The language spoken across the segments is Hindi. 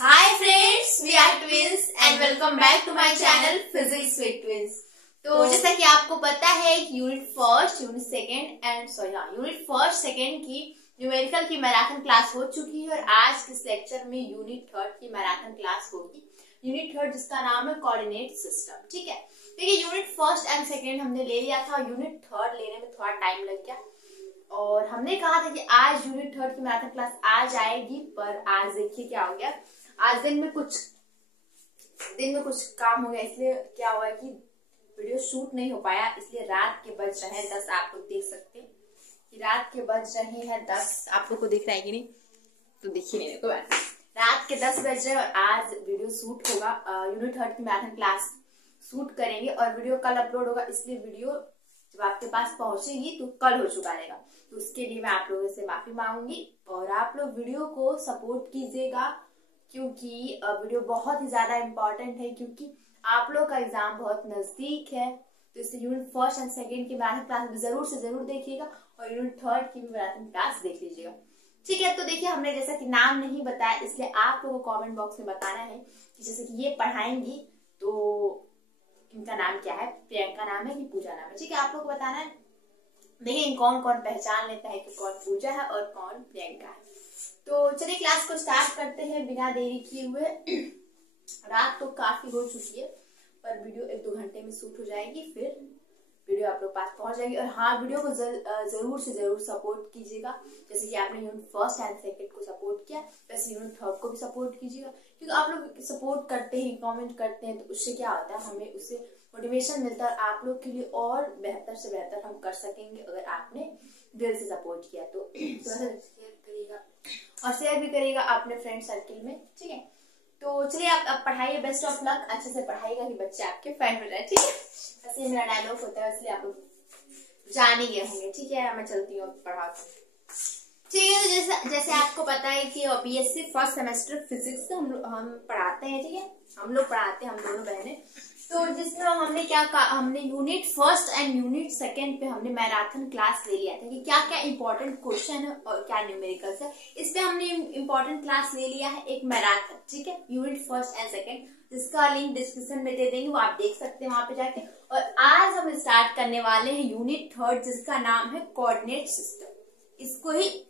Hi friends, we are twins and welcome back to my channel Physics with Twins। तो जैसा कि आपको पता है यूनिट फर्स्ट सेकेंड की न्यूमेरिकल की मैराथन क्लास हो चुकी है और आज के लेक्चर में यूनिट थर्ड की मैराथन क्लास होगी। यूनिट थर्ड जिसका नाम है कोऑर्डिनेट सिस्टम। ठीक है, देखिए यूनिट फर्स्ट एंड सेकेंड हमने ले लिया था, यूनिट थर्ड लेने में थोड़ा टाइम लग गया और हमने कहा था कि आज यूनिट थर्ड की मैराथन क्लास आ जाएगी, पर आज देखिए क्या हो गया। आज दिन में कुछ काम हो गया, इसलिए क्या हुआ कि वीडियो शूट नहीं हो पाया, इसलिए रात के बज रहे हैं 10। आप लोग देख सकते हैं कि रात के बज रहे हैं 10। आप लोग को दिख रहा है कि नहीं, तो देखिए मेरे को रात के 10 बज रहे हैं और आज वीडियो शूट होगा। यूनिट थर्ड की मैराथन क्लास शूट करेंगे और वीडियो कल अपलोड होगा, इसलिए वीडियो जब आपके पास पहुंचेगी तो कल हो चुका रहेगा। तो उसके लिए मैं आप लोगों से माफी मांगूंगी और आप लोग वीडियो को सपोर्ट कीजिएगा, क्योंकि वीडियो बहुत ही ज्यादा इम्पोर्टेंट है, क्योंकि आप लोग का एग्जाम बहुत नजदीक है। तो इससे यूनिट फर्स्ट एंड सेकेंड की मैराथन क्लास भी जरूर से जरूर देखिएगा और यूनिट थर्ड की भी मैराथन क्लास देख लीजिएगा। ठीक है, तो देखिए हमने जैसा कि नाम नहीं बताया, इसलिए आप लोगों को कमेंट बॉक्स में बताना है कि जैसे कि ये पढ़ाएंगी तो इनका नाम क्या है, प्रियंका नाम है कि पूजा नाम है। ठीक है, आप लोग को बताना है। देखिए कौन कौन पहचान लेता है कि कौन पूजा है और कौन प्रियंका है। तो चलिए क्लास को स्टार्ट करते हैं बिना देरी किए हुए। रात तो काफी हो चुकी है, पर वीडियो 1-2 घंटे में शूट हो जाएगी, फिर वीडियो आप लोग पास पहुंच जाएगी। और हाँ, वीडियो को जरूर से जरूर सपोर्ट कीजिएगा, जैसे कि आपने यूनिट फर्स्ट एंड सेकंड को सपोर्ट किया, वैसे यूनिट थर्ड को भी सपोर्ट कीजिएगा, क्योंकि आप लोग सपोर्ट करते हैं, कमेंट करते हैं, तो उससे क्या होता है, हमें उससे मोटिवेशन मिलता है। आप लोग के लिए और बेहतर से बेहतर हम कर सकेंगे अगर आपने दिल से सपोर्ट किया तो और शेयर भी करिएगा अपने फ्रेंड सर्किल में। ठीक है, तो चलिए आप पढ़ाइए, बेस्ट ऑफ लक, अच्छे से पढ़ाइएगा कि बच्चे आपके फैन हो जाए। ठीक है, ऐसे मेरा डायलॉग होता है, इसलिए आप लोग जान ही गए होंगे। ठीक है, मैं चलती हूँ पढ़ाती हूँ। ठीक है, तो जैसे आपको पता है कि बीएससी फर्स्ट सेमेस्टर फिजिक्स हम पढ़ाते हैं। ठीक है, हम लोग पढ़ाते हैं, हम दोनों बहनें। तो जिसमें हमने क्या कहा, हमने unit first and unit second पे हमने मैराथन क्लास ले लिया था कि क्या क्या इंपॉर्टेंट क्वेश्चन है और क्या न्यूमेरिकल्स है। इस पे हमने इंपॉर्टेंट क्लास ले लिया है, एक मैराथन। ठीक है, यूनिट फर्स्ट एंड सेकेंड, जिसका लिंक डिस्क्रिप्शन में दे देंगे, वो आप देख सकते हैं वहां पे जाके। और आज हम स्टार्ट करने वाले हैं यूनिट थर्ड, जिसका नाम है कोऑर्डिनेट सिस्टम। इसको ही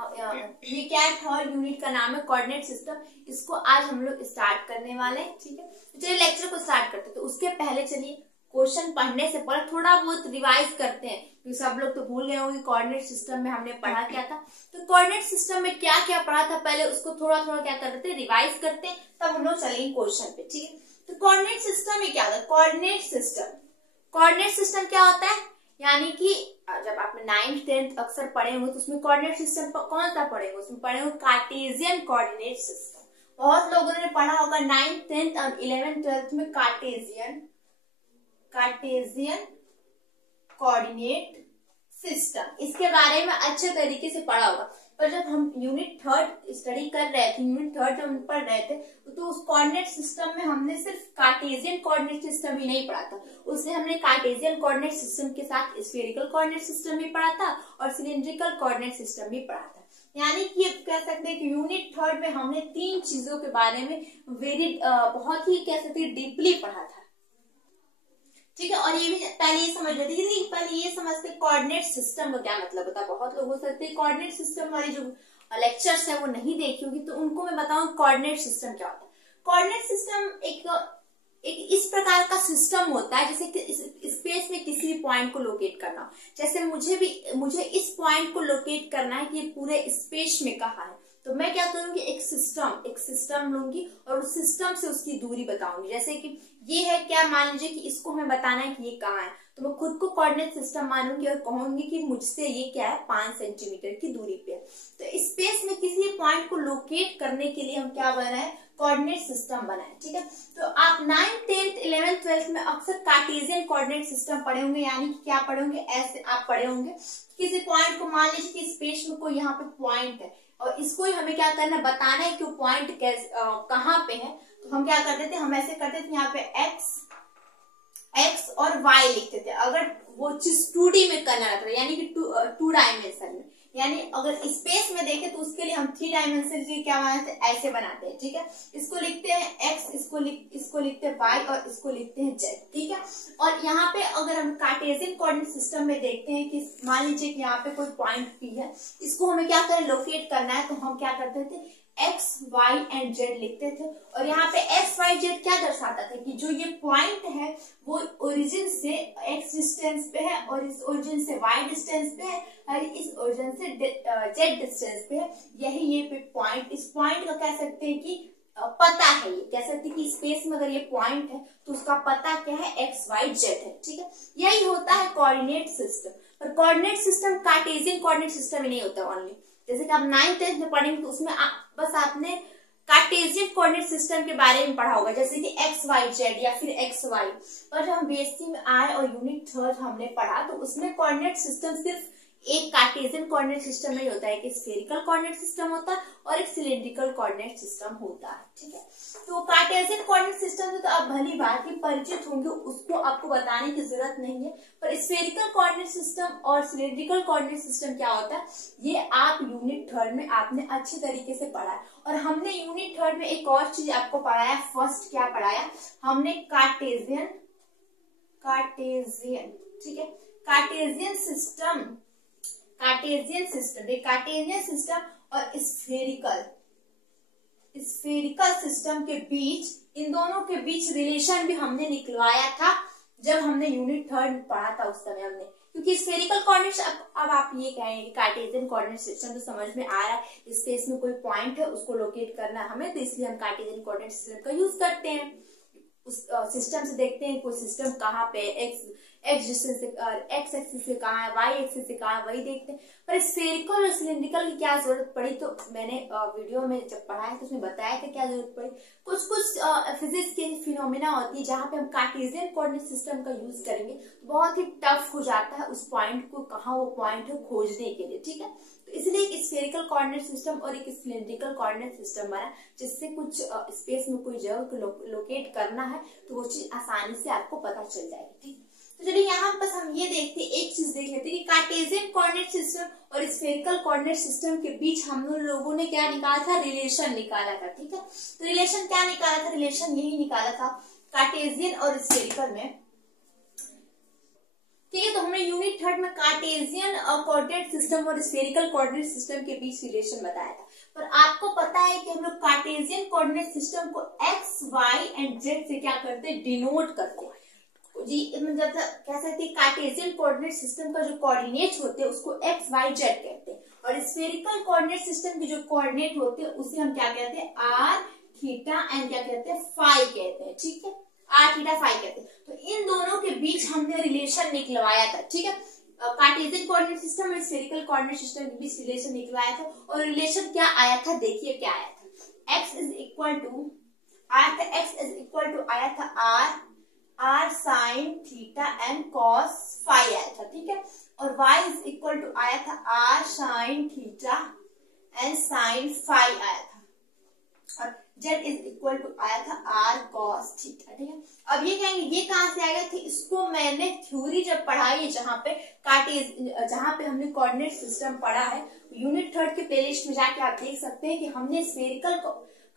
ये क्या है, थर्ड यूनिट का नाम है कोऑर्डिनेट सिस्टम। इसको आज हम लोग स्टार्ट करने वाले हैं। ठीक है, चलिए लेक्चर को स्टार्ट करते हैं। तो उसके पहले चलिए क्वेश्चन पढ़ने से पहले थोड़ा बहुत रिवाइज करते हैं, क्योंकि सब लोग तो भूल गए होंगे कोऑर्डिनेट सिस्टम में हमने पढ़ा क्या था। तो कोऑर्डिनेट सिस्टम में क्या क्या पढ़ा था, पहले उसको थोड़ा थोड़ा क्या करते हैं, रिवाइज करते हैं, तब हम लोग चलेंगे क्वेश्चन पे। ठीक है, तो कोऑर्डिनेट सिस्टम में क्या होता है, कोऑर्डिनेट सिस्टम क्या होता है, यानी कि जब आपने 9th 10th अक्सर पढ़े होंगे तो उसमें कोऑर्डिनेट सिस्टम कौन सा पढ़ेंगे, उसमें पढ़े होंगे कार्टेशियन कोऑर्डिनेट सिस्टम। बहुत लोगों ने पढ़ा होगा 9th 10th और 11th 12th में कार्टेशियन कोऑर्डिनेट सिस्टम, इसके बारे में अच्छे तरीके से पढ़ा होगा। पर जब हम यूनिट थर्ड स्टडी कर रहे थे, यूनिट थर्ड जब हम पढ़ रहे थे, तो उस कोऑर्डिनेट सिस्टम में हमने सिर्फ कार्टेशियन कोऑर्डिनेट सिस्टम ही नहीं पढ़ा था, उससे हमने कार्टेशियन कोऑर्डिनेट सिस्टम के साथ स्फेरिकल कोऑर्डिनेट सिस्टम भी पढ़ा था और सिलिंड्रिकल कोऑर्डिनेट सिस्टम भी पढ़ा था। यानी कि कह सकते हैं कि यूनिट थर्ड में हमने 3 चीजों के बारे में बहुत ही कह सकते हैं डीपली पढ़ा था। ठीक है, और ये भी पहले ये समझ लेते हैं, पहले ये समझते कोऑर्डिनेट सिस्टम का क्या मतलब होता है। बहुत लोग हो सकते हैं कोऑर्डिनेट सिस्टम वाली जो लेक्चर्स है वो नहीं देखी होगी, तो उनको मैं बताऊं कोऑर्डिनेट सिस्टम क्या होता है। कोऑर्डिनेट सिस्टम एक इस प्रकार का सिस्टम होता है, जैसे कि स्पेस में किसी भी पॉइंट को लोकेट करना हो। जैसे मुझे इस पॉइंट को लोकेट करना है कि ये पूरे स्पेस में कहाँ है, तो मैं क्या करूंगी, एक सिस्टम लूंगी और उस सिस्टम से उसकी दूरी बताऊंगी। जैसे कि ये है, क्या मान लीजिए कि इसको हमें बताना है कि ये कहाँ है, तो मैं खुद को कोऑर्डिनेट सिस्टम मानूंगी और कहूंगी कि मुझसे ये क्या है, 5 सेंटीमीटर की दूरी पे है। तो स्पेस में किसी पॉइंट को लोकेट करने के लिए हम क्या बनाए, कोऑर्डिनेट सिस्टम बनाए। ठीक है, तो आप 9th 10th 11th 12th में अक्सर कार्टेशियन कोऑर्डिनेट सिस्टम पढ़े होंगे, यानी कि क्या पढ़े होंगे, ऐसे आप पढ़े होंगे किसी पॉइंट को, मान लीजिए कि स्पेस में कोई यहाँ पे पॉइंट है और इसको ही हमें क्या करना है, बताना है कि वो पॉइंट कहाँ पे है। तो हम क्या करते थे, हम ऐसे करते थे, यहाँ पे एक्स और वाई लिखते थे। अगर वो चीज 2D में करना रहता है, यानी कि 2 डायमेंशन में, यानी अगर स्पेस में देखें तो उसके लिए हम 3 डायमेंशन के क्या बनाते हैं, ऐसे बनाते हैं, ठीक है। इसको लिखते हैं x, इसको लिखते हैं y और इसको लिखते हैं z, ठीक है। और यहाँ पे अगर हम कार्टेशियन कोऑर्डिनेट सिस्टम में देखते हैं कि मान लीजिए कि यहाँ पे कोई पॉइंट P है, इसको हमें क्या करें, लोकेट करना है, तो हम क्या करते थे, x, y एंड z लिखते थे। और यहाँ पे x, y, z क्या दर्शाता था कि जो ये पॉइंट है वो ओरिजिन से x डिस्टेंस पे है और इस ओरिजिन से y डिस्टेंस पे है और इस ओरिजिन से z डिस्टेंस पे है। यही ये पॉइंट, इस पॉइंट का कह सकते हैं कि पता है, ये कह सकते हैं कि स्पेस में अगर ये पॉइंट है तो उसका पता क्या है, x, y, z है, ठीक है। यही होता है कोऑर्डिनेट सिस्टम। पर coordinate system Cartesian coordinate system ही नहीं होता ओनली, जैसे कि आप 9th-10th में पढ़ेंगे तो उसमें बस आपने कार्टेशियन कोऑर्डिनेट सिस्टम के बारे में पढ़ा होगा, जैसे कि एक्स वाई जेड या फिर एक्स वाई। और जब हम बीएससी में आए और यूनिट 3 हमने पढ़ा तो उसमें कोऑर्डिनेट सिस्टम सिर्फ एक कार्टेशियन कोऑर्डिनेट सिस्टम नहीं होता है, एक स्फेरिकल कोऑर्डिनेट सिस्टम होता है और एक सिलेंड्रिकल कोऑर्डिनेट सिस्टम होता है, ठीक है। तो कार्टेशियन कोऑर्डिनेट सिस्टम से तो आप भली बात ही परिचित होंगे, उसको आपको बताने की जरूरत नहीं है। पर स्फेरिकल कोऑर्डिनेट सिस्टम और सिलेंड्रिकल कोऑर्डिनेट सिस्टम क्या होता है, ये आप यूनिट 3 में आपने अच्छी तरीके से पढ़ा है। और हमने यूनिट 3 में एक और चीज आपको पढ़ाया, फर्स्ट क्या पढ़ाया हमने, कार्टेशियन, ठीक है, कार्टेशियन सिस्टम और स्फेरिकल सिस्टम के बीच, इन दोनों के बीच रिलेशन भी हमने निकलवाया था जब हमने यूनिट 3 पढ़ा था उस समय हमने। क्योंकि स्फेरिकल कोऑर्डिनेट, अब आप ये कहेंगे कि कार्टेशियन कोऑर्डिनेट सिस्टम तो समझ में आ रहा है, स्पेस में कोई पॉइंट है उसको लोकेट करना हमें, तो इसलिए हम कार्टेशियन कोऑर्डिनेट सिस्टम का यूज करते हैं। उस सिस्टम से देखते हैं कोई सिस्टम कहाँ पे, एक्स डिस्टेंस से, एक्स एक्सिस से कहाँ है, वाई एक्सिस से कहाँ है, वही देखते हैं। पर स्फेरिकल और सिलेंड्रिकल की क्या जरूरत पड़ी, तो मैंने वीडियो में जब पढ़ाया तो उसमें बताया कि क्या जरूरत पड़ी। कुछ फिजिक्स के फिनोमेना होती है जहाँ पे हम कार्टेशियन कोऑर्डिनेट सिस्टम का यूज करेंगे तो बहुत ही टफ हो जाता है उस पॉइंट को, कहाँ वो पॉइंट है खोजने के लिए, ठीक है। तो इसलिए एक स्फेरिकल कोऑर्डिनेट सिस्टम और एक सिलेंड्रिकल कोऑर्डिनेट सिस्टम बना, जिससे कुछ स्पेस में कोई जगह को लोकेट करना है तो वो चीज आसानी से आपको पता चल जाएगी, ठीक है। तो चलिए यहाँ बस हम ये देखते, एक चीज देख लेते कि कार्टेशियन कोऑर्डिनेट सिस्टम और स्फेरिकल कोऑर्डिनेट सिस्टम के बीच हम लोगों ने क्या निकाला था, रिलेशन निकाला था, ठीक है। तो रिलेशन क्या निकाला था, रिलेशन यही निकाला था कार्टेशियन और स्फेरिकल में, ठीक है। तो हमने यूनिट 3 में कार्टेशियन कोऑर्डिनेट सिस्टम और स्फेरिकल कोऑर्डिनेट सिस्टम के बीच रिलेशन बताया था। पर आपको पता है कि हम लोग कार्टेशियन कोऑर्डिनेट सिस्टम को एक्स, वाई एंड जेड से क्या करते हैं, डिनोट करते हैं जी। मतलब कह सकते हैं कार्टेशियन कोऑर्डिनेट सिस्टम का जो कोऑर्डिनेट होते हैं उसको एक्स, वाई, जेड कहते हैं, और स्फेरिकल कोऑर्डिनेट सिस्टम के जो कोऑर्डिनेट होते हैं उसे हम क्या कहते हैं, आर, थीटा एंड क्या कहते हैं, फाई कहते हैं, ठीक है, आर, थीटा, फाई कहते हैं। तो इन दोनों के बीच हमने रिलेशन निकलवाया था, ठीक है। कार्टेशियन कोऑर्डिनेट सिस्टम और स्फेरिकल कोऑर्डिनेट सिस्टम के बीच रिलेशन निकलवाया था, और रिलेशन क्या आया था, देखिए क्या आया था, x इज इक्वल टू आया था r sine theta and cos phi आया था, ठीक है। और y इज इक्वल टू आया था r sine theta and sine phi आया था, और z इज इक्वल टू आया था आर कॉस थीटा, ठीक है। अब ये कहेंगे ये कहां से आ गया थे, इसको मैंने थ्योरी जब पढ़ाई जहां पे हमने कोऑर्डिनेट सिस्टम पढ़ा है, यूनिट 3 के प्लेलिस्ट में जाके आप देख सकते हैं कि हमने स्फेरिकल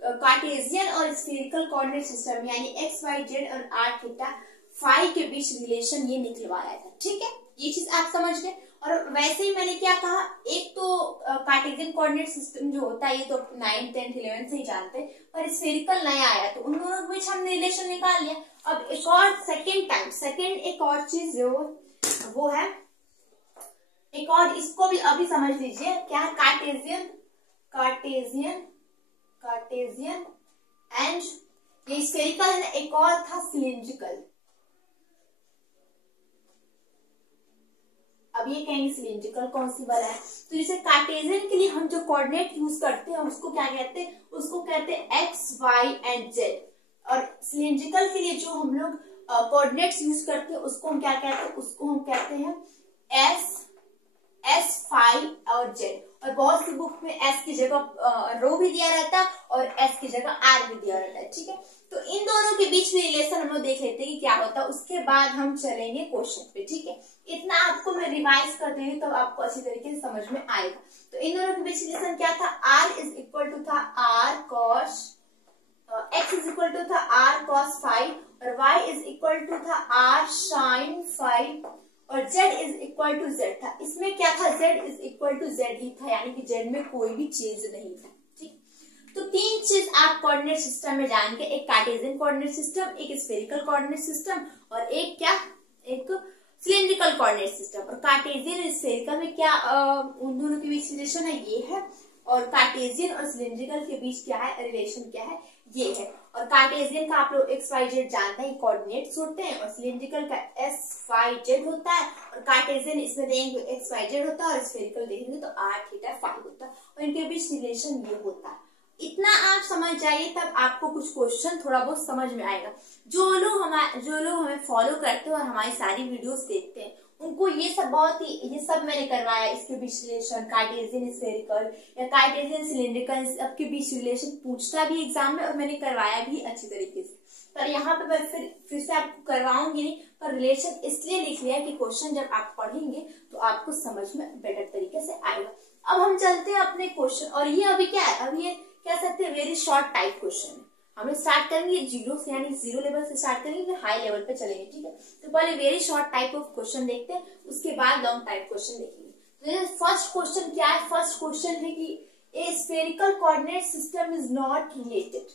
कार्टेशियन और स्फेरिकल कोऑर्डिनेट सिस्टम यानी एक्स, वाई, जेड और आर, थीटा, फाई के बीच रिलेशन ये निकलवाया था, ठीक है। ये चीज आप समझ गए। और वैसे ही मैंने क्या कहा, एक तो कार्टेशियन कोऑर्डिनेट सिस्टम जो होता है ये तो 9th, 10th, 11th से ही जानते हैं, पर स्फेरिकल नया आया तो उन दोनों के बीच हमने रिलेशन निकाल लिया। अब एक और सेकेंड एक और चीज जो वो है, एक और इसको भी अभी समझ लीजिए क्या है, कार्टेशियन एंड ये स्फेरिकल है, एक और था सिलिंड्रिकल। अब ये कहेंगे सिलिंड्रिकल पॉसिबल है, तो जैसे कार्टेशियन के लिए हम जो कोऑर्डिनेट यूज करते हैं उसको क्या कहते हैं, उसको कहते हैं एक्स, वाई एंड जेड। और सिलिंड्रिकल के लिए जो हम लोग कोऑर्डिनेट्स यूज करते हैं उसको हम क्या कहते हैं, उसको हम कहते हैं एस, फाई और जेड। और बहुत सी बुक में एस की जगह रो भी दिया रहता है और एस की जगह आर भी दिया रहता है, ठीक है। तो इन दोनों के बीच में रिलेशन हम लोग देख लेते हैं कि क्या होता है, उसके बाद हम चलेंगे क्वेश्चन पे, ठीक है। इतना आपको मैं रिवाइज कर दे रही हूँ तब आपको अच्छी तरीके से समझ में आएगा। तो इन दोनों के बीच रिलेशन क्या था, r इज इक्वल टू था r cos, x is equal to था r cos फाई, और y इज इक्वल टू था r sin फाई, और z is equal to z था। इसमें क्या था, z is equal to z ही था, यानी कि z में कोई भी चेंज नहीं था, ठीक। तो तीन चीज आप कोऑर्डिनेट सिस्टम में जान के, एक कार्टेशियन कोऑर्डिनेट सिस्टम, एक स्फेरिकल कोऑर्डिनेट सिस्टम, और एक क्या, एक सिलिंड्रिकल कोऑर्डिनेट सिस्टम। और कार्टेशियन और स्फेरिकल में क्या उन दोनों के बीच रिलेशन है, ये है, और कार्टेशियन और सिलिंड्रिकल के बीच क्या है, रिलेशन क्या है, ये है। और कार्टेशियन का आप लोग एक्स वाई जेड जानते हैं, कोऑर्डिनेट्स होते हैं, और सिलिंड्रिकल का एस वाई जेड होता है, और कार्टेशियन इसमें देंगे एक्स वाई जेड होता है, और स्फेरिकल देखेंगे तो आर थीटा फाई होता है, और इनके बीच रिलेशन ये होता है। इतना आप समझ जाइए, तब आपको कुछ क्वेश्चन थोड़ा बहुत समझ में आएगा। जो लोग हमें फॉलो करते हैं और हमारी सारी वीडियोस देखते हैं, उनको ये सब बहुत ही, ये सब मैंने करवाया, इसके बीच रिलेशन, कार्टेशियन स्फेरिकल या कार्टेशियन सिलिंड्रिकल, सबके बीच रिलेशन पूछता भी एग्जाम में, और मैंने करवाया भी अच्छी तरीके से। पर यहाँ पे मैं फिर से आपको करवाऊंगी नहीं, पर रिलेशन इसलिए लिख लिया कि क्वेश्चन जब आप पढ़ेंगे तो आपको समझ में बेटर तरीके से आएगा। अब हम चलते हैं अपने क्वेश्चन, और ये अभी क्या है, अभी ये कह सकते हैं वेरी शॉर्ट टाइप क्वेश्चन है। हम लोग स्टार्ट करेंगे जीरो से, यानी जीरो लेवल से स्टार्ट करेंगे, फिर हाई लेवल पे चलेंगे, ठीक है। तो पहले very short type of question देखते हैं, उसके बाद लॉन्ग टाइप क्वेश्चन देखेंगे। तो फर्स्ट क्वेश्चन क्या है, फर्स्ट क्वेश्चन है कि ए spherical coordinate system is not related,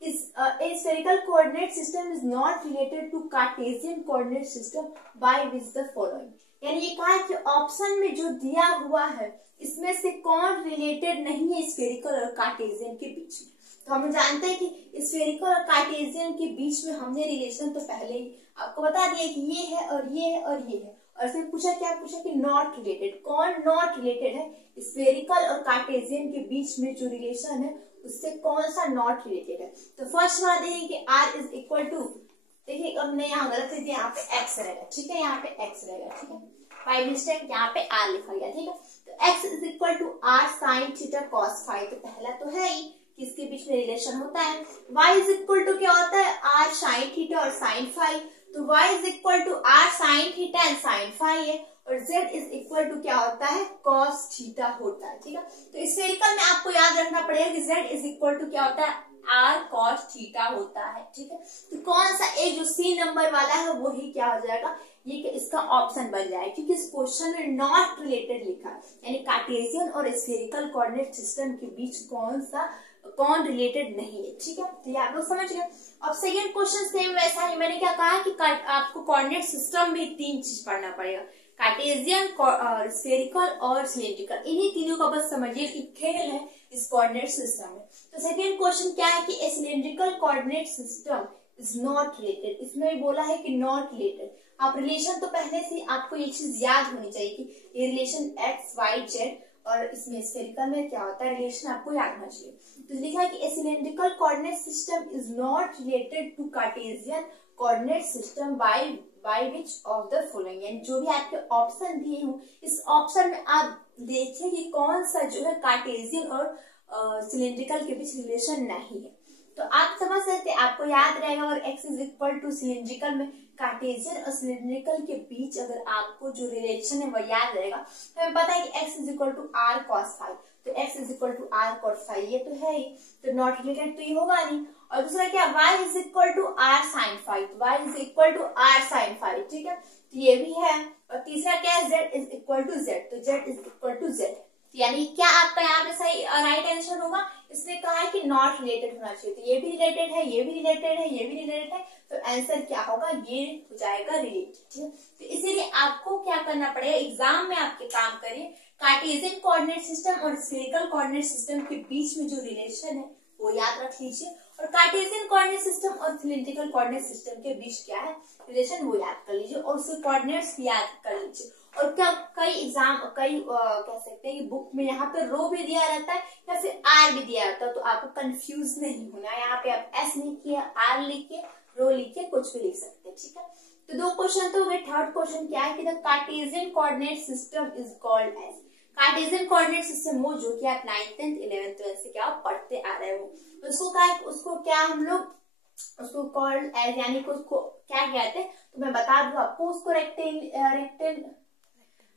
a spherical coordinate system is not related to Cartesian coordinate system by which the following, यानी ये कहा है कि ऑप्शन में जो दिया हुआ है इसमें से कौन रिलेटेड नहीं है स्फेरिकल और कार्टेशियन के बीच में। तो हम जानते हैं कि स्फेरिकल और कार्टेशियन के बीच में हमने रिलेशन तो पहले ही आपको बता दिया कि ये है और ये है और ये है, और फिर पूछा क्या, पूछा कि नॉट रिलेटेड, कौन नॉट रिलेटेड है स्फेरिकल और कार्टेशियन के बीच में जो रिलेशन है उससे कौन सा नॉट रिलेटेड है। तो फर्स्ट वाला देखें कि r इज इक्वल टू, देखिए अब मैं यहाँ गलत लिख दिया, यहाँ पे x रहेगा, ठीक है, यहाँ पे x रहेगा, ठीक है, बाय मिस्टेक यहाँ पे r लिखा गया, ठीक है। तो x is equal to r sin theta cos phi, तो पहला तो है ही कि इसके बीच में रिलेशन होता है। y इज इक्वल टू क्या होता है, r sin थीटा और sin फाई, तो y is equal to r sin theta and sin phi है, और z इज इक्वल टू क्या होता है, cos थीटा होता है, ठीक है। तो स्फेरिकल में आपको याद रखना पड़ेगा कि z इज इक्वल टू क्या होता है, r cos थीटा होता है, ठीक है। तो कौन सा एक जो सी नंबर वाला है वही क्या हो जाएगा, ये इसका ऑप्शन बन जाएगा, क्योंकि इस क्वेश्चन में नॉट रिलेटेड लिखा है, यानी कार्टेशियन और स्फेरिकल कोऑर्डिनेट सिस्टम के बीच कौन रिलेटेड नहीं है, ठीक है। तो ये आप लोग समझ गए। अब सेकंड क्वेश्चन सेम वैसा ही, मैंने क्या कहा कि आपको कोऑर्डिनेट सिस्टम में तीन चीज पढ़ना पड़ेगा, कार्टेशियन, स्फेरिकल और सिलिंड्रिकल, इन्हीं तीनों का बस समझिए कि खेल है इस कोऑर्डिनेट सिस्टम में। तो सेकंड क्वेश्चन क्या है कि a cylindrical coordinate system is not related, इसमें भी बोला है कि नॉट रिलेटेड। आप रिलेशन तो पहले से आपको ये चीज याद होनी चाहिए कि ये रिलेशन एक्स वाई जेड, और इसमें स्फेरिकल में क्या होता है रिलेशन आपको याद होना चाहिए। तो लिखा है कि a cylindrical coordinate system is not related to Cartesian coordinate system by which of the following, यानी जो भी आपके ऑप्शन दिए हूँ इस ऑप्शन में आप देखिए कि कौन सा जो है कार्टेशियन और सिलिंड्रिकल के बीच रिलेशन नहीं है। तो आप समझ सकते, आपको याद रहेगा, और x is equal to cylindrical में कार्टेशियन और सिलिंड्रिकल के बीच अगर आपको जो रिलेशन है वो याद रहेगा, तो हमें पता है कि x is equal to r cos phi, तो x is equal to r cos phi, ये तो है ही, तो नॉट रिलेटेड तो ये होगा नहीं। और दूसरा क्या, y is equal to r sin phi, तो y is equal to r sin phi, ठीक है, तो ये भी है। और तीसरा क्या है, z is equal to z, तो z is equal to z, यानी क्या आपका यहाँ पे सही राइट आंसर होगा। इसने कहा है कि नॉट रिलेटेड होना चाहिए, तो ये भी रिलेटेड है, ये भी रिलेटेड है, ये भी रिलेटेड है, तो आंसर क्या होगा, ये हो जाएगा रिलेटेड, ठीक है। तो इसीलिए आपको क्या करना पड़ेगा, एग्जाम में आपके काम करिए, कार्टेशियन कोऑर्डिनेट सिस्टम और स्फेरिकल कोऑर्डिनेट सिस्टम के बीच में जो रिलेशन है वो याद रख लीजिए, और कार्टेशियन कोऑर्डिनेट सिस्टम और सिलिंड्रिकल कोऑर्डिनेट सिस्टम के बीच क्या है रिलेशन वो याद कर लीजिए, और उसके कोऑर्डिनेट्स भी याद कर लीजिए। और क्या कई कह सकते हैं कि बुक में यहाँ पे रो भी दिया रहता है या फिर आर भी दिया रहता है, तो आपको कंफ्यूज नहीं होना, यहाँ पे आप एस लिखिए, आर लिखिए, रो लिखिए, कुछ भी लिख सकते हैं, ठीक है। तो दो क्वेश्चन तो हुए। थर्ड क्वेश्चन क्या है कि the Cartesian coordinate system is called as, Cartesian coordinate system वो जो कि आप 9th 10th 11th 12th से क्या पढ़ते आ रहे हो, उसको क्या हम लोग उसको कॉल्ड एज यानी कि उसको क्या कहते हैं, तो मैं बता दूं आपको, उसको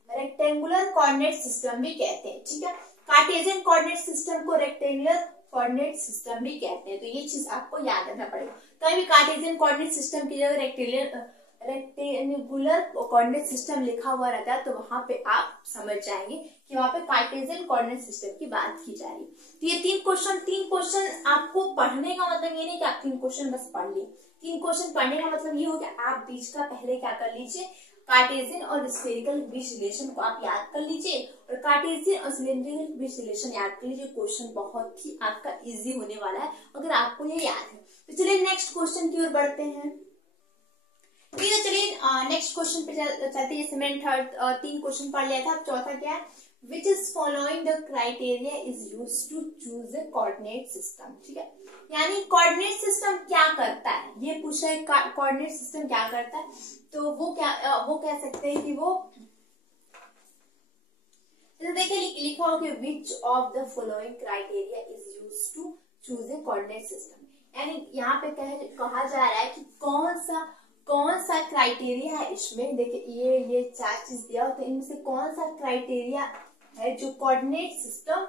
रेक्टेंगुलर कोऑर्डिनेट सिस्टम भी कहते हैं। ठीक है, कार्टेशियन कोऑर्डिनेट सिस्टम को रेक्टेंगुलर कोऑर्डिनेट सिस्टम भी कहते हैं, तो ये चीज आपको याद रखना पड़ेगा। कहीं भी कार्टेशियन कोऑर्डिनेट सिस्टम की जगह रेक्टेंगुलर कोऑर्डिनेट सिस्टम लिखा हुआ रहता है तो वहां पे आप समझ जाएंगे कि वहां पे कार्टेशियन कोऑर्डिनेट सिस्टम की बात की जा रही है। तो ये तीन क्वेश्चन आपको पढ़ने का मतलब ये नहीं कि आप 3 क्वेश्चन बस पढ़ लिए। 3 क्वेश्चन पढ़ने का मतलब ये हो कि आप बीच का पहले क्या कर लीजिए, कार्टेशियन और स्फेरिकल बीच रिलेशन को आप याद कर लीजिए, और कार्टेशियन और सिलेंड्रिकल बीच रिलेशन याद कर लीजिए। क्वेश्चन बहुत ही आपका इजी होने वाला है अगर आपको ये याद है। तो चलिए नेक्स्ट क्वेश्चन की ओर बढ़ते हैं। ठीक है, चलिए नेक्स्ट क्वेश्चन पे चलते हैं। जैसे मैंने 3 क्वेश्चन पढ़ लिया था, अब चौथा क्या है, which is following the criteria is use to choose a coordinate system. ठीक है, यानी कोऑर्डिनेट सिस्टम क्या करता है, ये पूछा है कोऑर्डिनेट सिस्टम क्या करता है, तो वो कह सकते हैं कि वो देखिए लिखा हो कि which of the following criteria is use to choose a coordinate system, यानी यहाँ पे कहा जा रहा है कि कौन सा क्राइटेरिया है इसमें। देखिए ये 4 चीज दिया हो, तो इनमें से कौन सा क्राइटेरिया है जो कोऑर्डिनेट सिस्टम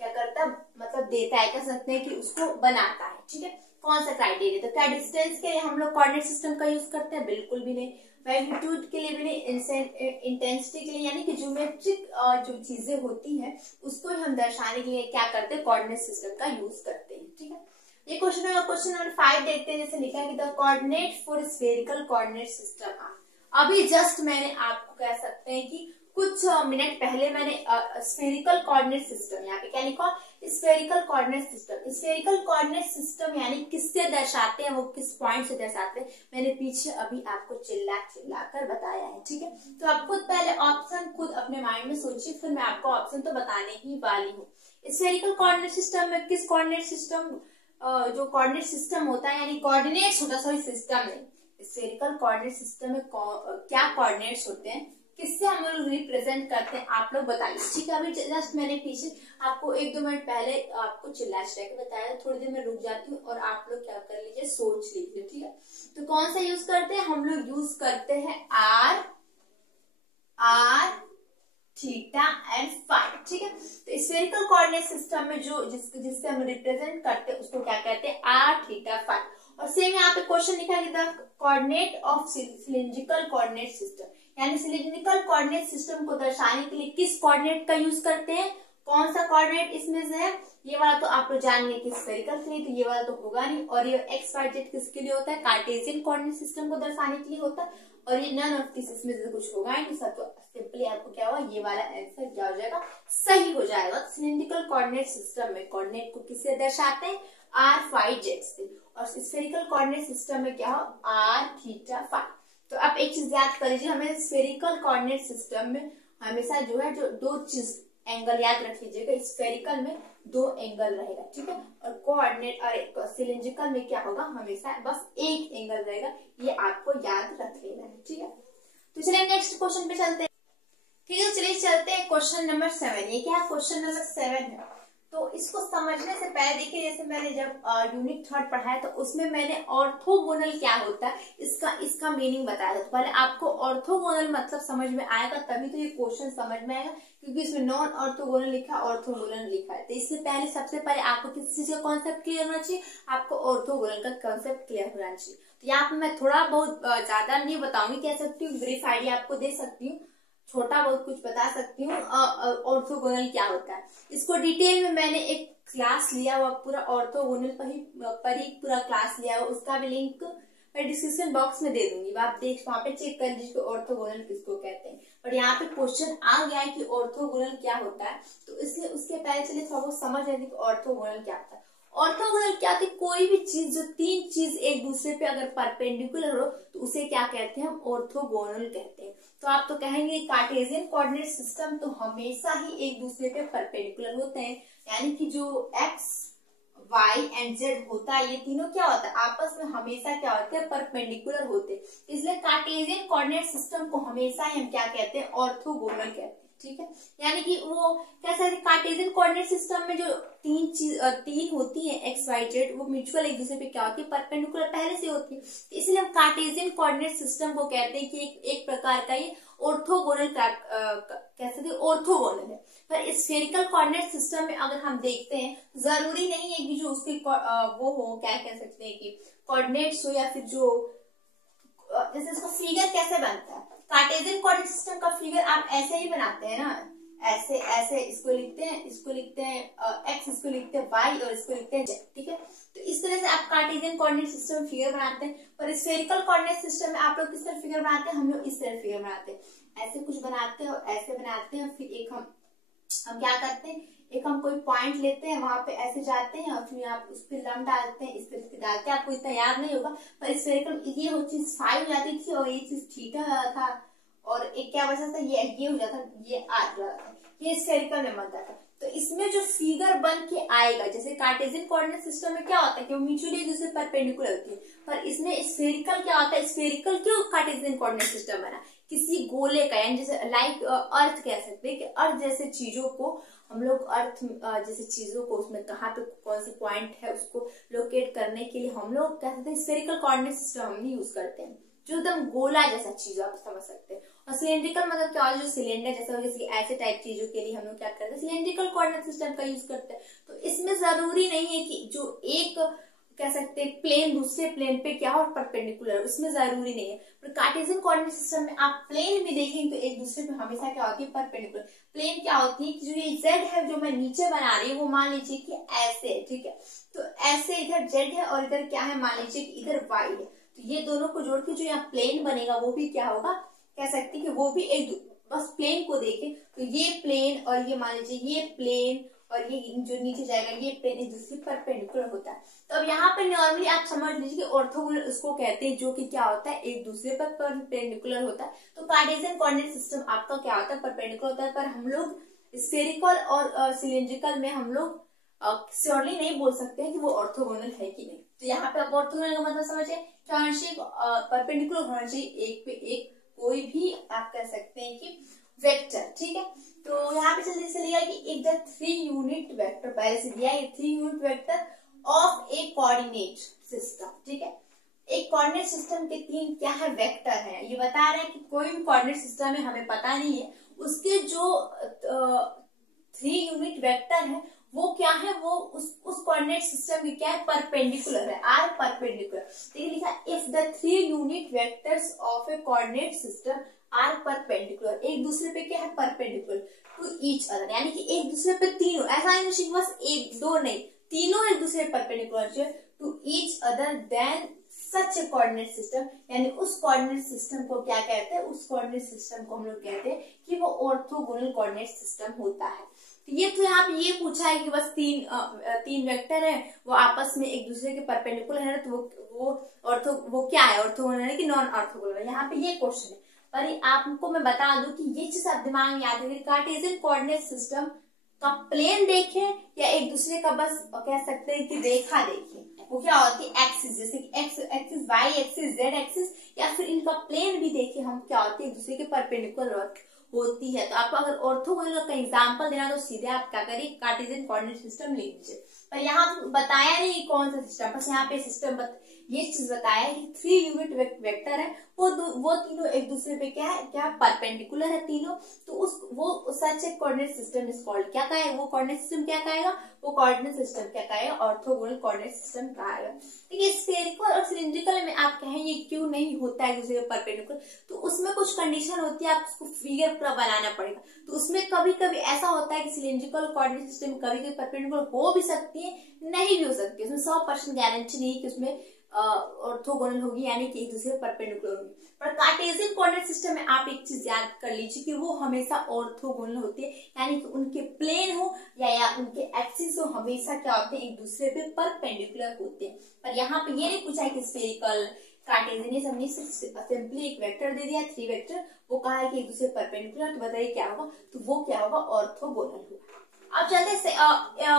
क्या करता है, मतलब देता है, कह सकते हैं कि उसको बनाता है। ठीक है, कौन सा क्राइटेरिया, तो क्या डिस्टेंस के लिए हम लोग कोऑर्डिनेट सिस्टम का यूज करते हैं, बिल्कुल भी नहीं। मैग्नीट्यूड के लिए भी नहीं, इंटेंसिटी के लिए, यानी कि ज्योमेट्रिक जो चीजें होती हैं उसको हम दर्शाने के लिए क्या करते हैं, कोऑर्डिनेट सिस्टम का यूज करते हैं। ठीक है, ये क्वेश्चन नंबर 5 देखते हैं। जैसे लिखा है कि the coordinate for spherical coordinate system. अभी जस्ट मैंने आपको कह सकते हैं कि कुछ मिनट पहले मैंने स्फेरिकल कोऑर्डिनेट सिस्टम, यहाँ पे क्या लिखा, spherical coordinate system. Spherical coordinate system यानी किससे दर्शाते हैं, वो किस पॉइंट से दर्शाते हैं, मैंने पीछे अभी आपको चिल्ला कर बताया है। ठीक है, तो आप खुद पहले ऑप्शन खुद अपने माइंड में सोचिए, फिर मैं आपको ऑप्शन तो बताने ही वाली हूँ। स्फेरिकल कोऑर्डिनेट सिस्टम में किस कोऑर्डिनेट सिस्टम, जो कोऑर्डिनेट सिस्टम होता है यानी कोऑर्डिनेट्स होता है, सॉरी सिस्टम नहीं, स्फेरिकल कोऑर्डिनेट सिस्टम में क्या कोऑर्डिनेट्स होते हैं, किससे हम लोग रिप्रेजेंट करते हैं, आप लोग बताइए। ठीक है, अभी जस्ट मैंने पीछे आपको 1-2 मिनट पहले आपको चिल्ला के बताया, थोड़ी देर में रुक जाती हूँ और आप लोग क्या कर लीजिए, सोच लीजिए। ठीक है, तो कौन सा यूज करते हैं, हम लोग यूज करते हैं आर थीटा एंड फाई। ठीक है, तो स्फेरिकल कोऑर्डिनेट सिस्टम में जो जिससे हम रिप्रेजेंट करते हैं उसको क्या कहते हैं, आर थीटा फाई। और सेम यहाँ पे क्वेश्चन लिखा है the coordinate of cylindrical coordinate system, यानी सिलिंड्रिकल कोऑर्डिनेट सिस्टम को दर्शाने के लिए किस कोऑर्डिनेट का यूज करते हैं, कौन सा कोऑर्डिनेट इसमें से है। ये वाला तो आप लोग जान गए कि स्फेरिकल के लिए, तो ये वाला तो होगा नहीं। और ये एक्स वाई जेड किसके लिए होता है, कार्टेशियन कोऑर्डिनेट सिस्टम को दर्शाने के लिए होता है। और ये नन ऑफ दिस, इसमें से कुछ होगा नहीं, सब तो सिंपली आपको क्या होगा, ये वाला आंसर क्या हो जाएगा, सही हो जाएगा। सिलिंड्रिकल कोऑर्डिनेट सिस्टम में कोऑर्डिनेट को किससे दर्शाते हैं, आर फाई जेड से, और स्फेरिकल कोऑर्डिनेट सिस्टम में क्या हो, आर थीटा फाई। तो अब एक चीज याद कर लीजिए, हमें स्फेरिकल कोऑर्डिनेट सिस्टम में हमेशा जो है जो 2 चीज एंगल याद रख लीजिएगा, स्फेरिकल में 2 एंगल रहेगा। ठीक है, और कोऑर्डिनेट और सिलिंड्रिकल में क्या होगा, हमेशा बस 1 एंगल रहेगा, ये आपको याद रख लेना है। ठीक है, तो चलिए नेक्स्ट क्वेश्चन पे चलते हैं। ठीक है, चलिए चलते हैं क्वेश्चन नंबर 7। ये क्या है, क्वेश्चन नंबर 7 है। तो इसको समझने से पहले देखिए, जैसे मैंने जब यूनिट 3 पढ़ाया तो उसमें मैंने ऑर्थोगोनल क्या होता है इसका मीनिंग बताया था। तो पहले आपको ऑर्थोगोनल मतलब समझ में आएगा, तभी तो ये क्वेश्चन समझ में आएगा, क्योंकि इसमें नॉन ऑर्थोगोनल लिखा, ऑर्थोगोनल लिखा है। तो इसलिए पहले सबसे पहले आपको किस चीज का कॉन्सेप्ट क्लियर होना चाहिए, आपको ऑर्थोगोनल का कॉन्सेप्ट क्लियर होना चाहिए। तो यहाँ पे मैं थोड़ा बहुत ज्यादा नहीं बताऊंगी, कह सकती हूँ ब्रीफ आइडिया आपको दे सकती हूँ, छोटा बहुत कुछ बता सकती हूँ ऑर्थोगोनल क्या होता है। इसको डिटेल में मैंने एक क्लास लिया हुआ, पूरा ऑर्थोगोनल पर ही पूरा क्लास लिया हुआ, उसका भी लिंक मैं डिस्क्रिप्शन बॉक्स में दे दूंगी, आप वहां पे चेक कर लीजिए ऑर्थोगोनल किसको कहते हैं। बट यहाँ पे क्वेश्चन आ गया है कि ऑर्थोगोनल क्या होता है, तो इसलिए उसके पहले चलिए थोड़ा बहुत समझ लेते हैं कि ऑर्थोगोनल क्या होता है। ऑर्थोगोनल क्या होती है, कोई भी चीज जो 3 चीज एक दूसरे पे अगर परपेंडिकुलर हो तो उसे क्या कहते हैं, हम ऑर्थोगोनल कहते हैं। तो आप तो कहेंगे कार्टेशियन कोऑर्डिनेट सिस्टम तो हमेशा ही एक दूसरे पे परपेंडिकुलर होते हैं, यानी कि जो एक्स वाई एंड जेड होता है, ये तीनों क्या होता है, आपस में हमेशा क्या होते हैं, परपेंडिकुलर होते हैं। इसलिए कार्टेशियन कोऑर्डिनेट सिस्टम को हमेशा हम क्या कहते हैं, ऑर्थोगोनल कहते हैं। ठीक है। यानी कि वो कह सकते कार्टेशियन कोऑर्डिनेट सिस्टम में जो तीन होती है एक्स वाई जेड, वो म्यूचुअल एक दूसरे पे क्या होती है, परपेंडिकुलर पहले से होती है, इसलिए हम कार्टेशियन कोऑर्डिनेट सिस्टम को कहते हैं कि एक प्रकार का ये ऑर्थोगोनल कह सकते ऑर्थोगोनल है। पर स्फेरिकल कोऑर्डिनेट सिस्टम में अगर हम देखते हैं, जरूरी नहीं है कि जो उसके वो हो, क्या कह सकते हैं कि कोऑर्डिनेट्स हो, या फिर जो जैसे इसका फिगर कैसे बनता है, कार्टेशियन कोऑर्डिनेट सिस्टम का फिगर आप ऐसे ही बनाते हैं ना, ऐसे ऐसे इसको लिखते हैं एक्स, इसको लिखते हैं वाई, और इसको लिखते हैं जेड, ठीक है। तो इस तरह से आप कार्टेशियन कोऑर्डिनेट सिस्टम फिगर बनाते हैं। पर स्फेरिकल कोऑर्डिनेट सिस्टम में आप लोग किस तरह फिगर बनाते हैं, हम लोग इस तरह फिगर बनाते हैं, ऐसे कुछ बनाते हैं और ऐसे बनाते हैं, और फिर एक हम क्या करते हैं, एक हम कोई पॉइंट लेते हैं, वहां पे ऐसे जाते हैं और फिर आप उस पर लंब डालते हैं, इस तरह से डालते हैं। आपको इतना याद नहीं होगा, पर स्फेरिकल ये हो चीज फाई हो जाती थी और ये चीज थीटा हो जाता था, और एक क्या बचा था, ये हो जाता, ये आर हो जाता, ये स्फेरिकल में बनता था। तो इसमें जो फिगर बन के आएगा, जैसे कार्टेशियन कोऑर्डिनेट सिस्टम में क्या होता है कि वो म्यूचुअली एक दूसरे परपेंडिकुलर होती है, पर इसमें स्फेरिकल क्या होता है, स्फेरिकल क्यों कार्टेशियन कोऑर्डिनेट सिस्टम बना, किसी गोले का, यानी जैसे लाइक अर्थ कह सकते हैं कि अर्थ जैसे चीजों को हम लोग अर्थ जैसे चीजों को उसमें कहाँ पे कौन सी पॉइंट है उसको लोकेट करने के लिए हम लोग क्या कहते हैं स्फेरिकल कोऑर्डिनेट सिस्टम हम यूज करते हैं, जो एकदम गोला जैसा चीज आप समझ सकते हैं। और सिलेंड्रिकल मतलब क्या होता है, जो सिलेंडर जैसा, जैसे ऐसे टाइप चीजों के लिए हम लोग क्या करते हैं, सिलेंड्रिकल कोऑर्डिनेट सिस्टम का यूज करते हैं। तो इसमें जरूरी नहीं है कि जो एक कह सकते हैं प्लेन दूसरे प्लेन पे क्या हो परपेंडिकुलर, उसमें जरूरी नहीं है। पर कार्टेशियन कोऑर्डिनेट सिस्टम में आप प्लेन भी देखेंगे तो एक दूसरे पे हमेशा क्या होती है, परपेंडिकुलर। प्लेन क्या होती है कि जो ये जेड है जो मैं नीचे बना रही हूँ, वो मान लीजिए कि ऐसे है, ठीक है। तो ऐसे इधर जेड है और इधर क्या है, मान लीजिए कि इधर वाई है। तो ये दोनों को जोड़ के जो यहाँ प्लेन बनेगा वो भी क्या होगा, कह सकते हैं कि वो भी एक बस प्लेन को देखे तो ये प्लेन और ये मान लीजिए ये प्लेन और ये जो नीचे जाएगा ये प्लेन एक दूसरे परपेंडिकुलर होता है। तो अब यहाँ पे नॉर्मली आप समझ लीजिए कि ऑर्थोगोनल उसको कहते हैं जो कि क्या होता है, एक दूसरे पर परपेंडिकुलर होता है। तो कार्टेशियन कोऑर्डिनेट सिस्टम आपका क्या होता है, परपेंडिकुलर होता है। पर हम लोग स्फेरिकल और सिलेंड्रिकल में हम लोग श्योरली नहीं बोल सकते हैं कि वो ऑर्थोगोनल है कि नहीं। तो यहाँ पे आप ऑर्थोगोनल का मतलब समझिए, क्या होना चाहिए, परपेंडिकुलर होना चाहिए एक पे एक कोई भी आप कह सकते हैं कि वेक्टर, ठीक है। तो यहाँ पे जल्दी से लिया कि एक 3 यूनिट वेक्टर पहले से दिया है, 3 unit vector of a coordinate system, ठीक है। एक कोऑर्डिनेट सिस्टम के 3 क्या है, वेक्टर है। ये बता रहे हैं कि कोई भी कोऑर्डिनेट सिस्टम है, हमें पता नहीं है उसके जो 3 यूनिट वेक्टर है वो क्या है, वो उस कोऑर्डिनेट सिस्टम की क्या है, परपेंडिकुलर है, आर परपेंडिकुलर। देखिए लिखा, if the 3 unit vectors of a coordinate system are perpendicular, एक दूसरे पे क्या है, परपेंडिकुलर टू ईच अदर, यानी कि एक दूसरे पे तीनों, ऐसा नहीं बस एक दो नहीं, तीनों एक दूसरे perpendicular to each other then such a coordinate system, यानी उस कोऑर्डिनेट सिस्टम को क्या कहते हैं, उस कोऑर्डिनेट सिस्टम को हम लोग कहते हैं कि वो ऑर्थोगोनल कोऑर्डिनेट सिस्टम होता है। ये तो यहाँ पे ये पूछा है कि बस तीन वेक्टर है वो आपस में एक दूसरे के परपेंडिकुलर है, तो वो क्या है, ऑर्थोगोनल है कि नॉन ऑर्थोगोनल, यहाँ पे ये क्वेश्चन है। पर आपको मैं बता दूं कि ये चीज आप दिमाग में याद रखिए, कार्टेशियन कोऑर्डिनेट सिस्टम का प्लेन देखें या एक दूसरे का बस कह सकते हैं कि रेखा देखें, वो क्या होती है, एक्सिस, जैसे कि x axis, y axis, z axis, या फिर इनका प्लेन भी देखें हम, क्या होती है, एक दूसरे के परपेंडिकुलर होती है। तो आपको अगर ऑर्थोगोनल का एग्जांपल देना तो सीधे आप क्या करिए, कार्टेशियन कोऑर्डिनेट सिस्टम लिख दीजिए। पर यहाँ बताया नहीं कौन सा सिस्टम, बस यहाँ पे सिस्टम ये चीज बताया है कि 3 यूनिट वेक्टर है, वो तीनों एक दूसरे पे क्या है, क्या परपेंडिकुलर है तीनों। तो वो सच एक कोऑर्डिनेट सिस्टम इज कॉल्ड, क्या कहेगा वो कोऑर्डिनेट सिस्टम, क्या कहेगा वो कोऑर्डिनेट सिस्टम, क्या कहेगा ऑर्थोगोनल कोऑर्डिनेट सिस्टम कहेगा। देखिए स्फेरिकल और सिलिंड्रिकल में आप कहें ये क्यों नहीं होता है दूसरे परपेंडिकुलर, तो उसमें कुछ कंडीशन होती है, आप उसको फिगर पूरा बनाना पड़ेगा। तो उसमें कभी कभी ऐसा होता है कि सिलिंड्रिकल कोऑर्डिनेट सिस्टम कभी कभी परपेंडिकुलर हो भी सकती है, नहीं भी हो सकती है, उसमें 100% गारंटी नहीं कि उसमें ऑर्थोगोनल होगी, यानी कि एक दूसरे परपेंडिकुलर होगी। पर कार्टेशियन कोऑर्डिनेट सिस्टम में आप एक चीज याद कर लीजिए कि वो हमेशा ऑर्थोगोनल होती है, यानी कि उनके प्लेन हो या उनके एक्सिस हो, हमेशा क्या होते हैं, एक दूसरे पे परपेंडिकुलर होते हैं। पर यहाँ पे ये नहीं पूछा है कि स्फेरिकल कार्टेशियन, हमने सिंपली एक वेक्टर दे दिया 3 वेक्टर, वो कहा है कि एक दूसरे परपेंडिकुलर, तो बताइए क्या होगा, तो वो क्या होगा, ऑर्थोगोनल होगा। अब चलते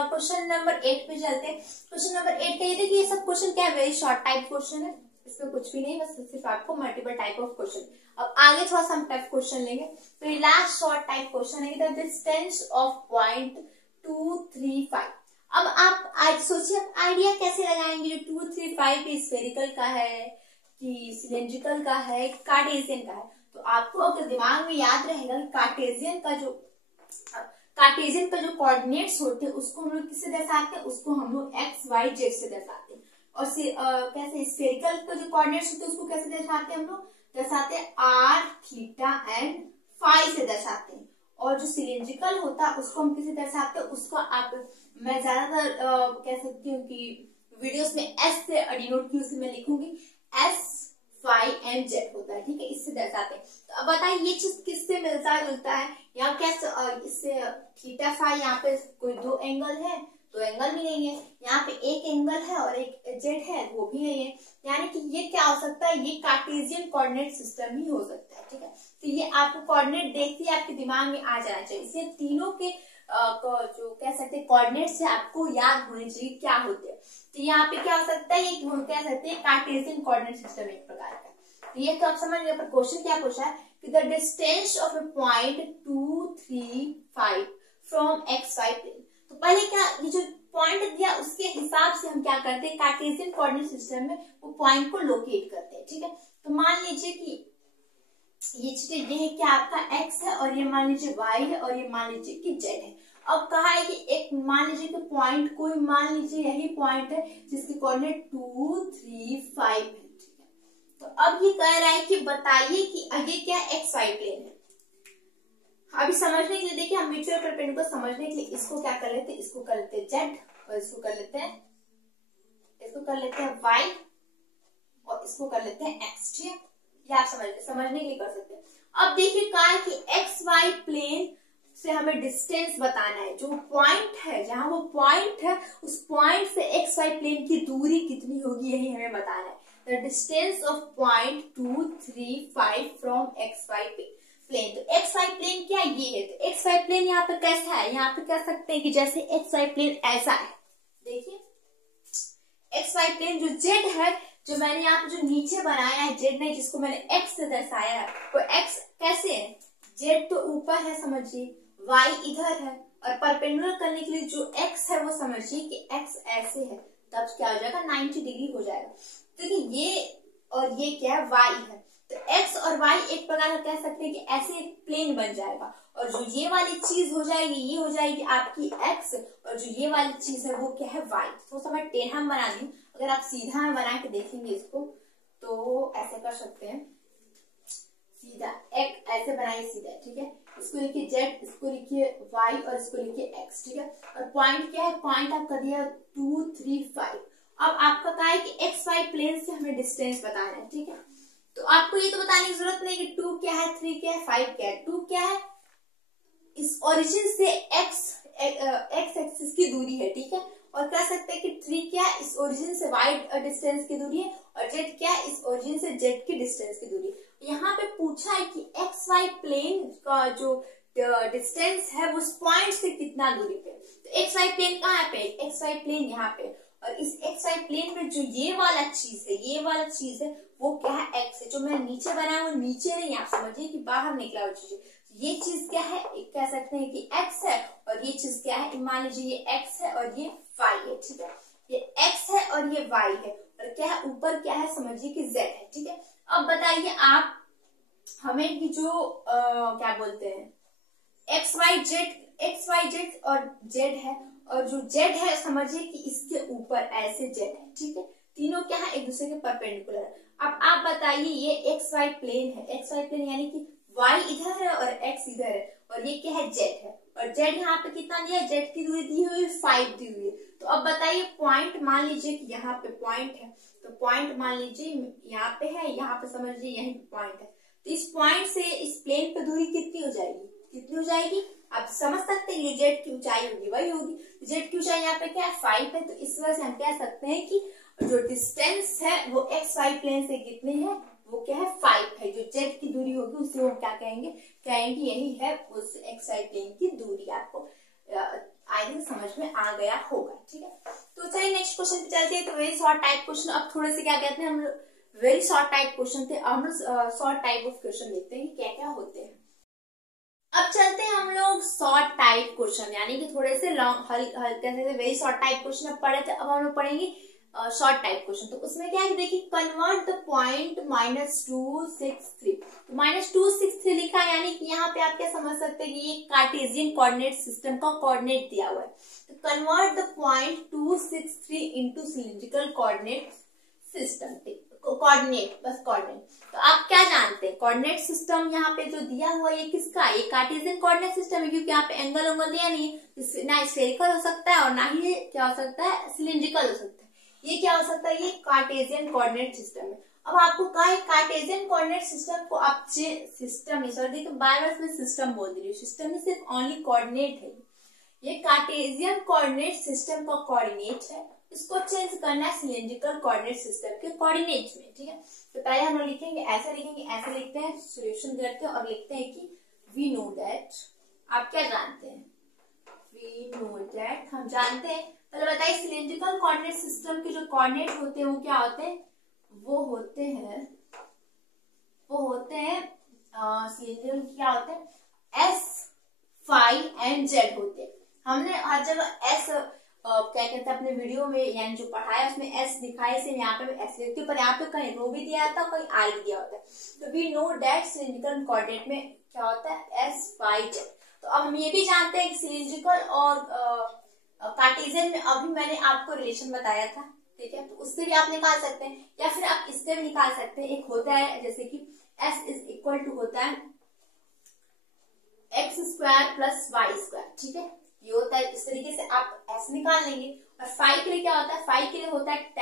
क्वेश्चन नंबर 8 पे चलते हैं। क्वेश्चन नंबर 8 का ये देखिए, ये सब क्वेश्चन क्या है, वेरी शॉर्ट टाइप क्वेश्चन है, इसमें कुछ भी नहीं, बस सिर्फ आपको मल्टीपल टाइप ऑफ क्वेश्चन। अब आगे थोड़ा सा हम टफ क्वेश्चन लेंगे। तो ये लास्ट शॉर्ट टाइप क्वेश्चन है, द डिस्टेंस ऑफ पॉइंट 2, 3, 5। अब आप आज सोचिए आप आइडिया कैसे लगाएंगे, जो 2, 3, 5 स्फेरिकल का है कि सिलेंड्रिकल का है, कार्टेशियन का है। तो आपको अगर दिमाग में याद रहेगा कि कार्टेशियन का जो कोऑर्डिनेट्स होते हैं उसको हम लोग किससे दर्शाते हैं, उसको हम लोग एक्स वाई जेड से दर्शाते हैं। और कैसे स्फेरिकल का जो कोऑर्डिनेट्स होते हैं उसको कैसे दर्शाते हैं, हम लोग दर्शाते हैं आर, थीटा एंड फाई से दर्शाते हैं। और जो सिलेंड्रिकल होता है उसको हम किसे दर्शाते हैं, उसको मैं ज्यादातर कह सकती हूँ कि वीडियोस में एस से डिनोट क्यू से मैं लिखूंगी, एस फाई एंड जेड होता है, ठीक है, इससे दर्शाते हैं। तो अब बताइए ये चीज किससे मिलता जुलता है, यहाँ क्या इससे थीटा फाई, यहाँ पे कोई दो एंगल है, तो एंगल भी नहीं है, यहाँ पे एक एंगल है और एक जेड है, वो भी नहीं है, यानी कि ये क्या हो सकता है, ये कार्टेशियन कोऑर्डिनेट सिस्टम ही हो सकता है, ठीक है। तो ये आपको कोऑर्डिनेट देखते ही आपके दिमाग में आ जाना चाहिए, इसलिए तीनों के जो कह सकते हैं कोऑर्डिनेट से आपको याद होने चाहिए क्या होते हैं। तो यहाँ पे क्या हो सकता है, ये हम कह सकते हैं कार्टेशियन कोऑर्डिनेट सिस्टम एक प्रकार का। तो ये तो आप समझ गए, पर क्वेश्चन क्या पूछा है कि the distance of a point 2, 3, 5 from x y plane. तो पहले क्या, ये जो पॉइंट दिया उसके हिसाब से हम क्या करते हैं, कार्टेशियन कोऑर्डिनेट सिस्टम में वो पॉइंट को लोकेट करते हैं, ठीक है। तो मान लीजिए कि ये है कि आपका x है और ये मान लीजिए y है और ये मान लीजिए कि z है। अब कहा है कि एक मान लीजिए कि पॉइंट कोई मान लीजिए यही पॉइंट है जिसके कोऑर्डिनेट 2, 3, 5 है, ठीक है। तो अब ये कह रहा है कि बताइए कि ये क्या एक्स वाई प्लेन है। अभी समझने के लिए देखिए, हम म्यूचुअल परपेंडिकुलर को समझने के लिए इसको क्या कर लेते हैं, इसको कर लेते हैं z और इसको कर लेते हैं y और इसको कर लेते हैं x, ठीक है। ये आप समझने के लिए कर सकते हैं। अब देखिए कहा है कि एक्स वाई प्लेन से हमें डिस्टेंस बताना है, जो पॉइंट है जहां वो पॉइंट है उस पॉइंट से एक्स वाई प्लेन की दूरी कितनी होगी, यही हमें बताना है। The distance of point 2, 3, 5 from x y plane. तो एक्स वाई प्लेन क्या ये है, तो एक्स वाई प्लेन यहाँ पे कैसा है, यहाँ पे कह सकते हैं कि जैसे एक्स वाई प्लेन ऐसा है, देखिए एक्स वाई प्लेन जो जेड है, जो मैंने यहाँ पे जो नीचे बनाया है जेड नहीं, जिसको मैंने एक्स से दर्शाया है, वो एक्स कैसे है, जेड तो ऊपर है समझिए, वाई इधर है, और परपेंडिकुलर करने के लिए जो एक्स है वो समझिए कि एक्स ऐसे है, तब क्या हो जाएगा 90 डिग्री हो जाएगा। क्योंकि ये और ये क्या है, वाई है, तो एक्स और वाई एक प्रकार का कह सकते हैं कि ऐसे एक प्लेन बन जाएगा, और जो ये वाली चीज हो जाएगी ये हो जाएगी आपकी एक्स, और जो ये वाली चीज है वो क्या है, वाई। तो समय टेढ़ा बना दी, अगर आप सीधा में बना के देखेंगे इसको तो ऐसे कर सकते हैं, सीधा एक ऐसे बनाइए सीधा, ठीक है। इसको लिखिए जेड, इसको लिखिए वाई और इसको लिखिए एक्स, ठीक है। और पॉइंट क्या है, पॉइंट आपका दिया 2, 3, 5। अब आपका कहा है कि एक्स वाई प्लेन से हमें डिस्टेंस बताना है, ठीक है। तो आपको ये तो बताने की जरूरत नहीं कि 2 क्या है, 3 क्या है, 5 क्या है। 2 क्या है, इस ओरिजिन से एक्स एक्सिस की दूरी है, ठीक है। और कह सकते हैं कि 3 क्या है, इस ओरिजिन से वाई डिस्टेंस की दूरी है, और जेड क्या है, इस ओरिजिन से जेड की डिस्टेंस की दूरी। यहाँ पे पूछा है कि एक्स वाई प्लेन का जो डिस्टेंस है वो उस पॉइंट से कितना दूरी पे। तो एक्स वाई प्लेन कहाँ पे, एक्स वाई प्लेन यहाँ पे, और इस एक्स वाई प्लेन में जो ये वाला चीज है वो क्या है, एक्स है। जो मैं नीचे बनाया वो नीचे नहीं, आप समझिए कि बाहर निकला वो चीज। ये चीज क्या है, कह सकते हैं कि एक्स है, और ये चीज क्या है, मान लीजिए ये एक्स है और ये वाई है, ठीक है। ये एक्स है और ये वाई है, और क्या है ऊपर क्या है, समझिए कि जेड है, ठीक है। अब बताइए आप हमें कि जो क्या बोलते हैं एक्स वाई जेड और जेड है, और जो जेड है समझिए कि इसके ऊपर ऐसे जेड है, ठीक है। तीनों क्या है, एक दूसरे के परपेंडिकुलर है। अब आप बताइए ये एक्स वाई प्लेन है, एक्स वाई प्लेन यानी कि वाई इधर है और एक्स इधर है, और ये क्या है, जेड है, और जेड यहाँ पे कितना दिया, जेड की दूरी दी हुई 5 दी हुई है। तो अब बताइए पॉइंट मान लीजिए कि यहाँ पे पॉइंट है, तो पॉइंट मान लीजिए यहाँ पे है, यहाँ पे समझिए यही पॉइंट है, तो इस पॉइंट से इस प्लेन पे दूरी कितनी हो जाएगी, आप समझ सकते हैं। जेड की ऊंचाई होगी वही होगी, जेड की ऊंचाई यहाँ पे क्या है, 5 है, तो इस वजह से हम कह सकते हैं कि जो डिस्टेंस है वो एक्स वाई प्लेन से कितने है, वो क्या है, 5 है। जो जेड की दूरी होगी उससे हम क्या कहेंगे यही है उस एक्स वाई प्लेन की दूरी। आपको आई थिंक समझ में आ गया होगा, ठीक है। तो चलिए नेक्स्ट क्वेश्चन पे चलते हैं। तो वेरी शॉर्ट टाइप क्वेश्चन। अब थोड़े से क्या कहते हैं हम वेरी शॉर्ट टाइप क्वेश्चन थे। हम लोग शॉर्ट टाइप ऑफ क्वेश्चन देखते हैं कि क्या क्या होते हैं। अब चलते हैं हम लोग शॉर्ट टाइप क्वेश्चन, यानी कि थोड़े से लॉन्ग हल्के से वेरी शॉर्ट टाइप क्वेश्चन अब पढ़े थे, अब हम लोग पढ़ेंगे शॉर्ट टाइप क्वेश्चन। तो उसमें क्या है, देखिए कन्वर्ट द पॉइंट -263, तो -263 लिखा है, यानी कि यहाँ पे आप क्या समझ सकते हैं कि ये कार्टेशियन कोऑर्डिनेट सिस्टम का कोऑर्डिनेट दिया हुआ है। तो convert the point 263 into cylindrical coordinate system, coordinate, बस कोऑर्डिनेट। तो आप क्या जानते हैं, कोऑर्डिनेट सिस्टम यहाँ पे जो दिया हुआ है ये किसका है, ये कार्टेशियन कोऑर्डिनेट सिस्टम है, क्योंकि यहाँ पे एंगल उंगल दिया नहीं है, ना स्फेरिकल हो सकता है और ना ही क्या हो सकता है, सिलिंड्रिकल हो सकता है। ये क्या हो सकता है, ये कार्टेशियन कोऑर्डिनेट सिस्टम है। अब आपको कहा है कार्टेशियन कोऑर्डिनेट सिस्टम को आप सिस्टम नहीं, सॉरी देखिए बार बार मैं सिस्टम बोल रही हूँ, सिस्टम में सिर्फ ओनली कोऑर्डिनेट है। ये कार्टेशियन कोऑर्डिनेट सिस्टम का कोऑर्डिनेट है, इसको चेंज करना है सिलिंड्रिकल कोऑर्डिनेट सिस्टम के कोऑर्डिनेट में, ठीक है। तो पहले हम लोग लिखेंगे, ऐसे लिखेंगे, ऐसे लिखते हैं, सॉल्यूशन करते हैं और लिखते हैं कि वी नो दैट, आप क्या जानते हैं, वी नो दैट, हम जानते हैं। पहले बताइए सिलिंड्रिकल कोऑर्डिनेट सिस्टम के जो कोऑर्डिनेट होते हैं वो क्या होते हैं, वो होते हैं सिलिंड्रिकल क्या होते हैं, एस, फाई एंड जेड होते हैं। हमने हर जगह एस क्या कहते हैं अपने वीडियो में, यानी जो पढ़ाया उसमें एस दिखाया, इसे यहाँ पे एस लिखते हैं, पर यहाँ पे कहीं रो भी दिया था, कहीं आर भी दिया होता है। तो we know that cylindrical coordinate में क्या होता है, एस, फाई, जेड। तो अब हम ये भी जानते हैं कि सिलिंड्रिकल और कार्टेशियन में अभी मैंने आपको रिलेशन बताया था, ठीक है, तो उससे भी आप निकाल सकते हैं, या फिर आप इससे भी निकाल सकते हैं। एक होता है जैसे कि एस इज इक्वल टू होता है x square plus y square, ठीक है, ये होता है, इस तरीके से आप एस निकाल लेंगे। और फाई के लिए क्या होता है, फाई के लिए होता है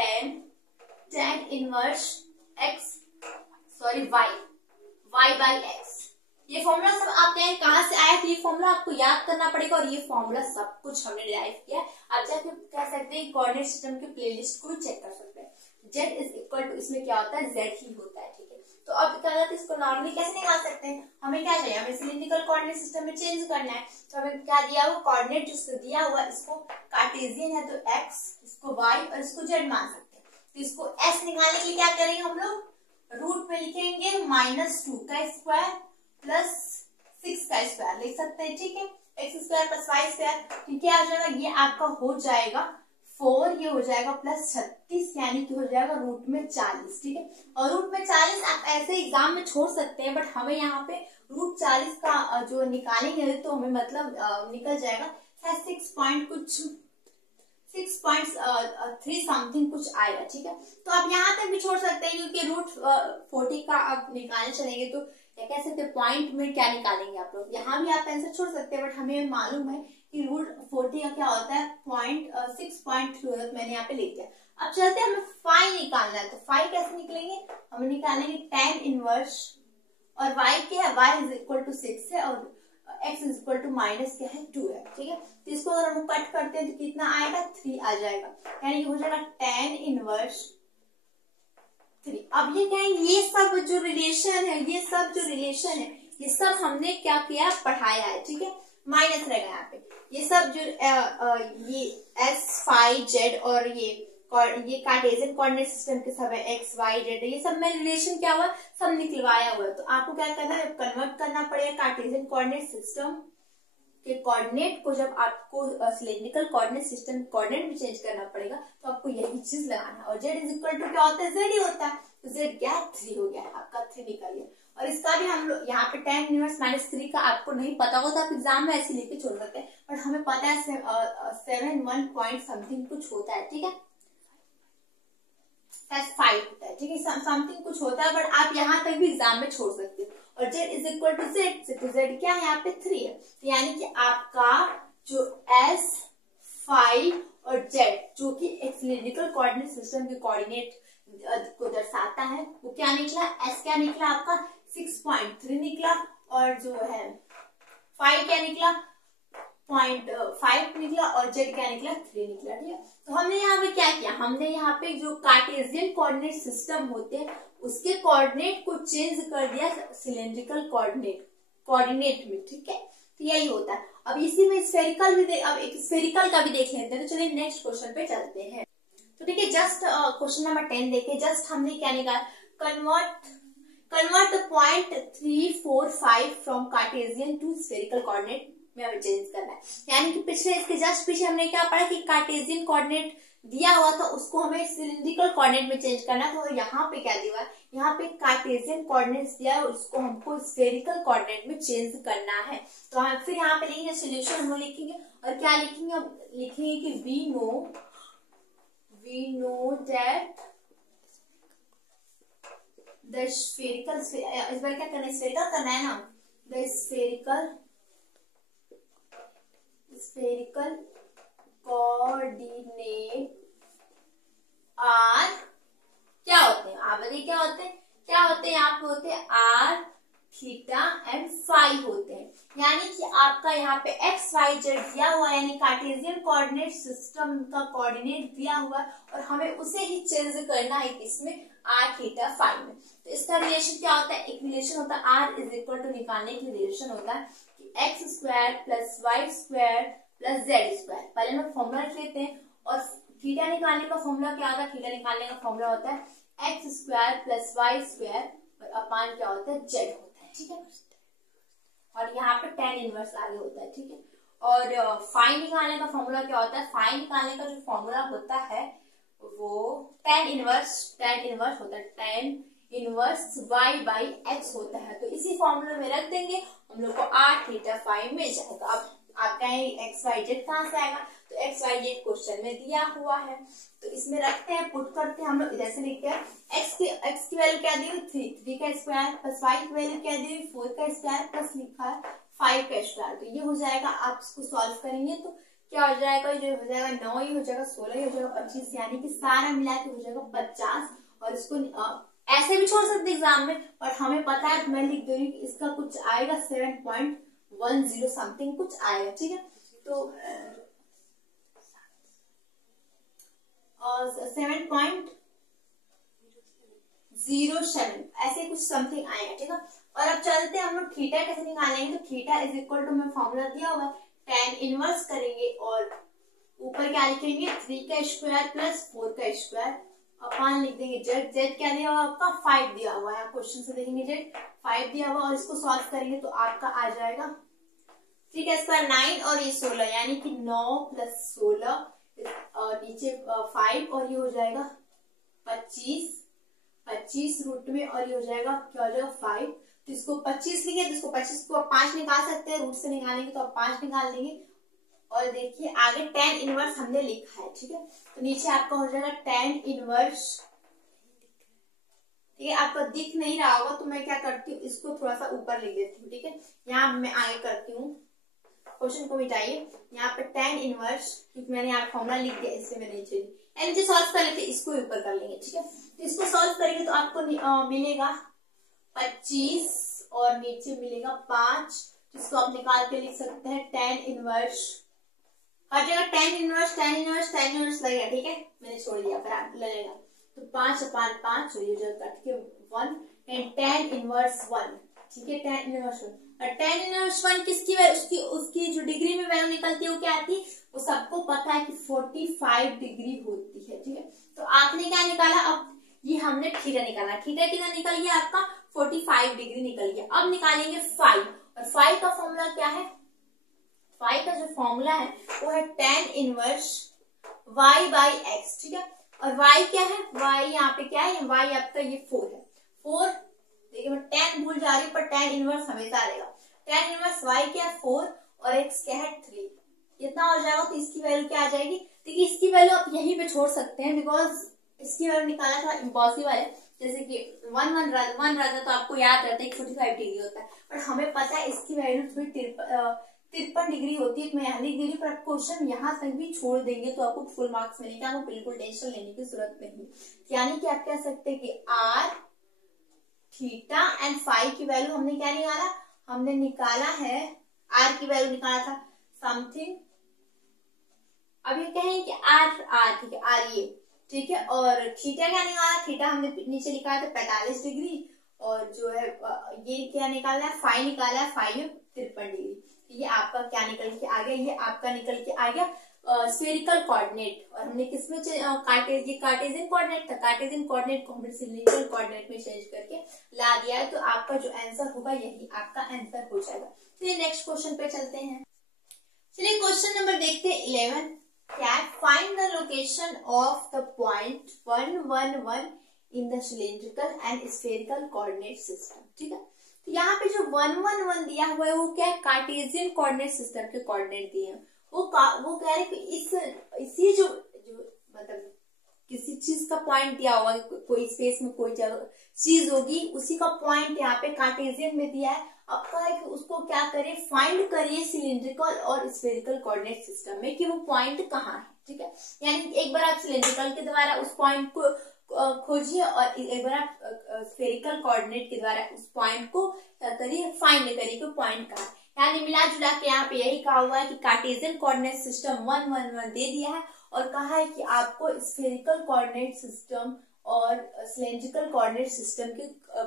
tan inverse x, sorry y by x. ये फॉर्मूला सब आप कहें कहां से आया, तो ये फॉर्मूला आपको याद करना पड़ेगा, और ये फॉर्मूला सब कुछ हमने डिराइव किया। आप जाके कह सकते हैं कोऑर्डिनेट सिस्टम के प्लेलिस्ट को चेक कर सकते हैं। z इज इक्वल टू, इसमें क्या होता है, z ही होता है, ठीक है। तो अब क्या कहते हैं, इसको नॉर्मली कैसे निकाल सकते हैं, हमें क्या चाहिए, हमें सिलिंड्रिकल कोऑर्डिनेट सिस्टम में चेंज करना है। तो हमें क्या दिया हुआ, कोऑर्डिनेट जो दिया हुआ, इसको कार्टेशियन है तो x, इसको y और इसको z मान सकते हैं। तो इसको s निकालने के लिए क्या करेंगे हम लोग, रूट में लिखेंगे -2 का स्क्वायर प्लस 6 का स्क्वायर लिख सकते हैं, ठीक है, x square plus y square. तो क्या हो जाएगा, ये आपका हो जाएगा 4, ये हो जाएगा प्लस 36, यानी कि हो जाएगा रूट में 40, ठीक है। और रूट में 40 आप ऐसे एग्जाम में छोड़ सकते हैं, बट हमें यहाँ पे रूट 40 का जो निकालेंगे तो हमें मतलब निकल जाएगा 6.3 समथिंग कुछ आएगा, ठीक है। तो आप यहाँ तक भी छोड़ सकते हैं, क्योंकि रूट 40 का आप निकालने चलेंगे तो क्या कह सकते हैं, पॉइंट में क्या निकालेंगे आप लोग, यहाँ भी आप आंसर छोड़ सकते हैं, बट हमें मालूम है कि रूट 40 का क्या होता है, 6.3, मैंने यहाँ पे लिख दिया। अब चलते हैं, हमें फाई निकालना है, तो फाई कैसे निकलेंगे, हम निकालेंगे tan इनवर्स, और y क्या है, y इज इक्वल टू 6 है, और x is equal to minus क्या है, 2 है, ठीक है। तो इसको अगर हम कट करते हैं तो कितना आएगा, 3 आ जाएगा, यानी हो जाएगा tan इनवर्स 3। अब ये क्या है, ये सब जो रिलेशन है, ये सब हमने क्या किया, पढ़ाया है, ठीक है, माइनस रहेगा यहाँ पे। ये सब जो ये एस, फाई, जेड और ये कार्टेशियन कोऑर्डिनेट सिस्टम के सब है, एक्स, वाई, जेड, ये सब में रिलेशन क्या हुआ, सब निकलवाया हुआ है। तो आपको क्या करना है, कन्वर्ट करना पड़ेगा कार्टेशियन कोऑर्डिनेट सिस्टम के कोऑर्डिनेट को, जब आपको सिलिंड्रिकल कोऑर्डिनेट सिस्टम कोऑर्डिनेट में चेंज करना पड़ेगा, तो आपको यही चीज लगाना है। और z इज इक्वल टू क्या होता है, z ही होता है, तो z क्या, 3 हो गया, आपका 3 निकल गया। और इसका भी हम लोग यहाँ पे tan इनवर्स -3 का आपको नहीं पता हो तो आप एग्जाम में ऐसे लेके छोड़ सकते हैं, बट हमें पता है 71 पॉइंट समथिंग कुछ होता है, ठीक है, 5 होता है, ठीक है, समथिंग कुछ होता है, बट आप यहाँ तक भी एग्जाम में छोड़ सकते हैं। और z is equal to z, तो z क्या है, यहाँ पे 3 है, तो यानी कि आपका जो s, फाई और z जो कि एक सिलिंड्रिकल कोऑर्डिनेट सिस्टम के कोऑर्डिनेट को दर्शाता है, वो क्या निकला, s क्या निकला आपका 6.3 निकला, और जो है फाई क्या निकला 0.5 निकला, और z क्या निकला 3 निकला, ठीक है। तो हमने यहाँ पे क्या किया, हमने यहाँ पे जो कार्टेशियन कोऑर्डिनेट सिस्टम होते हैं उसके कोऑर्डिनेट को चेंज कर दिया सिलिंड्रिकल कोऑर्डिनेट में, ठीक है, तो यही होता है। अब इसी में स्फेरिकल भी अब एक स्फेरिकल का भी देख लेते हैं, तो चलिए नेक्स्ट क्वेश्चन पे चलते हैं। तो ठीक है, जस्ट क्वेश्चन नंबर 10 देखिए, जस्ट हमने क्या निकाला, convert the point 3, 4, 5 from cartesian to spherical coordinate में हमें चेंज करना है। यानी कि पिछले इसके जस्ट पीछे हमने क्या पढ़ा कि कार्टेशियन कोऑर्डिनेट दिया हुआ था उसको हमें सिलिंड्रिकल कोऑर्डिनेट में चेंज करना था, और यहाँ पे क्या दिया, यहाँ पे कार्टेशियन कोऑर्डिनेट्स दिया है उसको हमको स्फेरिकल कोऑर्डिनेट में चेंज करना है। तो हम फिर यहाँ पे लिखेंगे सोल्यूशन, हम लिखेंगे और क्या लिखेंगे, हम लिखेंगे कि we know that the spherical, इस बार क्या करना है, स्फेरिकल करना है ना, द स्फेरिकल कोऑर्डिनेट आर क्या होते हैं, आप बताइए क्या होते हैं, यहाँ पे होते हैं आर, थीटा एंड फाई होते हैं। यानी कि आपका यहाँ पे एक्स वाई जेड दिया हुआ है, यानी कार्टेशियन कोऑर्डिनेट सिस्टम का कोऑर्डिनेट दिया हुआ है और हमें उसे ही चेंज करना है किसमें, आर थीटा फाई में। तो इसका रिलेशन क्या होता है, एक रिलेशन होता है आर इज इक्वल टू, निकालने की रिलेशन होता है कि x square plus y square plus z square. पहले हम फॉर्मूला रख लेते हैं, और थीटा निकालने का फॉर्मूला क्या होता है, थीटा निकालने का फॉर्मूला होता है x square plus y square और अपान क्या होता है, जेड होता है, ठीक है। और यहाँ पे tan इनवर्स आगे होता है, ठीक है। और फाई निकालने का फॉर्मूला क्या होता है, फाई निकालने का जो फॉर्मूला होता है वो tan इनवर्स होता है, tan inverse y by x होता है। तो इसी फॉर्मूला में रख देंगे, हम लोग को r थीटा फाई मिल जाएगा। अब आप कहेंगे एक्स वाई जेड कहाँ से आएगा, तो एक्स वाई जेड क्वेश्चन में दिया हुआ है, तो इसमें रखते हैं, पुट करते हैं हम लोग, इधर से लिखते हैं एक्स की वैल्यू क्या दी हुई, 3 का स्क्वायर प्लस वाई की वैल्यू क्या दी हुई, 4 का स्क्वायर प्लस लिखा है 5 का स्क्वायर। तो ये हो जाएगा, आप इसको सॉल्व करेंगे तो क्या हो जाएगा, ये हो जाएगा 9, ये हो जाएगा 16, ये हो जाएगा 25, यानी कि सारा मिला के हो जाएगा 50। और इसको ऐसे भी छोड़ सकते एग्जाम में, और हमें पता है, मैं लिख दे रही हूँ इसका कुछ आएगा 7.10 समथिंग कुछ आएगा, ठीक है। तो 7.07 ऐसे कुछ समथिंग आएगा, ठीक है। और अब चलते हैं हम लोग थीटा कैसे निकालेंगे, तो थीटा इज इक्वल टू, मैं फॉर्मूला दिया हुआ tan इनवर्स करेंगे और ऊपर क्या लिखेंगे 3 का स्क्वायर प्लस 4 का स्क्वायर अपान लिख देंगे जेड। जेड क्या दिया हुआ आपका 5 दिया हुआ है, क्वेश्चन से देखेंगे जेड 5 दिया हुआ, और इसको सॉल्व करेंगे तो आपका आ जाएगा 3 का स्क्वायर 9 और ये 16, यानी कि 9 प्लस 16 नीचे 5 और ये हो जाएगा 25 रूट में, और ये हो जाएगा क्या हो जाएगा 5। तो इसको 25 लिखे, तो इसको 25 को आप 5 निकाल सकते हैं, रूट से निकालेंगे तो आप 5 निकाल देंगे। और देखिए आगे tan इनवर्स हमने लिखा है, ठीक है। तो नीचे आपका हो जाएगा tan इनवर्स, ठीक है। आपको दिख नहीं रहा होगा तो मैं क्या करती हूँ, इसको थोड़ा सा ऊपर लिख देती हूँ, ठीक है। यहाँ मैं आगे करती हूँ, क्वेश्चन को मिटाइए, यहाँ पे tan इनवर्स, क्योंकि मैंने यहाँ फॉर्मूला लिख दिया इसलिए मैं नहीं चाहिए, नीचे सॉल्व कर लेते, इसको ऊपर कर लेंगे, ठीक है। तो इसको सॉल्व करेंगे तो आपको मिलेगा 25 और नीचे मिलेगा 5, जिसको आप निकाल के लिख सकते हैं tan इनवर्स, हर जगह tan इनवर्स लगेगा, ठीक है। मैंने छोड़ दिया, फिर आप लगेगा तो 5/5 हो जाएगा, ठीक है 1 एंड tan इनवर्स 1, ठीक है। tan इनवर्स 1 और tan इनवर्स 1 किसकी वैल्यू, उसकी जो डिग्री में वैल्यू निकलती है वो क्या आती है, वो सबको पता है कि 45 डिग्री होती है, ठीक है। तो आपने क्या निकाला, अब ये हमने थीटा निकाला, थीटा कितना निकल गया आपका 45 डिग्री निकल गया। अब निकालेंगे फाई, और फाई का फॉर्मूला क्या है, फाई का जो फॉर्मूला है वो है tan inverse y by x, ठीक है। और y क्या है, y यहाँ पे क्या है, y आपका ये 4 है, 4 देखिए मैं tan भूल जा रही हूँ पर tan इनवर्स हमेशा रहेगा। tan इनवर्स y क्या है 4 और x क्या है 3, इतना हो जाएगा। तो इसकी वैल्यू क्या आ जाएगी, देखिए इसकी वैल्यू आप यहीं पे छोड़ सकते हैं, बिकॉज इसकी वैल्यू निकालना थोड़ा इम्पॉसिबल है। जैसे कि 1 रहता तो आपको याद रहता है 45 डिग्री होता है, पर हमें पता है इसकी वैल्यू थोड़ी 53 डिग्री होती है। मैं यहाँ लिख दे रही हूँ, पर क्वेश्चन यहाँ तक भी छोड़ देंगे तो आपको फुल मार्क्स मिलेगा, आपको बिल्कुल टेंशन लेने की जरूरत नहीं। यानी कि आप कह सकते हैं कि आर थीटा एंड फाई की वैल्यू हमने क्या निकाला, हमने निकाला है आर की वैल्यू निकाला था समथिंग, अब ये कहें कि आर ठीक है आर ये, ठीक है। और थीटा क्या निकाला, थीटा हमने नीचे निकाला था 45 डिग्री, और जो है ये क्या निकाला है, फाई निकाला है 53 डिग्री। ये आपका क्या निकल के आ गया, ये आपका निकल के आ गया स्फेरिकल कोऑर्डिनेट, और हमने किसमें कार्टेशियन कोऑर्डिनेट था, कार्टेशियन कोऑर्डिनेट को हमने सिलिंड्रिकल कोऑर्डिनेट में चेंज करके ला दिया है, तो आपका जो आंसर होगा यही आपका आंसर हो जाएगा। चलिए नेक्स्ट क्वेश्चन पे चलते हैं। चलिए क्वेश्चन नंबर देखते हैं 11। क्या है, find the location of the point 1 1 1 in the cylindrical and spherical coordinate system. ठीक है, तो यहाँ पे जो 1 1 1 दिया हुआ है वो क्या है, कार्टेशियन कोऑर्डिनेट सिस्टम के कोऑर्डिनेट दिए हैं। वो कह रहे कि इसी जो मतलब किसी चीज का पॉइंट दिया हुआ है, कोई स्पेस में कोई चीज होगी, उसी का पॉइंट यहाँ पे कार्टेशियन में दिया है। अब कहा है कि उसको क्या करें, फाइंड करिए सिलिंड्रिकल और स्फेरिकल कोऑर्डिनेट सिस्टम में कि वो पॉइंट कहाँ है। ठीक है, यानी एक बार आप सिलिंड्रिकल के द्वारा उस पॉइंट को खोजिए और एक बार आप स्फेरिकल कोऑर्डिनेट के द्वारा उस पॉइंट को क्या करिए, फाइंड करिए कि पॉइंट कहाँ है। यानी मिला जुला के यहाँ पे यही कहा हुआ है कि कार्टेशियन कोऑर्डिनेट सिस्टम 1 1 1 दे दिया है और कहा है कि आपको स्फेरिकल कोऑर्डिनेट सिस्टम और सिलिंड्रिकल कोऑर्डिनेट सिस्टम के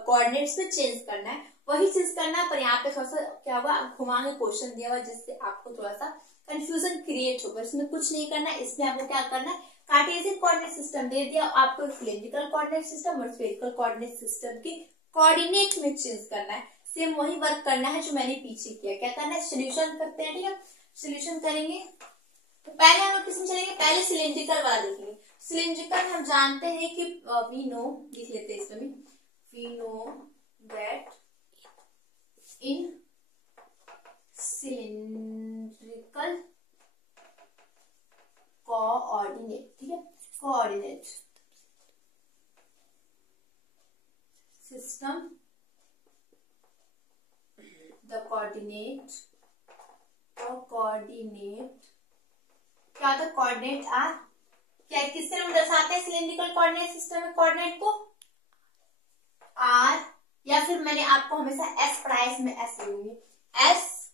कोऑर्डिनेट्स में चेंज करना है, वही चीज करना है। पर यहाँ पे थोड़ा सा क्या हुआ, घुमा के क्वेश्चन दिया हुआ जिससे आपको थोड़ा सा कंफ्यूजन क्रिएट होगा। इसमें कुछ नहीं करना है, इसमें आपको क्या करना है, कार्टेशियन कोऑर्डिनेट सिस्टम दे दिया, आपको सिलिंड्रिकल कोऑर्डिनेट सिस्टम और स्फेरिकल कोऑर्डिनेट सिस्टम के कोऑर्डिनेट में चेंज करना है। सेम वही वर्क करना है जो मैंने पीछे किया। क्या करना है, सोल्यूशन करते हैं। ठीक है, सोल्यूशन करेंगे तो पहले हम लोग किसमें चलेंगे, पहले सिलिंड्रिकल वाला देखेंगे। सिलिंड्रिकल हम जानते हैं कि वी नो, लिख लेते हैं इसमें भी, we know that in cylindrical coordinate, ठीक है, कोऑर्डिनेट सिस्टम, the coordinate क्या होता है, कोऑर्डिनेट आर क्या किससे हम दर्शाते हैं सिलिंड्रिकल कोऑर्डिनेट सिस्टम में कोऑर्डिनेट को, आर, या फिर मैंने आपको हमेशा एस पढ़ाया, इसमें एस लूंगी, एस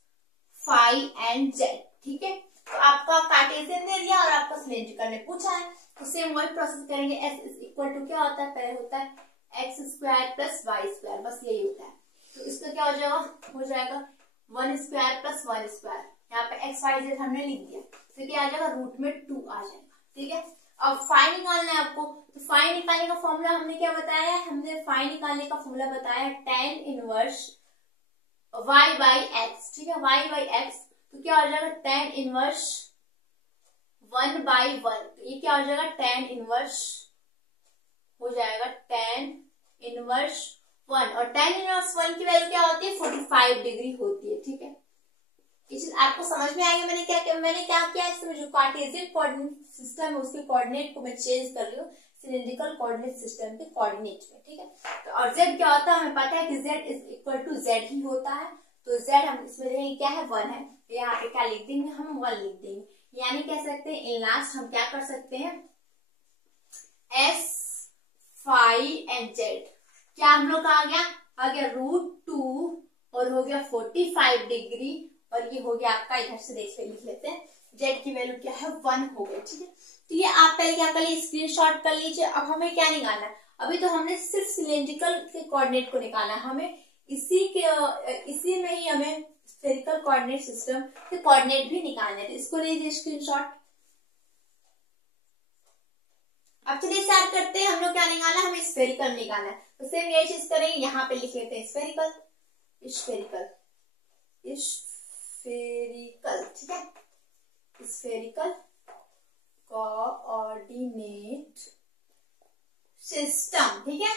फाई एंड जेड। ठीक है, तो आपका कार्टेशियन दे दिया और आपका सिलिंड्रिकल ने पूछा है, तो सेम वही प्रोसेस करेंगे। एस इज इक्वल टू क्या होता है, पहले होता है x square plus y square, बस यही होता है। तो इसका क्या हो जाएगा 1 स्क्वायर प्लस 1 स्क्वायर, यहाँ पे एक्स वाई जेड हमने लिख दिया, तो क्या आ जाएगा, रूट में 2 आ जाएगा। ठीक है, अब फाई निकालना है आपको, तो फाई निकालने का फॉर्मूला हमने क्या बताया है, हमने फाई निकालने का फॉर्मूला बताया tan inverse y by x. ठीक है, y बाई एक्स, तो क्या हो जाएगा tan इनवर्स 1 बाई 1, तो ये क्या हो जाएगा tan इनवर्स हो जाएगा tan इनवर्स 1, और tan इनवर्स 1 की वैल्यू क्या होती है, 45 डिग्री होती है। ठीक है, ये चीज आपको समझ में आएगी। मैंने क्या किया, इसमें जो कार्टेशियन कोऑर्डिनेट सिस्टम है उसके कोऑर्डिनेट को मैं चेंज कर रही हूँ सिलिंड्रिकल कोऑर्डिनेट सिस्टम के कोऑर्डिनेट में। ठीक है, तो और z क्या होता है, हमें पता है कि z is equal to z ही होता है, तो z हम इसमें देखेंगे क्या है, 1 है, तो यहाँ पे क्या लिख देंगे, हम 1 लिख देंगे। यानी कह सकते हैं इन लास्ट हम क्या कर सकते हैं, s फाई एंड z क्या हम लोग का आ गया √2 और हो गया 45 डिग्री, और ये हो गया आपका, इधर से लिख लेते हैं, z की वैल्यू क्या है 1 हो गई। ठीक है, तो ये आप पहले क्या कर लीजिए, स्क्रीनशॉट कर लीजिए। अब हमें क्या निकालना है, अभी तो हमने सिर्फ सिलिंड्रिकल के कोऑर्डिनेट को निकालना है, हमें इसी में ही हमें स्फेरिकल कोऑर्डिनेट सिस्टम के कोऑर्डिनेट भी निकालने हैं, तो इसको लीजिए स्क्रीनशॉट। अब चलिए स्टार्ट करते हैं, हम लोग क्या निकालना है, हमें स्फेरिकल निकालना है, तो सेम ये चीज करेंगे, यहाँ पे लिख लेते हैं स्फेरिकल, ठीक है, स्फेरिकल कोऑर्डिनेट सिस्टम। ठीक है,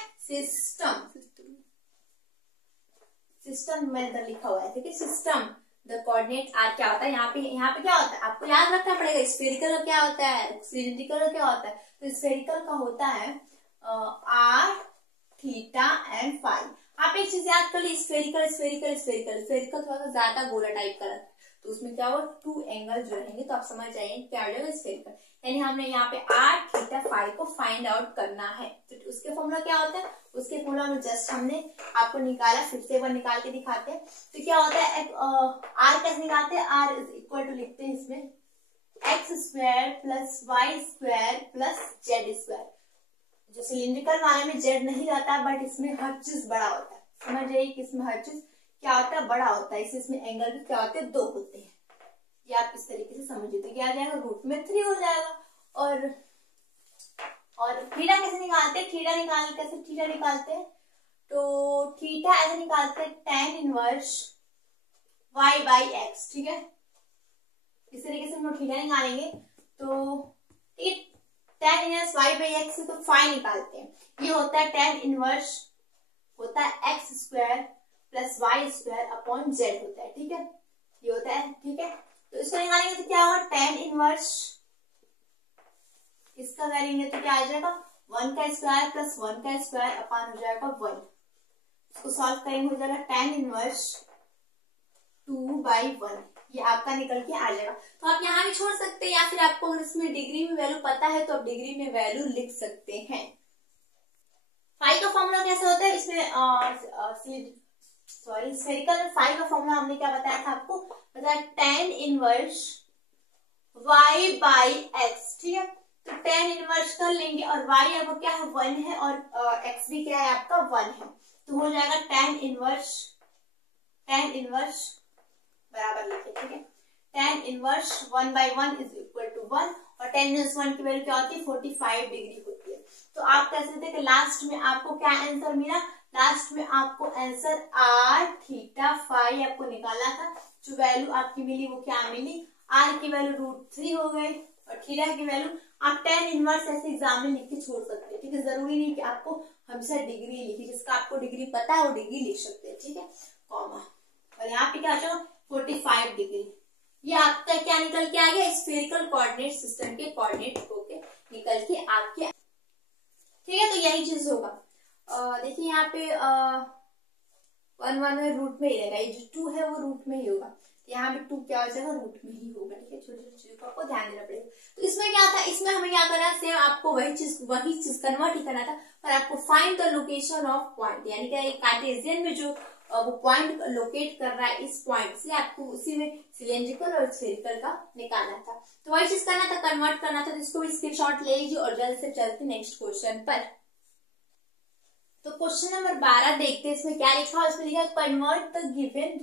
सिस्टम में इधर लिखा हुआ है, ठीक है, सिस्टम द कोऑर्डिनेट आर क्या होता है, यहाँ पे क्या होता है आपको याद रखना पड़ेगा, स्फेरिकल का क्या होता है, सिलिंड्रिकल का क्या होता है, तो स्फेरिकल का होता है आर थीटा एंड फाई। आप एक चीज याद कर ली, स्फेरिकल थोड़ा सा ज्यादा गोला टाइप का रहता है, तो उसमें क्या होगा 2 एंगल जो रहेंगे, तो आप समझ जाइए क्या हो जाएगा स्फेरिकल। यानी हमने यहाँ पे आर थीटा फाई को फाइंड आउट करना है, तो उसके फॉर्मूला क्या होता है, उसके फॉर्मूला में जस्ट हमने आपको निकाला, फिर से एक बार निकाल के दिखाते हैं। तो क्या होता है, आर कैसे निकालते हैं, आर इज इक्वल टू लिखते हैं इसमें x square plus y square plus z square. जो सिलिंड्रिकल वाले में जेड नहीं रहता, बट इसमें हर चीज बड़ा होता है, समझ जाइए कि इसमें हर चीज क्या होता है, बड़ा होता है, इसमें एंगल भी क्या होते हैं, 2 होते हैं। ये आप इस तरीके से समझिए। तो क्या आ जाएगा, रूट में 3 हो जाएगा। और थीटा कैसे निकालते हैं, कैसे थीटा निकालते हैं, तो थीटा ऐसे निकालते हैं tan inverse y by x. ठीक है, इस तरीके से हम लोग थीटा निकालेंगे। तो tan inverse y by x से तो फाई निकालते हैं, ये होता है tan इनवर्स होता है x square plus y square upon z होता है। ठीक है, ये होता है। ठीक है, तो इसको निकालेंगे तो क्या होगा, tan इनवर्स इसका करेंगे तो क्या आ जाएगा, 1 का स्क्वायर प्लस 1 का स्क्वायर अपॉन हो जाएगा 1। इसको सॉल्व करेंगे हो जाएगा tan इनवर्स 2/1, ये आपका निकल के आ जाएगा। तो आप यहाँ भी छोड़ सकते हैं, या फिर आपको अगर इसमें डिग्री में वैल्यू पता है तो आप डिग्री में वैल्यू लिख सकते हैं। फाई का फॉर्मूला कैसा होता है, इसमें स्फेरिकल में फाई का फॉर्मूला हमने क्या बताया था आपको, बताया tan inverse y by x. ठीक है, तो tan इनवर्स कर लेंगे और y आपको क्या है 1 है और x भी क्या है आपका 1 है, तो हो जाएगा tan इनवर्स बराबर लिखे। ठीक है, tan इनवर्स 1/1 इज इक्वल टू 1 और tan इनवर्स 1 की वैल्यू क्या होती है, 45 डिग्री होती है। तो आप कह सकते हैं कि लास्ट में आपको क्या आंसर मिला, लास्ट में आपको आंसर r थीटा फाई आपको निकाला था, जो वैल्यू आपकी मिली वो क्या मिली, r की वैल्यू √3 हो गई और थीटा की वैल्यू आप tan इनवर्स ऐसे एग्जाम में लिख के छोड़ सकते हैं। ठीक है, जरूरी नहीं कि आपको हमेशा डिग्री लिखी, जिसका आपको डिग्री पता है वो डिग्री लिख सकते हैं। ठीक है, कॉमा और यहाँ पे क्या आ जाएगा 45 डिग्री। ये आपका क्या निकल के आ गया, स्फेरिकल कोऑर्डिनेट सिस्टम के कोऑर्डिनेट होके निकल के आपके। ठीक है, तो यही चीज होगा। देखिए यहाँ पे 1 में रूट में ही रहेगा, ये जो 2 है वो रूट में ही होगा, यहाँ पे 2 क्या हो जाएगा, रूट में ही होगा। ठीक है, छोटी छोटी चीजों को आपको ध्यान देना पड़ेगा। तो इसमें क्या था, इसमें हमें क्या करना है, सेम आपको वही चीज कन्वर्ट ही करना था, पर आपको find the location of point, यानी कि कार्टेशियन में जो वो पॉइंट लोकेट कर रहा है, इस पॉइंट से आपको उसी में सिलेंड्रिकल और स्फेरिकल का निकालना था। तो वही चीज करना था, कन्वर्ट करना था। तो इसको भी स्क्रीनशॉट ले लीजिए और जल्द से चलते नेक्स्ट क्वेश्चन पर। तो क्वेश्चन नंबर 12 देखते हैं, इसमें क्या लिखा है, इसमें लिखा है convert the given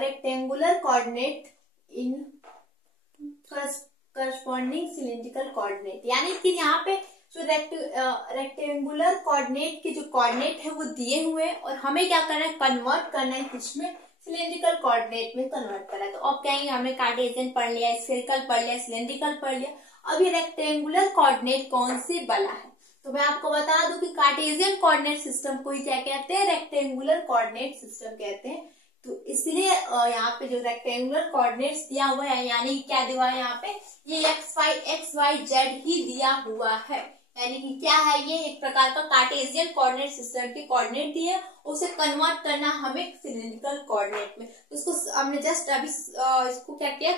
rectangular coordinate in corresponding cylindrical coordinate, यानी कि यहाँ पे जो रेक्टेंगुलर कोऑर्डिनेट के जो कोऑर्डिनेट है वो दिए हुए हैं और हमें क्या करना है, कन्वर्ट करना है किसमें, सिलेंड्रिकल कोऑर्डिनेट में कन्वर्ट करना है। तो अब क्या है, हमने कार्टेशियन पढ़ लिया, स्फेरिकल पढ़ लिया, सिलेंड्रिकल पढ़ लिया, अब ये रेक्टेंगुलर कोऑर्डिनेट कौन से वाला है। तो मैं आपको बता दूं कि कार्टेशियन कोऑर्डिनेट सिस्टम को ही क्या कहते हैं, रेक्टेंगुलर कोऑर्डिनेट सिस्टम कहते हैं। तो इसलिए यहाँ पे जो रेक्टेंगुलर कोऑर्डिनेट्स दिया हुआ है, यानी क्या दिया हुआ है यहाँ पे, ये एक्स वाई जेड ही दिया हुआ है, यानी कि क्या है, ये एक प्रकार का कार्टेशियन कोऑर्डिनेट सिस्टम के कोऑर्डिनेट दिए, उसे कन्वर्ट करना हमें सिलेंड्रिकल कोऑर्डिनेट में। तो इसको हमने जस्ट अभी इसको क्या किया,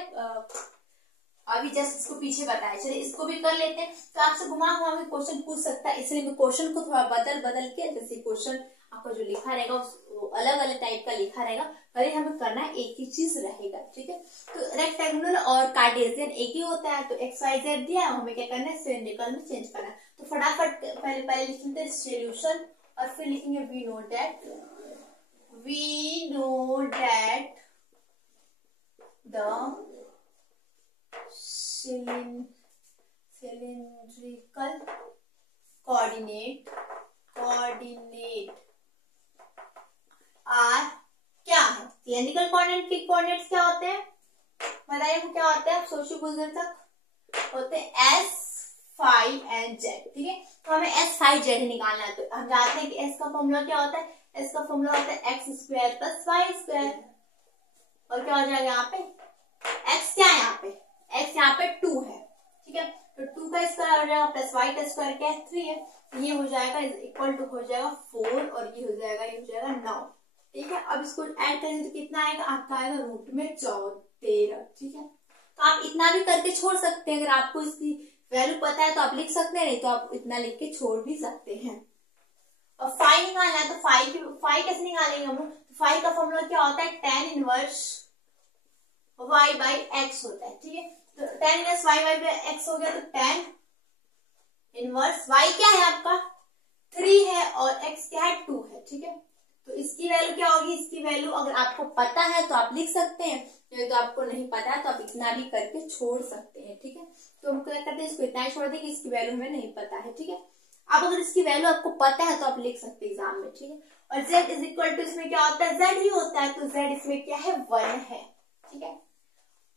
अभी जस्ट इसको पीछे बताया, चलिए इसको भी कर लेते हैं। तो आपसे घुमा घुमा के क्वेश्चन पूछ सकता है, इसलिए मैं क्वेश्चन को थोड़ा बदल के, जैसे क्वेश्चन आपका जो लिखा रहेगा वो अलग अलग टाइप का लिखा रहेगा, पर हमें करना एक ही चीज रहेगा। ठीक है, तो रेक्टेंगुलर और कार्टेशियन एक ही होता है, तो एक्स वाई जेड दिया, हमें क्या करना है, सिलेंड्रिकल में चेंज करना है। तो फटाफट पहले लिख लेते हैं सोल्यूशन और फिर लिखेंगे we know that the cylindrical coordinate are क्या है, सिलेंड्रिकल कोऑर्डिनेट के कोऑर्डिनेट्स क्या होते हैं, बताइए वो क्या होते हैं, आप सोचिए कुछ देर तक, होते हैं एस फाई एंड जेड। ठीक है, तो हमें एस फाई जेड निकालना है। तो हम जानते हैं कि एस का फॉर्मूला क्या होता है, एस का फॉर्मूला होता है x square plus y square, और क्या हो जाएगा यहाँ पे, एक्स क्या है यहाँ पे, एक्स यहाँ पे 2 है। ठीक है, तो 2 का स्क्वायर हो जाएगा प्लस वाई का स्क्वायर क्या है 3 है, तो ये हो जाएगा इक्वल टू हो जाएगा 4 और ये हो जाएगा 9। ठीक है, अब इसको ऐड करेंगे तो कितना आएगा, आपका आएगा रूट में 13। ठीक है, तो आप इतना भी करके छोड़ सकते हैं, अगर आपको इसकी वैल्यू पता है तो आप लिख सकते हैं, नहीं तो आप इतना लिख के छोड़ भी सकते हैं। और फाई निकालना है, तो फाई कैसे निकालेंगे हम लोग, फाई का फॉर्मूला क्या होता है, tan inverse y by x होता है। ठीक है, तो tan inverse y by x हो गया, तो tan इनवर्स y क्या है आपका 3 है और x क्या है 2 है। ठीक है, तो इसकी वैल्यू क्या होगी, इसकी वैल्यू अगर आपको पता है तो आप लिख सकते हैं, नहीं तो आपको नहीं पता है तो आप इतना भी करके छोड़ सकते हैं, ठीक है। तो हम क्या करते हैं, इसको इतना ही छोड़ देंगे, इसकी वैल्यू हमें नहीं पता है, ठीक है। अब अगर इसकी वैल्यू आपको पता है तो आप लिख सकते हैं एग्जाम में, ठीक है। और z इज इक्वल टू इसमें क्या होता है, z ही होता है, तो z इसमें क्या है, 1 है, ठीक है।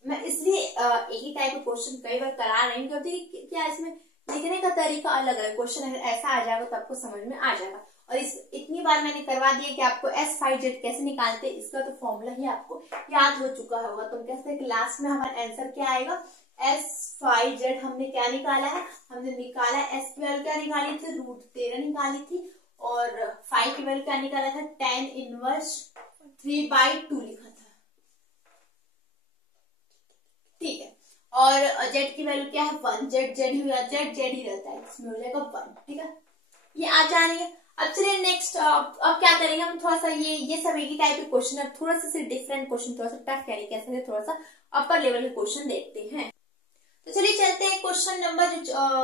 मैं इसलिए एक ही टाइप का क्वेश्चन कई बार करा रही हूँ, क्योंकि क्या इसमें लिखने का तरीका अलग है। क्वेश्चन अगर ऐसा आ जाएगा तो आपको समझ में आ जाएगा। और इस इतनी बार मैंने करवा दिया कि आपको S5Z कैसे निकालते हैं, इसका तो फॉर्मूला ही आपको याद हो चुका होगा। तो हम कहते हैं कि लास्ट में हमारा आंसर क्या आएगा, S5Z हमने क्या निकाला है, हमने निकाला S की वैल्यू क्या निकाली थी, √13 निकाली थी, और 5 की वैल्यू क्या निकाला था, tan इनवर्स 3/2 लिखा था, ठीक है। और z की वैल्यू क्या है, 1, z ही रहता है, इसमें हो जाएगा 1, ठीक है। ये आ जा रही है। अब चलिए नेक्स्ट, अब क्या करेंगे हम, थोड़ा सा ये सब एक ही टाइप के क्वेश्चन है, थोड़ा सा डिफरेंट क्वेश्चन, थोड़ा सा टफ यानी कैसे थोड़ा सा अपर लेवल के क्वेश्चन देखते हैं। तो चलिए चलते हैं क्वेश्चन नंबर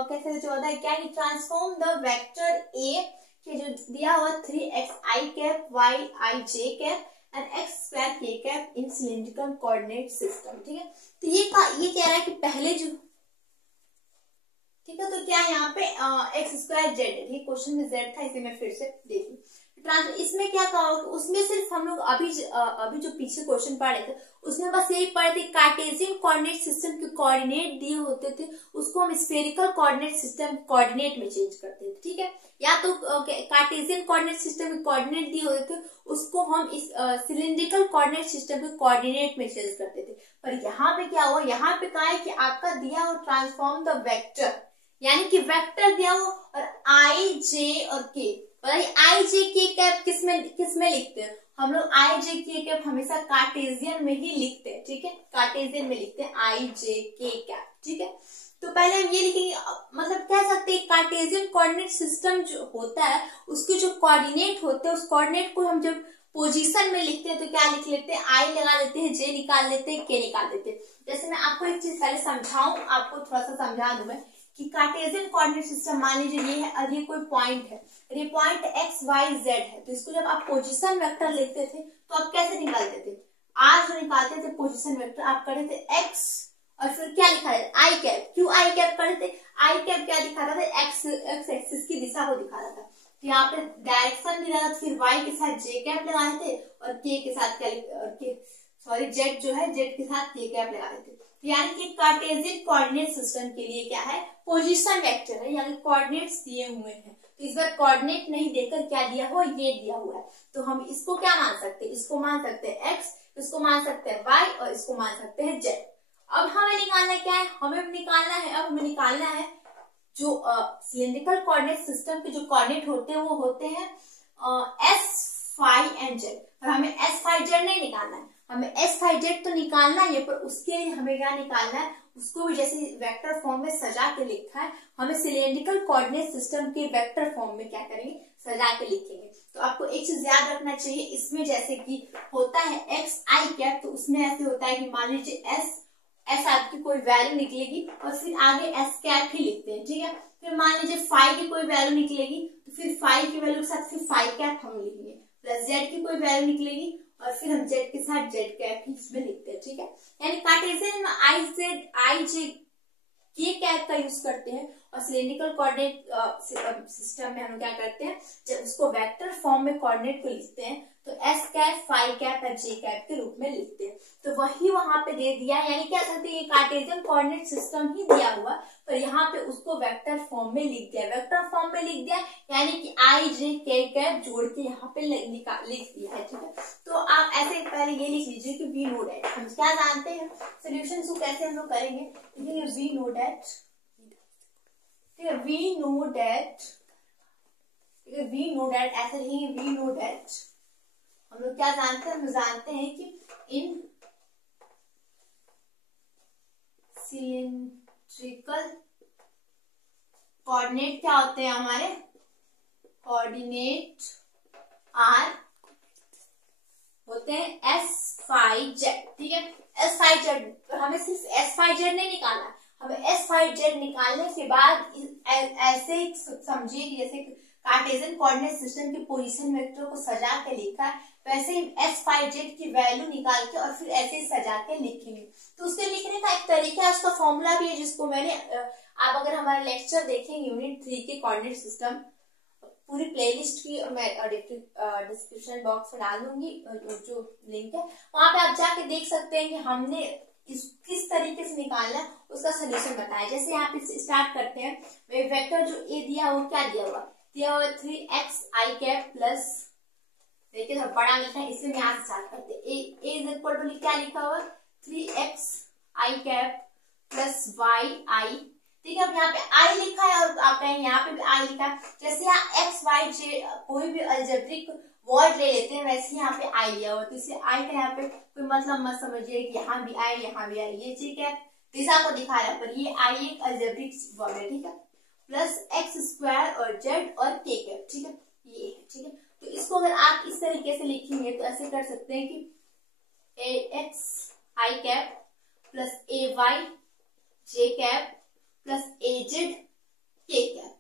कैसे 14 क्या है, ट्रांसफॉर्म द वेक्टर a के जो दिया हुआ 3xi cap yi j cap and x² k cap in cylindrical coordinate system, ठीक है। तो ये कह रहा है कि पहले जो, ठीक है, तो क्या है यहाँ पे x² z है, ठीक, क्वेश्चन में z था, इसे मैं फिर से देख लूं। इसमें क्या कहा, उसमें सिर्फ हम लोग अभी जो पीछे क्वेश्चन पढ़े थे उसमें बस यही पढ़े थे, कार्टेशियन कोऑर्डिनेट सिस्टम के कोऑर्डिनेट दिए होते थे उसको हम स्फेरिकल कोऑर्डिनेट सिस्टम कोऑर्डिनेट में चेंज करते थे, ठीक है। या तो कार्टेशियन कोऑर्डिनेट सिस्टम के कोऑर्डिनेट दिए होते थे उसको हम इस सिलिंड्रिकल कोऑर्डिनेट सिस्टम के कोऑर्डिनेट में चेंज करते थे। पर यहाँ पे क्या हुआ, यहाँ पे कहा है कि आपका दिया हो ट्रांसफॉर्म द वेक्टर, यानी कि वेक्टर दिया हो और i j और k, बताइए i j k कैप किसमें लिखते हैं हम लोग, i j k कैप हमेशा कार्टेशियन में ही लिखते हैं, ठीक है, कार्टेशियन में लिखते हैं i j k कैप, ठीक है। तो पहले हम ये लिखेंगे, मतलब कह सकते हैं कार्टेशियन कोऑर्डिनेट सिस्टम जो होता है उसके जो कोऑर्डिनेट होते हैं उस कोऑर्डिनेट को हम जब पोजीशन में लिखते हैं तो क्या लिख लेते हैं, i लगा लेते हैं, j निकाल लेते हैं, k निकाल लेते हैं। जैसे मैं आपको एक चीज पहले समझाऊं, आपको थोड़ा सा समझा दूं मैं कि कार्टेशियन कोऑर्डिनेट सिस्टम मान लीजिए ये है और ये कोई पॉइंट है, ये पॉइंट x y z है, तो इसको जब आप पोजीशन वेक्टर लिखते थे तो आप कैसे निकालते थे, आज जो निकालते थे पोजीशन वेक्टर आप करते थे x और फिर क्या लिखा है i कैप, क्यों i कैप करते थे, i कैप क्या दिखाता था, x एक्सिस की दिशा को दिखाता था, तो यहाँ पे डायरेक्शन भी लगा, फिर y के साथ j कैप लगाए थे और k के साथ z जो है z के साथ k कैप लगाए थे। यानी कि कार्टेशियन कोऑर्डिनेट सिस्टम के लिए क्या है, पोजीशन वेक्टर है, यानी कोऑर्डिनेट्स दिए हुए हैं। तो इस बार कोऑर्डिनेट नहीं देकर क्या दिया हुआ, ये दिया हुआ है, तो हम इसको क्या मान सकते हैं, इसको मान सकते हैं x, इसको मान सकते हैं y और इसको मान सकते हैं z। अब हमें निकालना क्या है, हमें निकालना है जो सिलिंड्रिकल कोऑर्डिनेट सिस्टम के जो कोऑर्डिनेट होते हैं वो होते हैं s phi and z, और हमें s phi z नहीं निकालना है, हमें s phi z तो निकालना है, पर उसके लिए हमें क्या निकालना है, उसको भी जैसे वेक्टर फॉर्म में सजा के लिखा है, हमें सिलिंड्रिकल कोऑर्डिनेट सिस्टम के वेक्टर फॉर्म में क्या करेंगे, सजा के लिखेंगे। तो आपको एक चीज याद रखना चाहिए, इसमें जैसे कि होता है x i कैप, तो उसमें ऐसे होता है कि मान लीजिए s आपकी कोई वैल्यू निकलेगी और फिर आगे s कैप ही लिखते हैं, ठीक है। फिर मान लीजिए फाइव की कोई वैल्यू निकलेगी तो फिर फाइव की वैल्यू के साथ फिर फाइव कैप हम लिखेंगे, प्लस z की कोई वैल्यू निकलेगी और फिर हम z के साथ z कैप ही इसमें लिखते हैं, ठीक है। यानी कार्टेशियन में i j k कैप का यूज करते हैं और सिलिंड्रिकल कोऑर्डिनेट सिस्टम में हम क्या करते हैं, जब उसको वेक्टर फॉर्म में कोऑर्डिनेट को लिखते हैं तो s कैप, फाइव कैप और j कैप के रूप में लिखते हैं। तो वही वहां पे दे दिया, यानी क्या सकते हैं, कार्टेशियन कोऑर्डिनेट सिस्टम ही दिया हुआ पर यहाँ पे उसको वेक्टर फॉर्म में लिख दिया, वेक्टर फॉर्म में लिख दिया, यानी कि i j k कैप जोड़ के यहाँ पे लिख दिया है, ठीक है। तो आप ऐसे पहले ये लिख लीजिए कि वी नो दैट, हम क्या जानते हैं सोल्यूशन को कैसे हम लोग करेंगे, लिखेंगे वी नो दैट, ठीक है, we know that, we know that, ऐसे लिखेंगे वी नो दैट, हम लोग क्या जानते हैं, हम जानते हैं कि इन सिलिंड्रिकल कोऑर्डिनेट क्या होते हैं, हमारे कोऑर्डिनेट आर होते हैं s phi z, ठीक है, s phi z, पर हमें सिर्फ s phi z नहीं निकालना, हमें s phi z निकालने के बाद ऐसे समझिए कि जैसे कार्टेशियन कोऑर्डिनेट सिस्टम के पोजीशन वेक्टर को सजा के लिखा है, वैसे ही s5 z की वैल्यू निकाल के और फिर ऐसे ही सजा के लिखेंगे। तो उसके लिखने का एक तरीका है, उसका फॉर्मूला भी है, जिसको मैंने आप अगर हमारा लेक्चर देखेंगे यूनिट 3 के कोऑर्डिनेट सिस्टम, पूरी प्लेलिस्ट की मैं डिस्क्रिप्शन बॉक्स में डाल दूंगी जो लिंक है, वहां पे आप जाके देख सकते हैं कि हमने किस तरीके से निकालना है उसका सोल्यूशन बताया। जैसे यहाँ पे स्टार्ट करते हैं, वेक्टर जो ए दिया वो क्या दिया हुआ 3xi प्लस, देखिए थोड़ा बड़ा लिखा है इसलिए यहाँ से स्टार्ट करते हैं। ए इज इक्वल टू क्या लिखा हुआ 3xi प्लस yi, ठीक है। अब यहाँ पे आई लिखा है और आप कहें यहाँ पे भी आई लिखा है। जैसे यहाँ एक्स वाई जे कोई भी अलजेब्रिक वर्ड ले लेते हैं, वैसे यहाँ पे आई लिया हुआ, तो इसलिए आई का यहाँ पे कोई मतलब मत समझिए कि यहाँ भी आई यहाँ भी आई, ये ठीक है दिशा को दिखा रहा है, पर ये आई एक अलजेब्रिक वर्ड है, ठीक है। प्लस एक्स स्क्वायर और जेड और के कैप, ठीक है, ये है, ठीक है। तो इसको अगर आप इस तरीके से लिखेंगे तो ऐसे कर सकते हैं कि ए एक्स आई कैप प्लस ए वाई जे कैप प्लस ए जेड के कैप,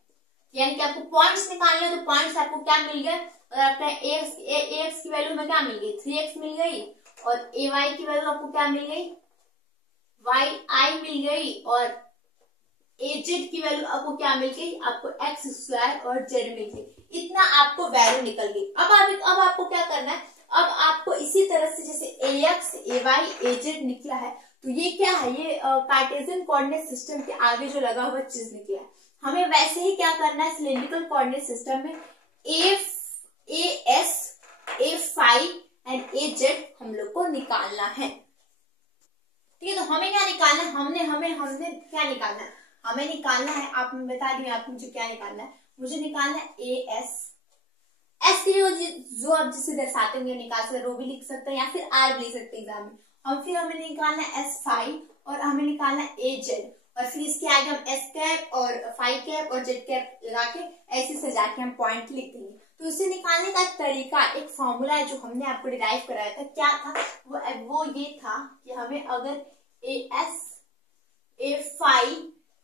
यानी कि आपको पॉइंट्स निकालने हैं, तो पॉइंट्स आपको क्या मिल गए, और आपका एक्स की वैल्यू में क्या मिल गई 3x मिल गई, और ए वाई की वैल्यू आपको क्या मिल गई वाई आई मिल गई, और ए जेड की वैल्यू आपको क्या मिल गई, आपको एक्स स्क्वायर और जेड मिल गई। इतना आपको वैल्यू निकल गई। अब आपको क्या करना है, अब आपको इसी तरह से जैसे ए x a Y A Z निकला है, तो ये क्या है, ये कार्टेशियन कोऑर्डिनेट सिस्टम के आगे जो लगा हुआ चीज निकला है। हमें वैसे ही क्या करना है, सिलिंड्रिकल कोऑर्डिनेट सिस्टम में a s a phi and a z हम लोग को निकालना है, ठीक है। तो हमें क्या निकालना है, हमने क्या निकालना है, हमें निकालना है, आप बता दिए आप मुझे क्या निकालना है, मुझे निकालना है ए एस के लिए जो आप जिसे दर्शाते होंगे निकाल सकते, रो भी लिख सकते हैं या फिर आर भी लिख सकते हैं एग्जाम में। फिर हमें निकालना है एस फाई और हमें निकालना है ए जेड, और फिर इसके आगे हम एस कैप और फाई कैप और जेड कैप लगा के ऐसे सजा के हम पॉइंट लिख देंगे। तो इसे निकालने का तरीका, एक फॉर्मूला है जो हमने आपको डिराइव कराया था, क्या था वो ये था कि हमें अगर a s a phi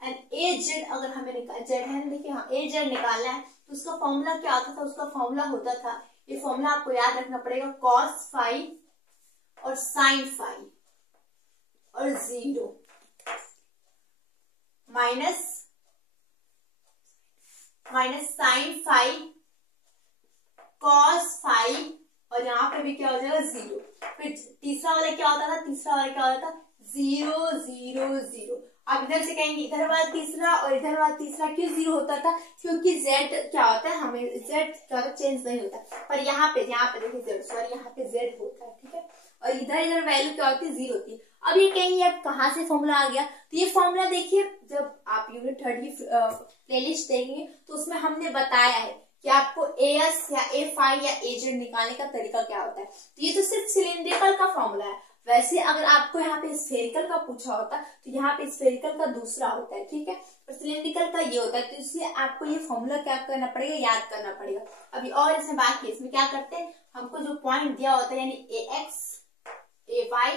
and a z अगर हमें जेड है, देखिए हाँ ए जेड निकालना है, तो उसका फॉर्मूला क्या होता था, उसका फॉर्मूला होता था, ये फॉर्मूला आपको याद रखना पड़ेगा, कॉस फाई और साइन फाई और 0 minus sine phi cos phi, और यहाँ पे भी क्या हो जाएगा 0। फिर तीसरा वाला क्या होता था, 0 0 0। अब इधर से कहेंगे इधर वाला तीसरा और इधर वाला तीसरा क्यों 0 होता था, क्योंकि z क्या होता है, हमें z क्या होता है चेंज नहीं होता, पर यहाँ पे देखिए z, सॉरी यहाँ पे z होता है, ठीक है। और इधर वैल्यू क्या होती है 0 होती है। अब ये कहेंगे अब कहाँ से फॉर्मूला आ गया, तो ये फॉर्मूला देखिए जब आप यूनिट 3 की प्लेलिस्ट देंगे तो उसमें हमने बताया है कि आपको ए एस या ए फाई या ए जेड निकालने का तरीका क्या होता है। तो ये तो सिर्फ सिलिंड्रिकल का फॉर्मूला है, वैसे अगर आपको यहाँ पे स्फेरिकल का पूछा होता तो यहाँ पे स्फेरिकल का दूसरा होता है, ठीक है, और सिलिंड्रिकल का ये होता है, तो इसलिए आपको ये फॉर्मूला क्या करना पड़ेगा, याद करना पड़ेगा। अभी और इसमें बाकी इसमें क्या करते हैं, हमको जो पॉइंट दिया होता है यानी a x a y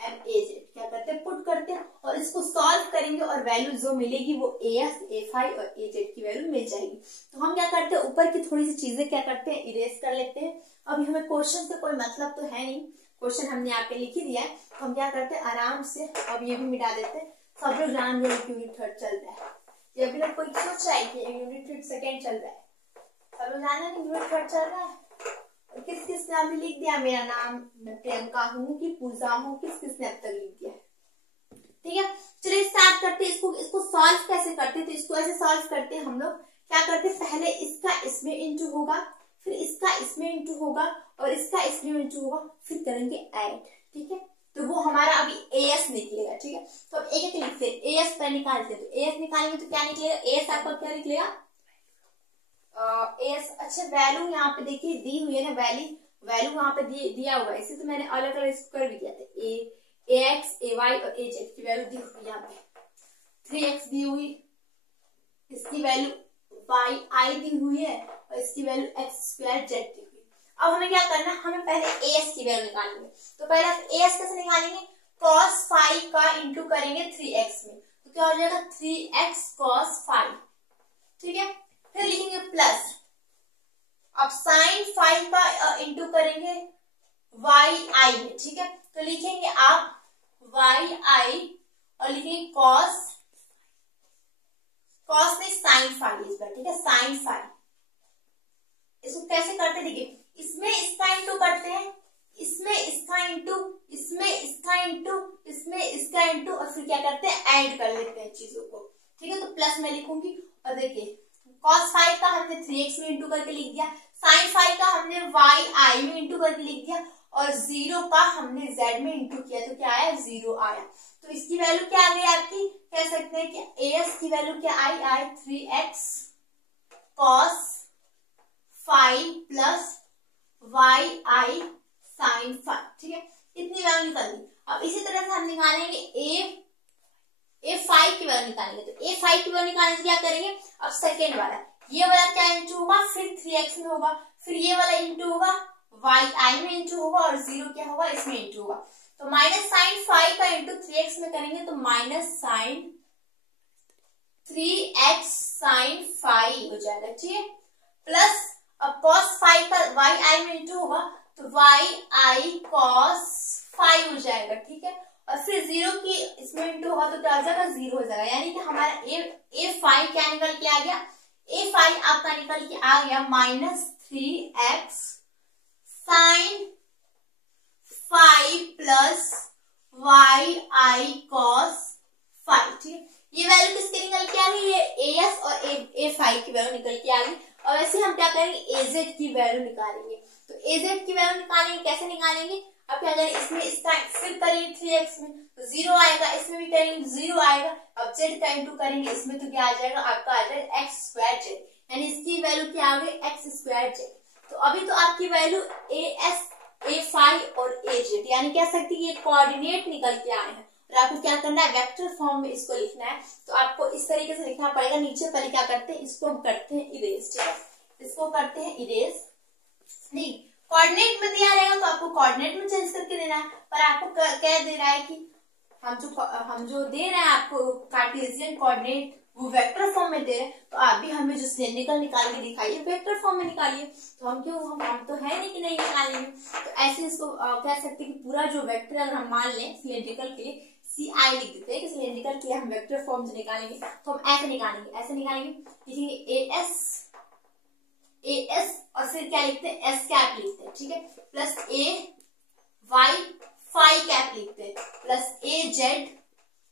and a z क्या करते हैं पुट करते हैं, और इसको सॉल्व करेंगे और वैल्यू जो मिलेगी वो ए एस ए फाई और ए जेड की वैल्यू मिल जाएगी। तो हम क्या करते हैं, ऊपर की थोड़ी सी चीजें क्या करते हैं इरेज कर लेते हैं। अभी हमें क्वेश्चन से कोई मतलब तो है नहीं, क्वेश्चन हमने यहाँ पे लिख ही दिया है, तो हम क्या करते हैं आराम से अब ये भी मिटा देते हैं। सब लोग जान गए यूनिट 3 चल रहा है, ये अभी लोग कोई सोच रहा है कि यूनिट 3 सेकेंड चल रहा है, सब लोग जाना है यूनिट 3 चल रहा है। किस किस ने अभी लिख दिया, मेरा नाम प्रियंका हूँ कि पूजा हूँ, किस किस ने अब तक लिख दिया, ठीक है। चलिए स्टार्ट करते हैं, इसको सॉल्व कैसे करते हैं। तो इसको ऐसे सॉल्व करते हैं हम लोग, क्या करते हैं पहले इसका इसमें इंटू होगा, फिर इसका इसमें इंटू होगा और इसका इसमें इंटू होगा, फिर करेंगे ऐड, ठीक है। तो वो हमारा अभी ए एस निकलेगा, ठीक है। तो अब एक एक लिखते हैं, ए एस पर निकालते हैं, तो ए एस निकालेंगे तो क्या निकलेगा, ए एस आपका क्या निकलेगा एस। अच्छा वैल्यू यहाँ पे देखिए दी हुई है ना, वैल्यू वहां पे दिया हुआ है, इसे तो मैंने अलग अलग कर भी दिया था, ए एक्स ए वाई और ए जेड की वैल्यू दी हुई यहाँ पे 3x दी हुई, इसकी वैल्यू वाई आई दी हुई है और इसकी वैल्यू एक्स स्क्वायर जेड दी हुई। अब हमें क्या करना है, हमें पहले ए एस की वैल्यू निकालेंगे। तो पहले ए एस कैसे निकालेंगे, कॉस फाई का इंटू करेंगे 3x में, तो क्या हो जाएगा 3x कॉस फाई, ठीक है। फिर लिखेंगे प्लस आई है, ठीक है। तो लिखेंगे आप वाई आई और लिखेंगे कॉस नहीं साइन फाई इस बार, ठीक है, साइन फाई। इसको कैसे करते हैं देखिए, इसमें इसका इंटू करते हैं, इसमें इसका इंटू, इसमें इसका इंटू, इसमें इसका इंटू, और फिर क्या करते हैं ऐड कर लेते हैं चीजों को, ठीक है। तो प्लस में लिखूंगी और देखिए cos फाई का हमने 3x में इंटू करके लिख दिया, साइन फाई का हमने वाई आई में इंटू करके लिख दिया, और 0 का हमने z में इंटू किया, तो क्या आया 0 आया। तो इसकी वैल्यू क्या आ गई आपकी, कह सकते हैं कि as की वैल्यू क्या i 3x cos phi plus y i sine phi, ठीक है। इतनी वैल्यू निकाल दी। अब इसी तरह से हम निकालेंगे ए फाई की वैल्यू निकालेंगे। तो ए फाई की वैल्यू निकालने से क्या करेंगे, अब सेकेंड वाला, ये वाला क्या इंटू होगा, फिर 3x में होगा, फिर ये वाला इंटू होगा, वाई आई में इंटू होगा, और 0 क्या होगा, इसमें इंटू होगा। तो माइनस साइन फाइव का इंटू 3x में करेंगे तो minus sign 3x sine five हो जाएगा, ठीक है। प्लस अब cos फाइव का वाई आई में इंटू होगा तो वाई आई cos फाइव हो जाएगा, ठीक है। और फिर 0 की इसमें इंटू होगा तो क्या हो जाएगा 0 हो जाएगा, यानी कि हमारा ए फाइव क्या निकल के आ गया, ए फाइव आपका निकल के आ गया minus 3x sine five plus y i cos five, ठीक है। ये वैल्यू किसके निकल के आ गई, ये एस और ए फाइव की वैल्यू निकल के आ गई। और वैसे हम क्या करेंगे, एजेड की वैल्यू निकालेंगे। तो एजेड की वैल्यू निकालेंगे, कैसे निकालेंगे, अब क्या करेंगे, इसमें इसका फिर करेंगे 3x में तो 0 आएगा, इसमें भी करेंगे 0 आएगा। अब z का इंटू करेंगे इसमें तो क्या आ जाएगा, आपका आ जाएगा x स्क्वायर z, यानी इसकी वैल्यू क्या आ गई x स्क्वायर z। तो अभी तो आपकी वैल्यू एस ए फाइव और ए जेड, यानी कह सकते हैं ये कोऑर्डिनेट निकल के आए हैं। और आपको क्या करना है, वेक्टर फॉर्म में इसको लिखना है। तो आपको इस तरीके से लिखना पड़ेगा। नीचे पहले क्या करते हैं, इसको हम करते हैं इरेज, ठीक है, इसको करते हैं इरेज। नहीं, कोऑर्डिनेट में दिया रहेगा तो आपको कोऑर्डिनेट में चेंज करके देना है, पर आपको क्या दे रहा है कि हम जो दे रहे हैं आपको कार्टेशियन कोऑर्डिनेट वो वेक्टर फॉर्म में दे रहे हैं, तो आप भी हमें जो सिलेंड्रिकल निकाल के दिखाइए वेक्टर फॉर्म में निकालिए। तो हम तो है नहीं कि नहीं निकालेंगे। तो ऐसे इसको कह सकते हैं कि पूरा जो वेक्टर अगर हम मान लें सिलेंड्रिकल के लिए सी आई लिख देते हैं कि सिलेंड्रिकल के लिए हम वेक्टर फॉर्म से निकालेंगे, तो हम ऐसे निकालेंगे लिखेंगे ए एस और फिर क्या लिखते हैं, एस कैप लिखते हैं, ठीक है, प्लस ए वाई फाई कैप लिखते हैं, प्लस ए जेड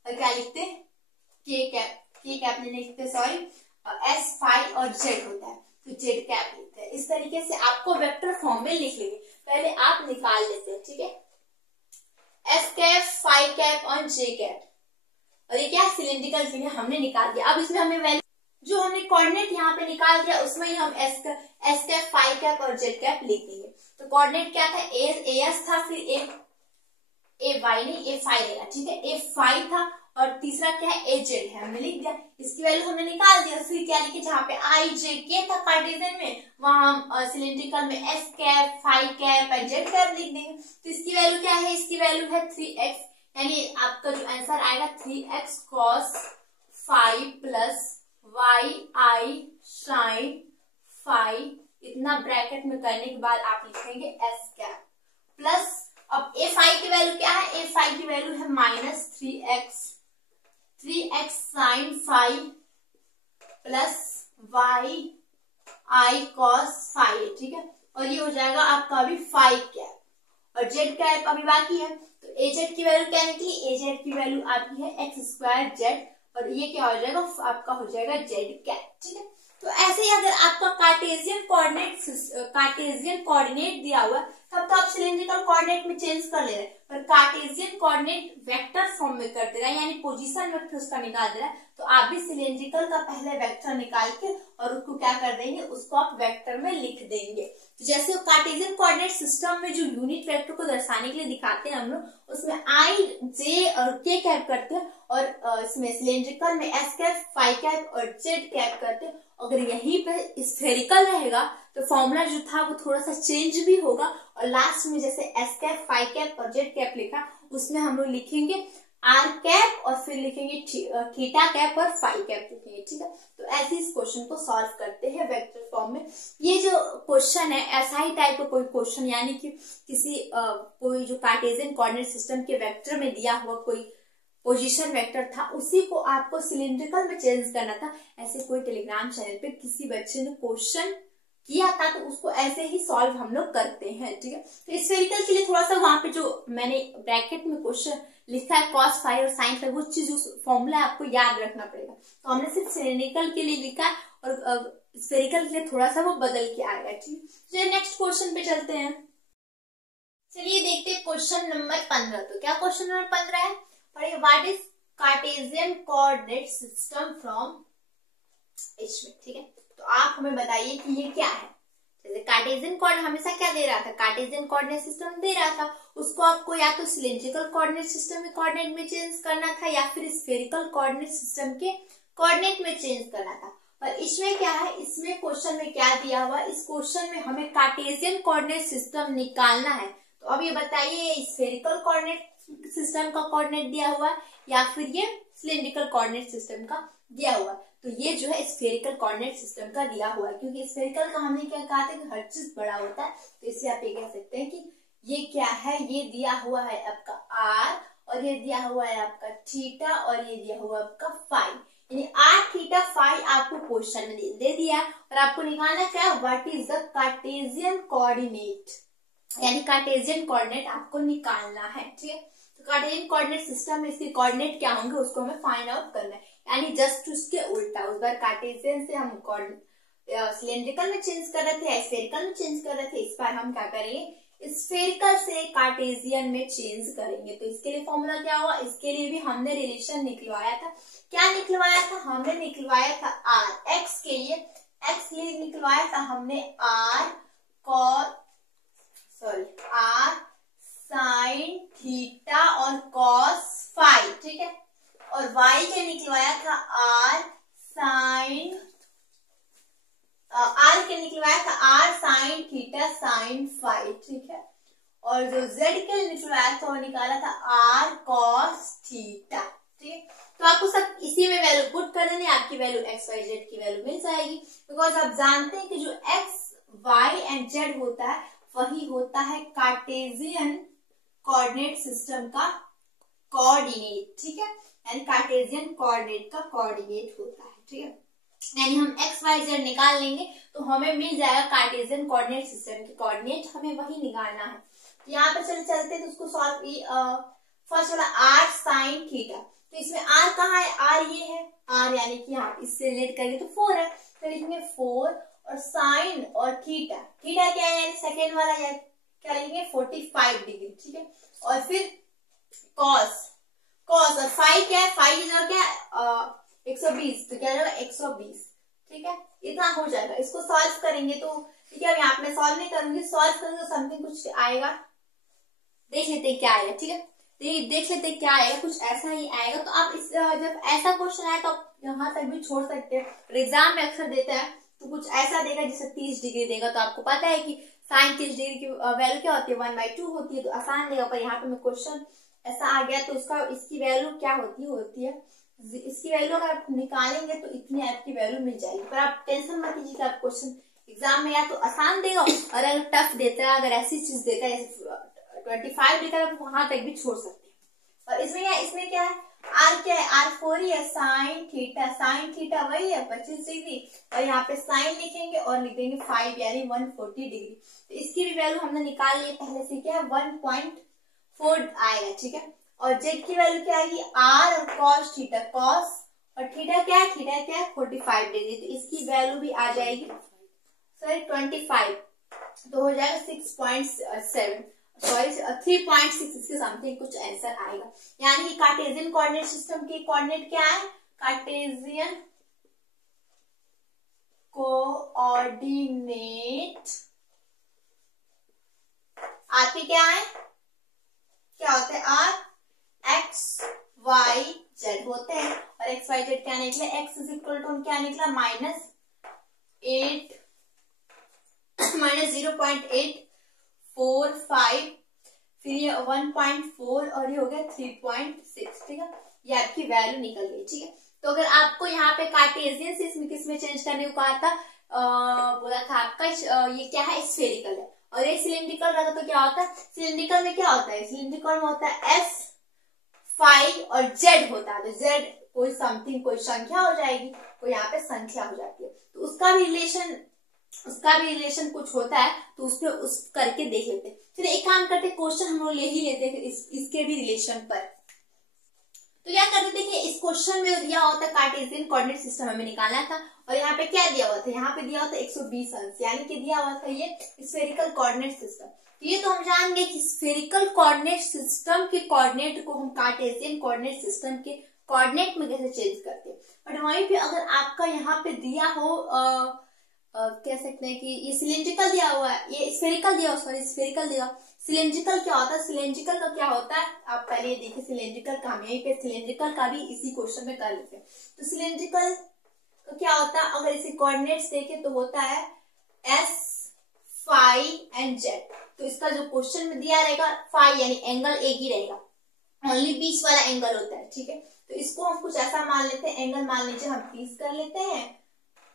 और क्या लिखते हैं, के कैप नहीं लिखते, सॉरी, एस फाई और जेड होता है तो जेड कैप लिखते हैं। इस तरीके से आपको वेक्टर फॉर्म में लिख लेंगे। पहले आप निकाल लेते हैं, ठीक है, एस कैप फाई कैप और जे कैप, और ये क्या सिलेंड्रिकल के लिए हमने निकाल दिया। अब इसमें हमें वैल्यू जो हमने कोऑर्डिनेट यहाँ पे निकाल दिया उसमें ही हम एस कैप फाई कैप और जेड कैप लिख देंगे। तो कोऑर्डिनेट क्या था, ए एस था, फिर ए वाई नहीं ए फाई रहेगा, ठीक है, ए फाई था, और तीसरा क्या है ए जेड है, हमने लिख दिया। इसकी वैल्यू हमने निकाल दिया। फिर क्या लिखे, जहाँ पे आई जे के था कार्टेशियन में, वहां हम सिलेंड्रिकल में एस कैप फाई कैप और जेड कैप लिख देंगे। तो इसकी वैल्यू क्या है, इसकी वैल्यू है 3x, यानी आपका जो आंसर आएगा 3x cos five plus y i sine five, इतना ब्रैकेट में करने के बाद आप लिखेंगे एस कैप प्लस, अब ए फाइव की वैल्यू क्या है, ए फाइव की वैल्यू है minus 3x sine five plus y i cos five, ठीक है, और ये हो जाएगा आपका अभी फाइव कैप, और जेड कैप अभी बाकी है। तो ए जेड की वैल्यू क्या निकली, ए जेड की वैल्यू आपकी है एक्स स्क्वायर जेड, और ये क्या हो जाएगा, आपका हो जाएगा जेड कैप, ठीक है। तो ऐसे ही अगर आपका कार्टेशियन कोऑर्डिनेट दिया हुआ तब तो आप सिलेंड्रिकल कोऑर्डिनेट में चेंज कर ले रहे हैं, पर कार्टेशियन कोऑर्डिनेट वेक्टर फॉर्म में कर दे रहा है, यानी पोजीशन वेक्टर उसका निकाल दे रहा है। तो आप भी सिलेंड्रिकल का पहले वेक्टर निकाल के और उसको क्या कर देंगे, उसको आप वेक्टर में लिख देंगे। तो जैसे कार्टेशियन कोऑर्डिनेट सिस्टम में जो यूनिट वेक्टर को दर्शाने के लिए दिखाते हैं हम लोग, उसमें आई जे और के कैप करते हैं, और इसमें सिलेंड्रिकल में एस कैप फाई कैप और जेड कैप करते हैं। अगर यहीं पे स्फेरिकल रहेगा तो फॉर्मूला जो था वो थोड़ा सा चेंज भी होगा, और लास्ट में जैसे एस कैप फाई कैप और जेड कैप लिखा उसमें हम लोग लिखेंगे आर कैप और फिर लिखेंगे थीटा कैप और फाई कैप लिखेंगे, ठीक है। तो ऐसे इस क्वेश्चन को सॉल्व करते हैं वेक्टर फॉर्म में। ये जो क्वेश्चन है ऐसा ही टाइप का कोई क्वेश्चन, यानी कि किसी कोई जो कार्टेशियन कोऑर्डिनेट सिस्टम के वेक्टर में दिया हुआ कोई पोजीशन वेक्टर था, उसी को आपको सिलिंड्रिकल में चेंज करना था। ऐसे कोई टेलीग्राम चैनल पे किसी बच्चे ने क्वेश्चन किया था, तो उसको ऐसे ही सॉल्व हम लोग करते हैं, ठीक है। तो स्फेरिकल के लिए थोड़ा सा वहां पे जो मैंने ब्रैकेट में क्वेश्चन लिखा है cos फाई और sin फाई, वो चीज उस फॉर्मूला आपको याद रखना पड़ेगा। तो हमने सिर्फ सिलिंड्रिकल के लिए लिखा है और स्फेरिकल के लिए थोड़ा सा वो बदल के आएगा, ठीक है। चलिए नेक्स्ट क्वेश्चन पे चलते हैं। चलिए देखते हैं क्वेश्चन नंबर 15। तो क्या क्वेश्चन नंबर 15 है, पढ़िए, what is Cartesian coordinate system from इसमें, ठीक है। तो आप हमें बताइए कि ये क्या है। जैसे कार्टेशियन कोऑर्डिनेट हमेशा क्या दे रहा था, कार्टेशियन कोऑर्डिनेट सिस्टम दे रहा था, उसको आपको या तो सिलिंड्रिकल कोऑर्डिनेट सिस्टम के कोऑर्डिनेट में चेंज करना था या फिर स्फेरिकल कोऑर्डिनेट सिस्टम के कोऑर्डिनेट में चेंज करना था। और इसमें क्या है, इसमें क्वेश्चन में क्या दिया हुआ, इस क्वेश्चन में हमें कार्टेशियन कोऑर्डिनेट सिस्टम निकालना है। तो अब ये बताइए स्फेरिकल कोऑर्डिनेट सिस्टम का कोऑर्डिनेट दिया हुआ है या फिर ये सिलिंड्रिकल कोऑर्डिनेट सिस्टम का दिया हुआ है। तो ये जो है स्फेरिकल कोऑर्डिनेट सिस्टम का दिया हुआ है, क्योंकि स्फेरिकल का हमने क्या कहा था कि हर चीज बड़ा होता है। तो इससे आप ये कह सकते हैं कि ये क्या है, ये दिया हुआ है आपका आर और ये दिया हुआ है आपका थीटा और ये दिया हुआ है आपका फाई, यानी आर थीटा फाई आपको क्वेश्चन में दे दिया और आपको निकालना क्या है, what is the Cartesian coordinate, यानी कार्टेशियन कोऑर्डिनेट आपको निकालना है, ठीक है। तो कार्टेशियन कोऑर्डिनेट सिस्टम में इसके कोऑर्डिनेट क्या होंगे उसको हमें फाइंड आउट करना है, यानी जस्ट उसके उल्टा। उस बार कार्टेशियन से हम सिलिंड्रिकल में चेंज कर रहे थे, स्फेरिकल में चेंज कर रहे थे, इस बार हम क्या करेंगे, स्फेरिकल से कार्टेशियन में चेंज करेंगे। तो इसके लिए फॉर्मूला क्या होगा, इसके लिए भी हमने रिलेशन निकलवाया था। क्या निकलवाया था, हमने निकलवाया था आर एक्स के लिए, एक्स के लिए निकलवाया था हमने आर आर साइन थीटा और कॉस फाई, ठीक है। और y के निकलवाया था r sine theta sine phi, ठीक है। और जो z के लिए निकलवाया था वो निकाला था आर कॉस थीटा, ठीक है। तो आपको सब इसी में वैल्यू पुट कर देनी, आपकी वैल्यू x y z की वैल्यू मिल जाएगी। बिकॉज आप जानते हैं कि जो x y एंड z होता है वही होता है कार्टेशियन कोऑर्डिनेट सिस्टम का कोऑर्डिनेट, ठीक है, यानी कार्टेशियन कोऑर्डिनेट का कोऑर्डिनेट होता है, ठीक है। यानी हम x y z निकाल लेंगे तो हमें मिल जाएगा कार्टेशियन कोऑर्डिनेट सिस्टम के कोऑर्डिनेट, हमें वही निकालना है। तो यहाँ पे चलते हैं तो उसको सॉल्व, फर्स्ट वाला r साइन थीटा, तो इसमें r कहाँ है, r ये है, r यानी कि यहाँ इससे रिलेट करेंगे तो 4 है, तो लिखेंगे 4 और साइन और थीटा, थीटा क्या है यानी सेकेंड वाला, या क्या लिखेंगे 45 डिग्री, ठीक है। और फिर कॉस और फाई क्या है, फाई की जगह क्या है 120, तो क्या जाएगा 120, ठीक है। इतना हो जाएगा। इसको सॉल्व करेंगे तो ठीक है, अब यहाँ पे सॉल्व नहीं करूंगी, सॉल्व करेंगे तो समथिंग कुछ आएगा, देख लेते हैं क्या आएगा, ठीक है। देख लेते हैं क्या आएगा, कुछ ऐसा ही आएगा। तो आप इस जब ऐसा क्वेश्चन आए तो आप यहाँ तक भी छोड़ सकते हैं। एग्जाम में अक्सर देता है तो कुछ ऐसा देगा जैसे 30 डिग्री देगा, तो आपको पता है कि साइन 30 डिग्री की वैल्यू क्या होती है 1/2 होती है, तो आसान देगा। पर यहाँ पे मैं क्वेश्चन ऐसा आ गया तो इसकी वैल्यू क्या होती है, इसकी वैल्यू अगर आप निकालेंगे तो इतनी आपकी वैल्यू मिल जाएगी। पर आप टेंशन मत लीजिए कि आप क्वेश्चन एग्जाम में या तो आसान देगा और अगर टफ देता है, अगर ऐसी चीज देता है 25 देता है, आप वहां तक भी छोड़ सकते हैं। और इसमें क्या है, r क्या है, r4 ही है, साइन थीटा वही है 25 डिग्री, और यहाँ पे साइन लिखेंगे और लिखेंगे 5 यानी 140 डिग्री। तो इसकी भी वैल्यू हमने निकाल ली पहले से, क्या है 1.4 आएगा, ठीक है। और z की वैल्यू क्या आएगी, r और cos थीटा, cos और थीटा क्या है 45 डिग्री, तो इसकी वैल्यू भी आ जाएगी 25, तो हो जाएगा 3.6 इसके समथिंग कुछ आंसर आएगा। यानी कि कार्टेशियन कोऑर्डिनेट सिस्टम के कोऑर्डिनेट क्या है, कार्टेशियन कोऑर्डिनेट आपके क्या है, क्या होते हैं, r x y z होते हैं। और x y z क्या निकला, x इज इक्वल टू क्या निकला -0.845 फिर ये 1.4 और ये हो गया 3.6, ठीक है, ये आपकी वैल्यू निकल गई, ठीक है। तो अगर आपको यहाँ पे कार्टेशियन से इसमें किसमें चेंज करने को कहा था, बोला था आपका ये क्या है, स्फेरिकल है, और ये सिलिंड्रिकल रहता तो क्या होता है, सिलिंड्रिकल में क्या होता है, सिलिंड्रिकल में होता है एस, फाई और जेड होता है। तो जेड कोई समथिंग, कोई संख्या हो जाएगी, कोई यहाँ पे संख्या हो जाती है, तो उसका भी रिलेशन कुछ होता है, तो उसपे उस करके देख लेते हैं। फिर एक काम करते, क्वेश्चन हम लोग ले ही लेते हैं इसके भी रिलेशन पर। तो क्या करते, देखिए इस क्वेश्चन में दिया होता है कार्टेशियन कोऑर्डिनेट सिस्टम हमें निकालना था, और यहाँ पे क्या दिया हुआ था, यहाँ पे दिया हुआ था 120 अंश, यानी कि दिया हुआ था ये स्फेरिकल कोऑर्डिनेट सिस्टम। तो ये तो हम जान गए कि स्फेरिकल कोऑर्डिनेट सिस्टम के कोऑर्डिनेट को हम कार्टेशियन कोऑर्डिनेट सिस्टम के कोऑर्डिनेट में कैसे चेंज करते हैं। बट वहीं पे अगर आपका यहाँ पे दिया हो कह सकते हैं कि ये सिलिंड्रिकल दिया हुआ है, ये स्फेरिकल दिया, सॉरी स्फेरिकल दिया, सिलिंड्रिकल क्या होता है, सिलिंड्रिकल का क्या होता है, आप पहले ये देखिए सिलिंड्रिकल का, हम यहीं पे सिलिंड्रिकल का भी इसी क्वेश्चन में कर लेते हैं। तो सिलिंड्रिकल का क्या होता है, अगर इसे कोऑर्डिनेट्स देखें तो होता है एस, फाई एंड जेड। तो इसका जो क्वेश्चन में दिया रहेगा, फाई यानी एंगल एक ही रहेगा, ओनली बीच वाला एंगल होता है, ठीक है। तो इसको हम कुछ ऐसा मान लेते हैं, एंगल मान लीजिए हम 30 कर लेते हैं,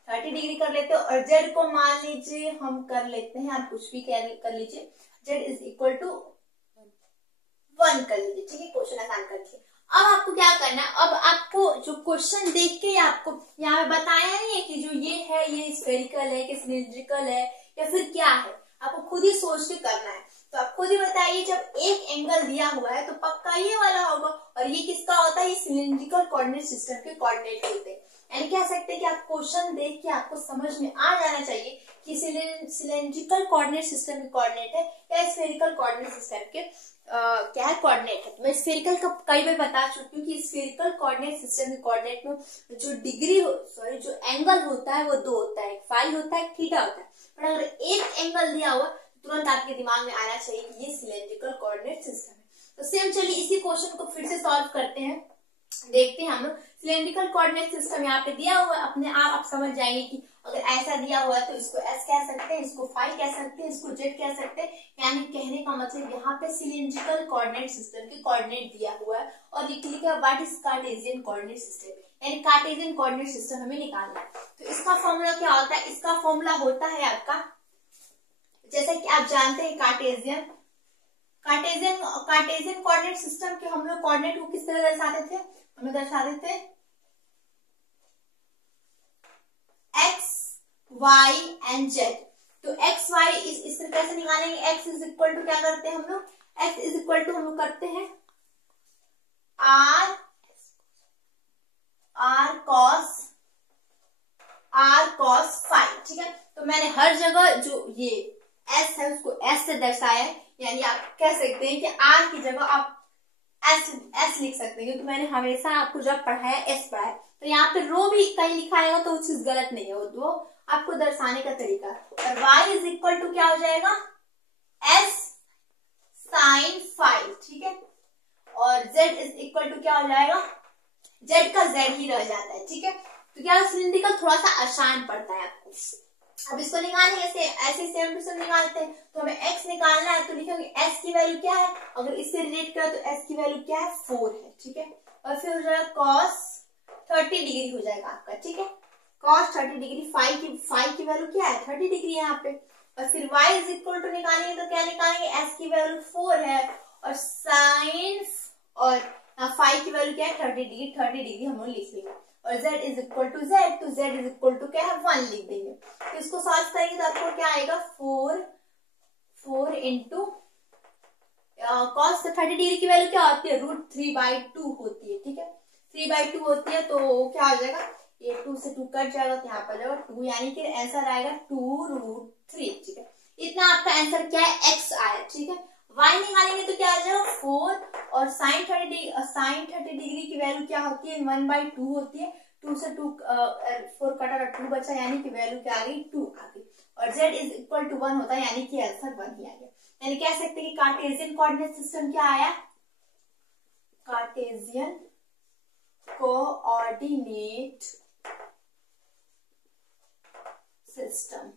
30 डिग्री कर लेते हैं, और जेड को मान लीजिए हम कर लेते हैं, आप कुछ भी कर लीजिए, जेड इज इक्वल टू 1 कर लीजिए, ठीक है, क्वेश्चन आसान करके। अब आपको क्या करना है, अब आपको जो क्वेश्चन देख के आपको यहाँ पे बताया नहीं है कि जो ये है ये स्फेरिकल है कि सिलिंड्रिकल है या फिर क्या है, आपको खुद ही सोच के करना है। तो आप खुद ही बताइए, जब एक एंगल दिया हुआ है तो पक्का ये वाला होगा, और ये किसका होता है, ये सिलिंड्रिकल कोऑर्डिनेट सिस्टम के कोऑर्डिनेट होते हैं। यानी कह सकते हैं कि आप क्वेश्चन देख के आपको समझ में आ जाना चाहिए कि सिलिंड्रिकल कोऑर्डिनेट सिस्टम के कोऑर्डिनेट है या स्फेरिकल कोऑर्डिनेट सिस्टम के क्या है, कोऑर्डिनेट है। तो मैं स्फेरिकल का कई बार बता चुकी हूँ कि स्फेरिकल कोऑर्डिनेट सिस्टम के कोऑर्डिनेट में जो जो एंगल होता है वो 2 होता है, एक फाई होता है, एक थीटा होता है। पर अगर एक एंगल दिया हुआ तुरंत आपके दिमाग में आना चाहिए कि ये सिलिंड्रिकल कोऑर्डिनेट सिस्टम है। तो सेम चलिए इसी क्वेश्चन को फिर से सॉल्व करते हैं, देखते हैं हम लोग। सिलिंड्रिकल कोऑर्डिनेट सिस्टम यहाँ पे दिया हुआ है, अपने आप समझ जाएंगे कि अगर ऐसा दिया हुआ है तो इसको एस कह सकते हैं, इसको फाई कह सकते हैं, इसको जेड कह सकते हैं। यानी कहने का मतलब यहाँ पे सिलिंड्रिकल कोऑर्डिनेट सिस्टम के कोऑर्डिनेट दिया हुआ है, और लिखा है what is Cartesian coordinate system, यानी कार्टेशियन कोऑर्डिनेट सिस्टम हमें निकालना है। तो इसका फॉर्मूला क्या होता है, इसका फॉर्मूला होता है आपका, जैसा कि आप जानते हैं कार्टेशियन कोऑर्डिनेट सिस्टम के हम लोग कोऑर्डिनेट को किस तरह दर्शाते थे, हमें दर्शाते थे एक्स, वाई एंड जेड। तो एक्स वाई इस तरह कैसे निकालेंगे, एक्स इज इक्वल टू क्या करते हैं हम लोग, एक्स इज इक्वल टू हम लोग करते हैं आर कॉस फाई, ठीक है। तो मैंने हर जगह जो ये एस है उसको एस से दर्शाया है, यानी आप कह सकते हैं कि आर की जगह आप एस लिख सकते हैं, क्योंकि मैंने हमेशा आपको जब पढ़ाया एस पढ़ाया। तो यहाँ पे रो भी कहीं लिखा है तो वो चीज गलत नहीं है, वो आपको दर्शाने का तरीका। और y इज इक्वल टू क्या हो जाएगा, एस साइन फाई, ठीक है। और z इज इक्वल टू क्या हो जाएगा, z का z ही रह जाता है, ठीक है। तो क्या सिलिंड्रिकल थोड़ा सा आसान पड़ता है आपको। अब इसको निकालेंगे ऐसे सेम टू सेम निकालते हैं। तो हमें x निकालना है, तो लिखेंगे s की वैल्यू क्या है, अगर इससे रिलेट करें तो s की वैल्यू क्या है, 4 है, ठीक है। और फिर हो जाएगा cos 30 डिग्री हो जाएगा आपका, ठीक है। cos 30 डिग्री, फाई की वैल्यू क्या है, 30 डिग्री यहाँ पे। और फिर y इज इक्वल टू निकालेंगे तो क्या निकालेंगे, s की वैल्यू 4 है, और साइन और फाई की वैल्यू क्या है, 30 डिग्री हम लोग लिख लेंगे। और z is equal to z, तो z इज इक्वल टू क्या है, 1 लिख देंगे। तो इसको सॉल्व करेंगे तो आपको क्या आएगा, 4 इंटू कॉस 30 डिग्री की वैल्यू क्या होती है, √3/2 होती है, ठीक है। 3/2 होती है, तो क्या हो जाएगा, ये 2 से 2 कट जाएगा, तो यहाँ पर जाएगा 2, यानी कि आंसर आएगा 2√3, ठीक है। इतना आपका आंसर क्या है, x आया, ठीक है। y निकालेंगे तो क्या आ जाएगा, 4, और साइन 30 डिग्री की वैल्यू क्या होती है, 1/2 होती है। 2 से 2 4 कटा, 2 बचा, यानी कि वैल्यू क्या आ गई, 2 आ गई। और z इज इक्वल टू 1 होता है, यानी कि आंसर 1 ही आ गया। यानी कह सकते हैं कि कार्टेशियन कोऑर्डिनेट सिस्टम क्या आया, कार्टेशियन कोऑर्डिनेट सिस्टम,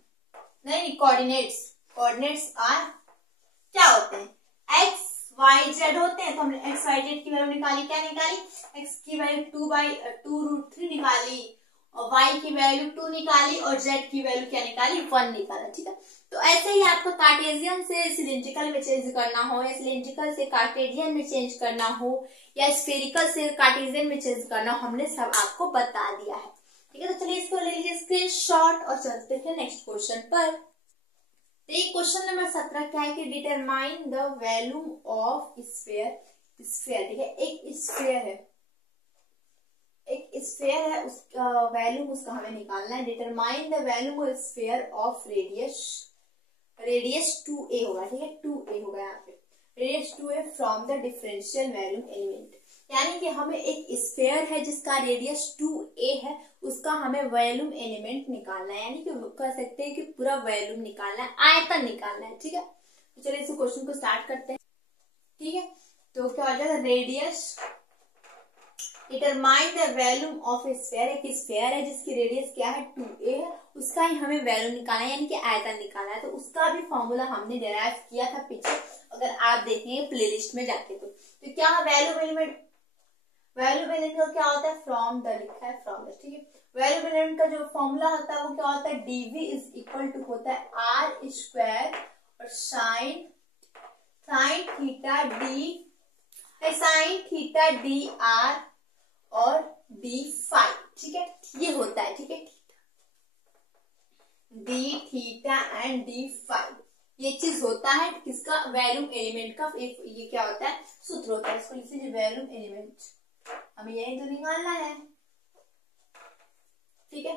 नहीं कोऑर्डिनेट्स आर क्या होते हैं, x, वाई जेड होते हैं, तो हमने एक्स वाई जेड की वैल्यू निकाली, क्या निकाली, एक्स की वैल्यू 2/√3 निकाली, और y की वैल्यू 2 निकाली, और z की वैल्यू क्या निकाली, 1 निकाला। ठीक है, तो ऐसे ही आपको कार्टेशियन से सिलिंड्रिकल में चेंज करना हो, या सिलिंड्रिकल से कार्टेशियन में चेंज करना हो, या स्फेरिकल से कार्टेशियन में चेंज करना हो, हमने सब आपको बता दिया है। ठीक है, तो चलिए इसको ले लीजिए स्क्रीनशॉट और चलते हैं नेक्स्ट क्वेश्चन पर। क्वेश्चन नंबर 17 क्या है कि determine the value of sphere. Sphere, ठीक है, एक स्फीयर है, एक स्फीयर है, उसका वैल्यू उसका हमें निकालना है। Determine the value of sphere of radius 2a होगा। ठीक है, 2a होगा यहाँ पे, radius 2a from the differential volume element. यानी कि हमें एक स्फीयर है जिसका रेडियस 2a है, उसका हमें वॉल्यूम एलिमेंट निकालना है, यानी कि कह सकते हैं कि पूरा वॉल्यूम निकालना है, आयतन निकालना है। ठीक है, तो चलिए इस क्वेश्चन को स्टार्ट करते हैं। ठीक है, तो क्या हो जाएगा, radius determine the volume of A sphere. एक स्फीयर है जिसकी रेडियस क्या है, 2a है, उसका ही हमें वैल्यूम निकालना है, यानी कि आयतन निकालना है। तो उसका भी फॉर्मूला हमने डिराइव किया था पीछे, अगर आप देखेंगे प्लेलिस्ट में जाके। तो क्या है वैल्यूम एलिमेंट, वैल्यूम एलिमेंट क्या होता है, फ्रॉम द लिखा है, फ्रॉम द। ठीक है, वैल्यूम एलिमेंट का जो फॉर्मूला होता है वो क्या होता है, dv इज इक्वल टू होता है r स्क्वायर और साइन थीटा डी r और डी फाई। ठीक है, ये होता है। ठीक है, d theta and d phi, ये चीज होता है किसका, वैल्यूम एलिमेंट का। ये क्या होता है, सूत्र होता है, इसको लिख लीजिए वैल्यूम एलिमेंट, हमें यही तो निकालना है। ठीक है,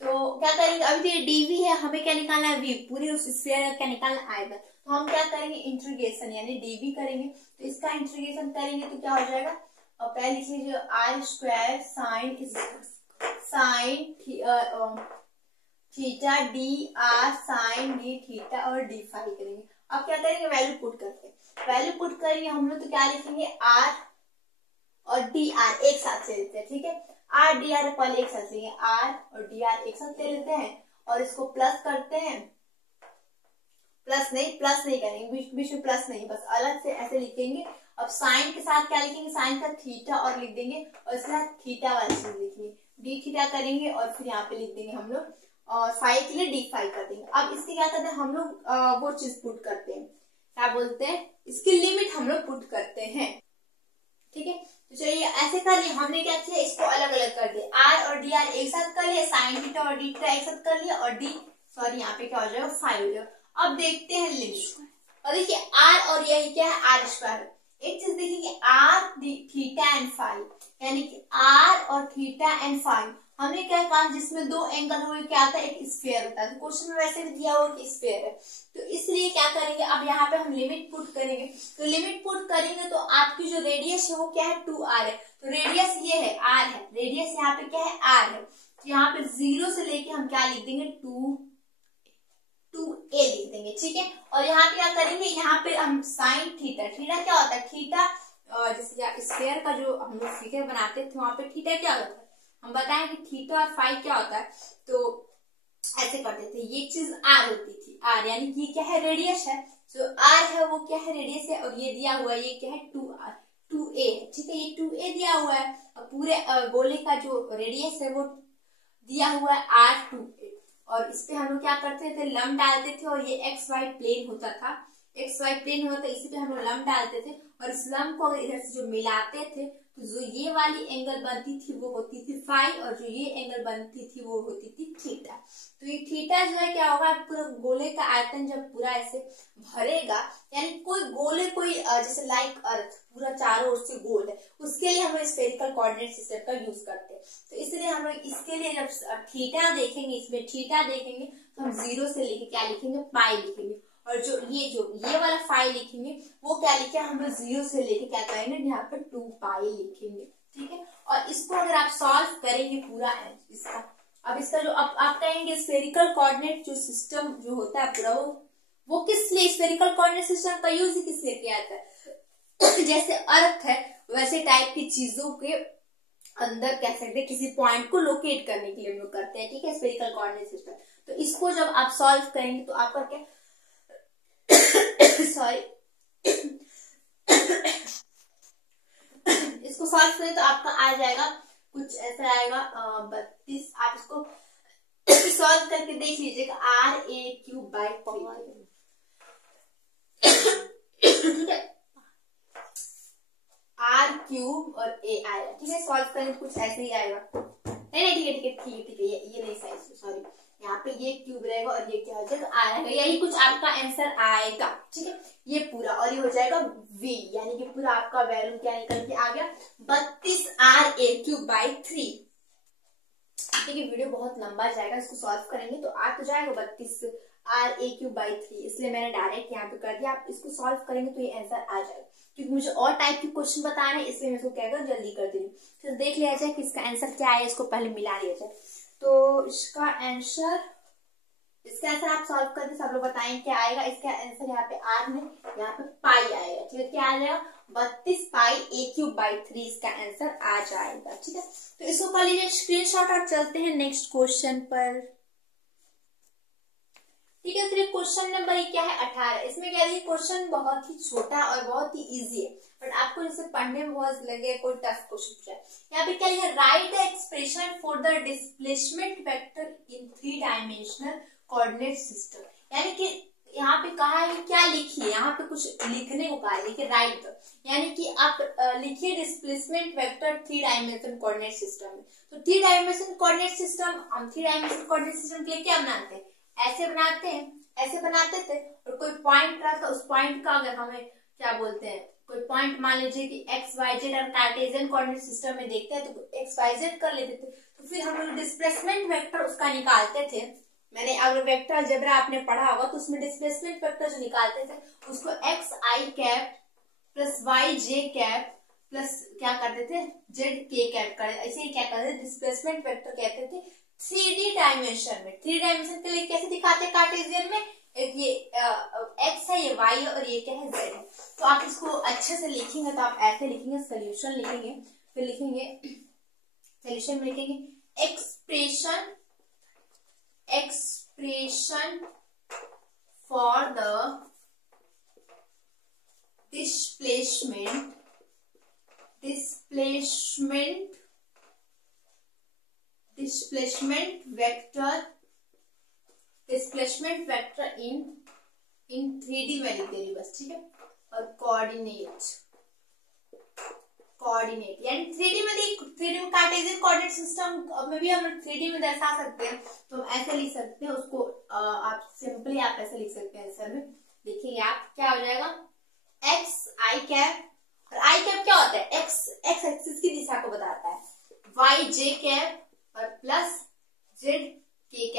तो क्या करेंगे, अभी तो डीवी है, हमें क्या निकालना है, वी, पूरी उस स्फीयर का क्या निकालना है, आयतन। तो हम क्या करेंगे, इंटीग्रेशन, यानी डीवी करेंगे, तो इसका इंटीग्रेशन करेंगे तो क्या हो जाएगा, और पहले लिख लीजिए r square sine theta d r sine d theta और डी फाई करेंगे। अब क्या करेंगे, वैल्यू पुट करते हैं, वैल्यू पुट करेंगे हम लोग, तो क्या लिखेंगे, आर और डी आर एक साथ ले लेते हैं। ठीक है, आर डी आर पहले एक साथ लेंगे, आर और डी आर एक साथ ले लेते हैं, और इसको प्लस करते हैं, प्लस नहीं करेंगे, बीच में प्लस नहीं, बस अलग से ऐसे लिखेंगे। अब साइन के साथ क्या लिखेंगे, साइन का थीटा और लिख देंगे, और इसके साथ थीटा वाली चीज लिखेंगे, डी थीटा करेंगे, और फिर यहाँ पे लिख देंगे हम लोग, और फाई के लिए डी फाई कर देंगे। अब इसके क्या करते हैं हम लोग, वो चीज पुट करते हैं, क्या बोलते हैं, इसकी लिमिट हम लोग पुट करते हैं। ठीक है, तो चलिए ऐसे कर लिया, हमने क्या किया, इसको अलग अलग कर दिया, आर और डी आर एक साथ कर लिया, साइन थीटा और डी थीटा एक साथ कर लिया, और डी यहाँ पे क्या हो जाएगा, फाई हो जाएगा। अब देखते हैं लिमिट, और देखिए आर और यही क्या है, आर स्क्वायर। एक चीज देखिए, आर थीटा एंड फाई, यानी कि आर और थीटा एंड फाई, हमने क्या कहा, जिसमें दो एंगल हुए क्या आता है, एक स्फीयर होता है। तो क्वेश्चन में वैसे भी दिया हुआ कि स्फीयर है, तो इसलिए क्या करेंगे, अब यहाँ पे हम लिमिट पुट करेंगे। तो लिमिट पुट करेंगे तो आपकी जो रेडियस है वो क्या है, 2r है। तो रेडियस ये है, r है, रेडियस यहाँ पे क्या है, r है। तो यहाँ पे 0 से लेके हम क्या लिख देंगे, 2a लिख देंगे। ठीक है, और यहाँ पे क्या करेंगे, यहाँ पे हम साइन थीटा, थीटा क्या होता है, थीटा जैसे स्फीयर का जो हम लोग फिगर बनाते थे वहां पे थीटा क्या होता है, हम बताएं कि थीटा और फाई क्या होता है। तो ऐसे करते थे, ये चीज आर होती थी, आर यानी कि ये क्या है, रेडियस है। जो आर है वो क्या है, रेडियस है, और ये दिया हुआ है, ये क्या है, 2a है। ठीक है, ये 2a दिया हुआ है, और पूरे गोले का जो रेडियस है वो दिया हुआ है r2a, और इस पे हम लोग क्या करते थे, लंब डालते थे, और ये एक्स वाई प्लेन होता था, एक्स वाई प्लेन होता था, इसी पे हम लोग लंब डालते थे, और इस लंब को अगर इधर से जो मिलाते थे तो जो ये वाली एंगल बनती थी वो होती थी फाई, और जो ये एंगल बनती थी वो होती थी थीटा। तो ये थीटा जो है क्या होगा, पूरा गोले का आयतन जब पूरा ऐसे भरेगा, यानी कोई गोले, कोई जैसे लाइक अर्थ पूरा चारों ओर से गोल है, उसके लिए हम स्फेरिकल कोऑर्डिनेट सिस्टम का यूज करते हैं। तो इसलिए हम लोग इसके लिए जब थीटा देखेंगे, इसमें थीटा देखेंगे तो हम 0 से लेके क्या लिखेंगे, पाई लिखेंगे, और जो ये वाला फाई लिखेंगे वो क्या लिखे, हम लोग 0 से लेके क्या करेंगे, यहाँ पे 2 पाई लिखेंगे। ठीक है, और इसको अगर आप सॉल्व करेंगे पूरा इसका, अब इसका जो आप कहेंगे स्फेरिकल कोऑर्डिनेट जो सिस्टम जो होता है पूरा, वो किस लिए, स्फेरिकल कोऑर्डिनेट सिस्टम का यूज किस लिए किया जाता है, जैसे अर्थ है वैसे टाइप की चीजों के अंदर कह सकते हैं, किसी पॉइंट को लोकेट करने के लिए हम लोग करते हैं। ठीक है, स्फेरिकल कोऑर्डिनेट सिस्टम। तो इसको जब आप सॉल्व करेंगे तो आपका क्या सॉरी इसको सॉल्व करें तो आपका आ जाएगा कुछ ऐसा आएगा 32। आप इसको सॉल्व करके देख लीजिएगा, RA³/3। ठीक है, R³ और A आएगा। ठीक है, सॉल्व करें तो कुछ ऐसे ही आएगा। नहीं ठीक है, ये नहीं साइज, सॉरी, यहाँ पे ये क्यूब रहेगा और ये क्या हो जाएगा, आ रहेगा। यही कुछ आपका आंसर आएगा। ठीक है, ये पूरा, और ये हो जाएगा V, यानी कि पूरा आपका वैल्यू क्या निकल के आ गया, 32 RA³/3। ठीक है, वीडियो बहुत लंबा जाएगा, इसको सॉल्व करेंगे तो आ तो जाएगा 32 RA³/3, इसलिए मैंने डायरेक्ट यहाँ पे कर दिया। आप इसको सॉल्व करेंगे तो ये आंसर आ जाएगा, क्योंकि मुझे और टाइप के क्वेश्चन बताने, इसलिए मैं इसको क्या कर जल्दी कर दे रही हूँ। फिर देख लिया जाए कि इसका आंसर क्या है, इसको पहले मिला लिया जाए। तो इसका आंसर आप सॉल्व करके सब लोग बताएंगे क्या आएगा। इसका आंसर यहाँ पे R में, यहाँ पे पाई आएगा। ठीक है, क्या आ जाएगा, 32 पाई A³/3 इसका आंसर आ जाएगा। ठीक है, तो इसको कर लीजिए स्क्रीनशॉट और चलते हैं नेक्स्ट क्वेश्चन पर। ठीक है, फिर क्वेश्चन नंबर क्या है 18। इसमें क्या है, क्वेश्चन बहुत ही छोटा और बहुत ही इजी है, बट आपको जैसे पढ़ने में बहुत लगे कोई टफ क्वेश्चन पूछा है। यहाँ पे क्या लिखा, right the expression for the displacement vector in 3 dimensional coordinate system. यानी कि यहाँ पे कहा है क्या लिखिए, यहाँ पे कुछ लिखने को कहा है, लिखिए राइट, यानी कि आप लिखिए displacement vector 3 dimension coordinate system में। तो 3 डायमेंशन कोऑर्डिनेट सिस्टम, हम 3 डायमेंशन कोऑर्डिनेट सिस्टम के लिए क्या बनाते हैं, ऐसे बनाते हैं, ऐसे बनाते थे, और कोई पॉइंट रहा था, उस पॉइंट का अगर हमें क्या बोलते हैं, कोई पॉइंट मान लीजिए कि XYZ और कार्टेशियन कोऑर्डिनेट सिस्टम में देखते हैं तो XYZ कर लेते थे, तो फिर हम लोग डिस्प्लेसमेंट वेक्टर उसका निकालते थे। मैंने अगर वेक्टर अलजेब्रा आपने पढ़ा होगा तो उसमें डिस्प्लेसमेंट वेक्टर जो निकालते थे उसको XI प्लस YJ प्लस क्या करते थे, ZK कर, ऐसे ही क्या करते थे, डिस्प्लेसमेंट वेक्टर कहते थे 3D डायमेंशन में। 3 डायमेंशन के लिए कैसे दिखाते हैं कार्टेशियन में, एक ये x है, ये y है, और ये क्या है, z है। तो आप इसको अच्छे से लिखेंगे तो आप ऐसे लिखेंगे, सोल्यूशन लिखेंगे, फिर लिखेंगे सोल्यूशन में लिखेंगे expression for the displacement vector in 3D में लिख देंगे बस। ठीक है, और कोऑर्डिनेट यानी 3D में कार्टेशियन कोऑर्डिनेट सिस्टम में भी हम 3D में दर्शा सकते हैं, तो हम ऐसे लिख सकते हैं उसको। आप सिंपली आप ऐसे लिख सकते हैं, आंसर में देखिए आप क्या हो जाएगा, XI और I क्या होता है, x एक्सिस की दिशा को बताता है, YJ और प्लस ZK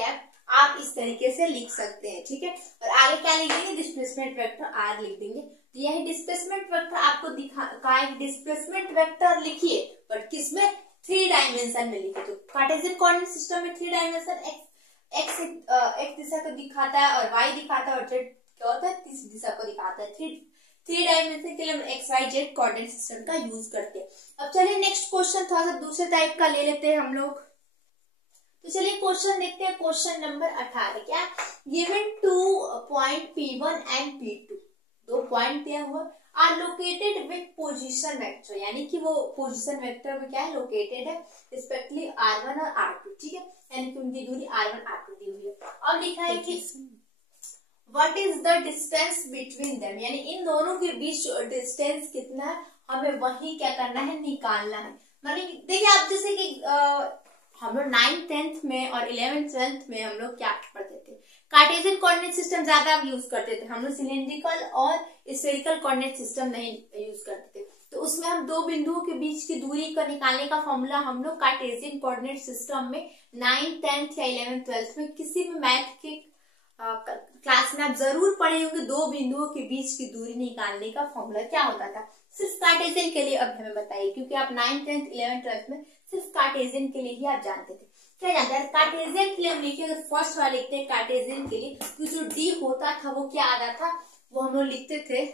आप इस तरीके से लिख सकते हैं। ठीक है, और आगे क्या लिखेंगे, डिस्प्लेसमेंट वेक्टर R लिख देंगे। तो यही डिस्प्लेसमेंट वेक्टर आपको दिखा, डिस्प्लेसमेंट वेक्टर लिखिए, बट किसमें, 3 डायमेंशन में लिखिए। तो कार्टेशियन कोऑर्डिनेट सिस्टम में 3 डायमेंशन x दिशा को दिखाता है, और y दिखाता है, और z क्या होता है, तीस दिशा को दिखाता है। 3 डायमेंशन के लिए हम XYZ कोऑर्डिनेट सिस्टम का यूज करते हैं। अब चलिए नेक्स्ट क्वेश्चन थोड़ा सा दूसरे टाइप का ले लेते हैं हम लोग। तो चलिए क्वेश्चन देखते हैं, क्वेश्चन नंबर 18। क्या, given 2 point P1 and P2, 2 point दिया हुआ, are located with position vector, यानी कि वो पोजीशन वेक्टर में क्या है, लोकेटेड है रिस्पेक्टिवली R1 और R2। ठीक है, यानी कि उनकी दूरी R1 R2 दी हुई है। अब लिखा है कि what is the distance between them, यानी इन दोनों के बीच डिस्टेंस कितना है, हमें वही क्या करना है, निकालना है। मतलब देखिए आप जैसे कि हम लोग 9th 10th में और 11th 12th में हम लोग क्या पढ़ते थे, कार्टेशियन कोऑर्डिनेट सिस्टम ज्यादा यूज करते थे, हम लोग सिलेंड्रिकल और स्फेरिकल कोऑर्डिनेट सिस्टम नहीं यूज करते थे। तो उसमें हम 2 बिंदुओं के बीच की दूरी का निकालने का फॉर्मूला हम लोग कार्टेशियन कोऑर्डिनेट सिस्टम में 9th 10th या 11th 12th में किसी भी मैथ के क्लास में आप जरूर पढ़े होंगे। 2 बिंदुओं के बीच की दूरी निकालने का फॉर्मूला क्या होता था, सिर्फ कार्टेशियन के लिए। अब हमें बताइए, क्योंकि आप 9th 10th 11th 12th में सिर्फ कार्टेशियन के लिए ही आप जानते थे। क्या जानते हैं, कार्टेशियन के लिए हम लिखे, अगर फर्स्ट वाला लिखते हैं कार्टेशियन के लिए, तो जो डी होता था वो क्या आता था, वो हम लोग लिखते थे।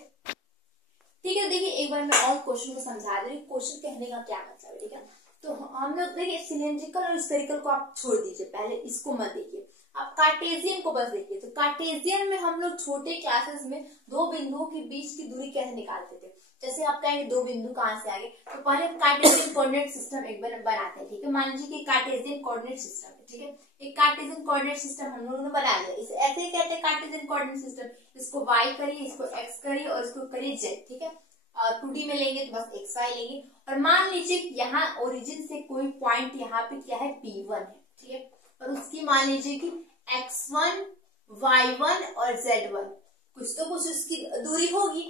ठीक है, देखिए एक बार मैं और क्वेश्चन को समझा दे रही हूँ, क्वेश्चन कहने का क्या मतलब है। ठीक है, तो हम लोग देखिए सिलेंड्रिकल और स्फेरिकल को आप छोड़ दीजिए, पहले इसको मत देखिए। आप कार्टेशियन को बस देखिए, तो कार्टेशियन में हम लोग छोटे क्लासेस में दो बिंदुओं के बीच की दूरी कैसे निकालते थे। जैसे आप कहेंगे दो बिंदु कहाँ से आगे, तो पहले कार्टेशियन कोऑर्डिनेट सिस्टम एक बार बनाते हैं, ठीक है। मान लीजिए कि कार्टेशियन कोऑर्डिनेट सिस्टम है, ठीक है। एक कार्टेशियन कोऑर्डिनेट सिस्टम हम लोगों ने बना लिया, इसे ऐसे ही कहते हैं कार्टेशियन कोऑर्डिनेट सिस्टम। इसको y करिए, इसको x करिए और इसको करिए z, ठीक है। और 2D में लेंगे तो बस xy लेंगे, और मान लीजिए यहाँ ओरिजिन से कोई पॉइंट यहाँ पे क्या है, P1 है, ठीक है। और उसकी मान लीजिए कि x1, y1 और z1 कुछ तो कुछ उसकी दूरी होगी,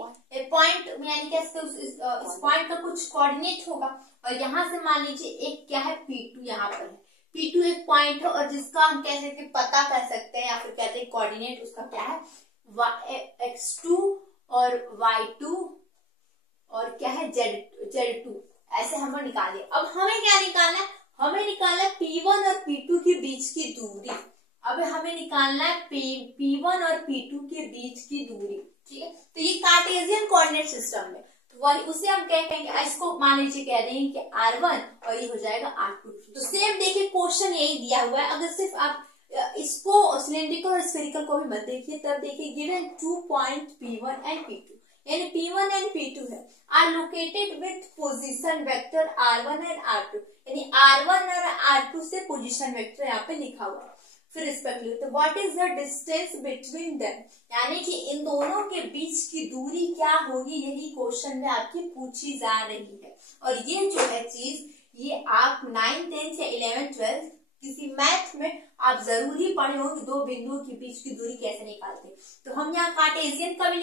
पॉइंट यानी कि इस पॉइंट का कुछ कोऑर्डिनेट होगा। और यहाँ से मान लीजिए एक क्या है, P2 यहाँ पर है। P2 एक पॉइंट है और जिसका हम कह सकते हैं, पता कर सकते हैं या फिर कहते हैं कोऑर्डिनेट उसका क्या है, x2 और y2 और क्या है, z2। ऐसे हमें निकाले। अब हमें क्या निकालना है, हमें निकालना है P1 और P2 के बीच की दूरी। अब हमें निकालना है P1 और P2 के बीच की दूरी, ठीक है। तो ये कार्टेशियन कोऑर्डिनेट सिस्टम में, तो वही उसे हम क्या कहेंगे, इसको मान लीजिए कह देंगे कि R1 और ये हो जाएगा R2। तो सेम देखिए क्वेश्चन यही दिया हुआ है। अगर सिर्फ आप इसको सिलेंड्रिकल और स्फेरिकल को भी मत देखिए, तब देखिए given 2 point P1 and P2 यानी P1 एंड P2 है, are located with position vector R1 and R2, यानी R1 और R2 से पोजीशन वेक्टर यहाँ पे लिखा हुआ है। फिर रिस्पेक्टिवली, तो what is the distance between them, यानी कि इन दोनों के बीच की दूरी क्या होगी, यही क्वेश्चन में आपकी पूछी जा रही है। और ये जो है चीज, ये आप 9th 10th या 11th 12th किसी मैथ में आप जरूरी पढ़े हो कि दो बिंदुओं के बीच की दूरी कैसे निकालते हैं। तो हम यहाँ कार्टेशियन का भी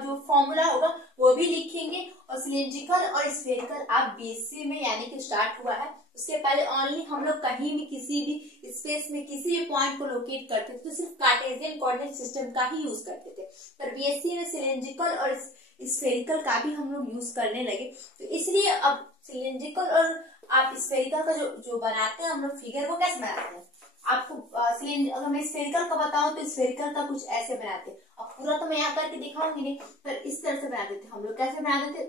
जो फॉर्मूला होगा वो भी लिखेंगे, और सिलेंड्रिकल और स्फेरिकल आप बीएससी में यानी कि स्टार्ट हुआ है, उसके पहले ओनली हम लोग कहीं भी किसी भी स्पेस में किसी भी पॉइंट को लोकेट करते थे तो सिर्फ कार्टेशियन कोऑर्डिनेट सिस्टम का ही यूज करते थे। पर बीएससी में सिलेंड्रिकल और स्फेरिकल का भी हम लोग यूज करने लगे। तो इसलिए अब सिलेंड्रिकल और आप स्फेरिकल का जो बनाते हैं हम लोग फिगर, वो कैसे बनाते हैं आपको अगर मैं स्फेरिकल का बताऊं तो स्फेरिकल का कुछ ऐसे बनाते हैं। अब पूरा तो मैं यहाँ करके दिखाऊंगी नहीं, पर इस तरह से बनाते थे हम लोग। कैसे बनाते थे,